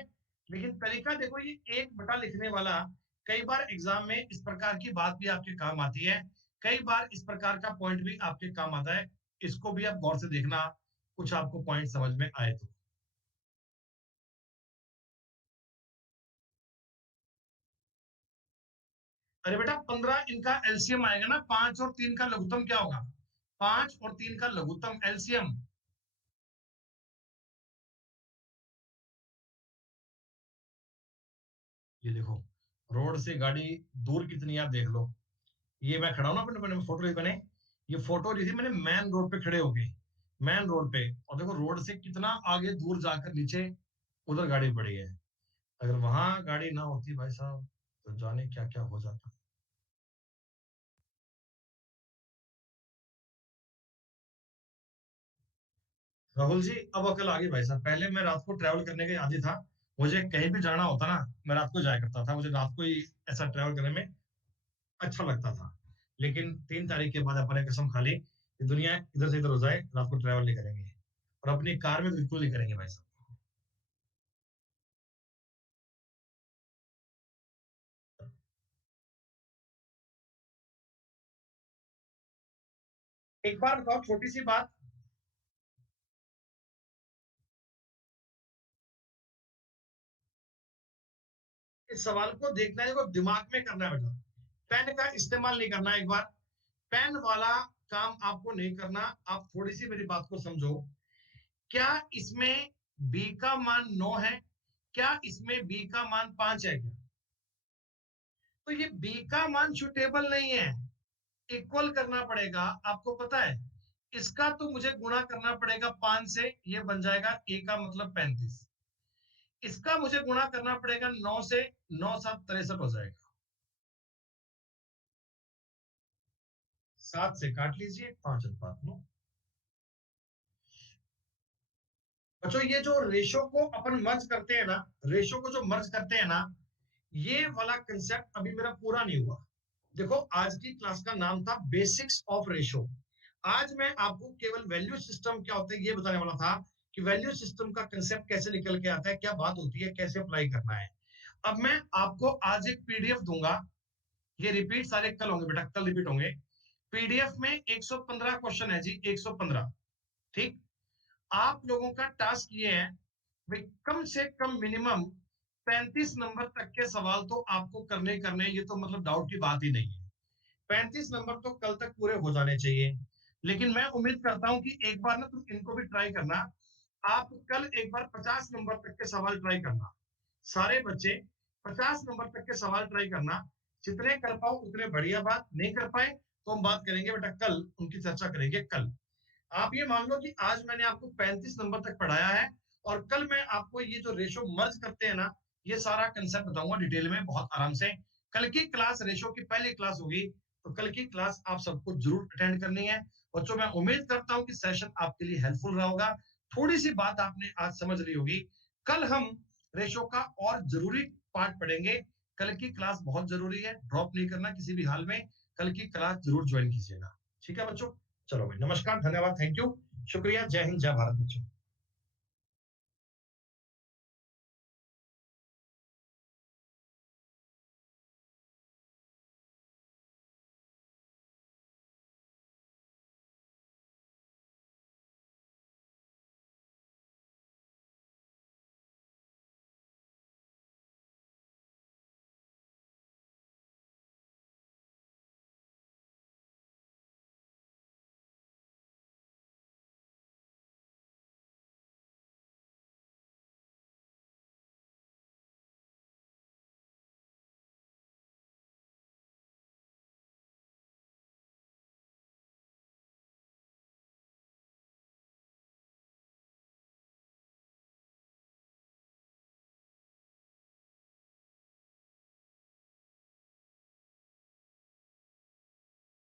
लेकिन तरीका देखो, ये एक बटा लिखने वाला कई बार एग्जाम में इस प्रकार की बात भी आपके काम आती है। कई बार इस प्रकार का पॉइंट भी आपके काम आता है। इसको भी आप गौर से देखना, कुछ आपको पॉइंट समझ में आए तो। अरे बेटा 15 इनका एलसीएम आएगा ना, 5 और 3 का लघुत्तम क्या होगा? 5 और 3 का लघुत्तम एलसीएम। ये देखो, रोड से गाड़ी दूर कितनी है आप देख लो। ये मैं खड़ा हूं ना, अपने अपने फोटो ली मैंने। ये फोटो ली थी मैंने मेन रोड पे खड़े होके, मेन रोड पे। और देखो रोड से कितना आगे दूर जाकर नीचे उधर गाड़ी पड़ी है। अगर वहां गाड़ी ना होती भाई साहब, तो जाने क्या क्या हो जाता। राहुल जी अब अकल आ गई भाई साहब। पहले मैं रात को ट्रैवल करने का आदी था। मुझे कहीं भी जाना होता ना, मैं रात को जाया करता था। मुझे रात को ही ऐसा ट्रैवल करने में अच्छा लगता था। लेकिन 3 तारीख के बाद अपन ने कसम खा ली कि दुनिया इधर से इधर हो जाए, रात को ट्रैवल नहीं करेंगे। और अपनी कार में बिल्कुल नहीं करेंगे भाई साहब। एक बार बताओ छोटी सी बात। इस सवाल को देखना है, को दिमाग में करना है बेटा। पेन का इस्तेमाल नहीं करना है। एक बार पेन वाला काम आपको नहीं करना। आप थोड़ी सी मेरी बात को समझो। क्या इसमें बी का मान 9 है? क्या इसमें बी का मान 5 है क्या? तो ये बी का मान सुटेबल नहीं है। इक्वल करना पड़ेगा, आपको पता है। इसका तो मुझे गुणा करना पड़ेगा 5 से, ये बन जाएगा ए का मतलब 35। इसका मुझे गुणा करना पड़ेगा 9 से, 9 7 63 हो जाएगा। 7 से काट लीजिए, 5:9। बच्चों ये जो रेशो को अपन मर्ज करते हैं ना, रेशो को जो मर्ज करते हैं ना, ये वाला कंसेप्ट अभी मेरा पूरा नहीं हुआ। देखो आज की क्लास का नाम था बेसिक्स ऑफ रेशो। आज मैं आपको केवल वैल्यू सिस्टम क्या होता है ये बताने वाला था कि वैल्यू सिस्टम का कंसेप्ट कैसे निकल के आता है, क्या बात होती है, कैसे अप्लाई करना है। अब मैं आपको आज एक पीडीएफ दूंगा, ये रिपीट सारे कल होंगे बेटा, कल रिपीट होंगे। पीडीएफ में 115 क्वेश्चन है जी, 115। ठीक। आप लोगों का टास्क ये है भाई, कम से कम मिनिमम 35 नंबर तक के सवाल तो आपको करने करने, ये तो मतलब डाउट की बात ही नहीं है। 35 नंबर तो कल तक पूरे हो जाने चाहिए। लेकिन मैं उम्मीद करता हूं कि एक बार ना तुम इनको भी ट्राई करना। आप कल एक बार 50 नंबर तक के सवाल ट्राई करना, सारे बच्चे 50 नंबर तक के सवाल ट्राई करना। जितने कर पाओ उतने बढ़िया बात, नहीं कर पाए तो हम बात करेंगे बेटा कल, उनकी चर्चा करेंगे कल। आप ये मान लो कि आज मैंने आपको 35 नंबर तक पढ़ाया है, और कल मैं आपको ये जो रेशो मर्ज करते हैं ना, ये सारा कंसेप्ट बताऊंगा डिटेल में बहुत आराम से। कल की क्लास रेशो की पहली क्लास होगी, तो कल की क्लास आप सबको जरूर अटेंड करनी है। बच्चों मैं उम्मीद करता हूं कि सेशन आपके लिए हेल्पफुल रहा होगा। थोड़ी सी बात आपने आज समझ ली होगी। कल हम रेशो का और जरूरी पार्ट पढ़ेंगे। कल की क्लास बहुत जरूरी है, ड्रॉप नहीं करना किसी भी हाल में। कल की क्लास जरूर ज्वाइन कीजिएगा। ठीक है बच्चों, चलो भाई, नमस्कार, धन्यवाद, थैंक यू, शुक्रिया, जय हिंद, जय भारत बच्चों।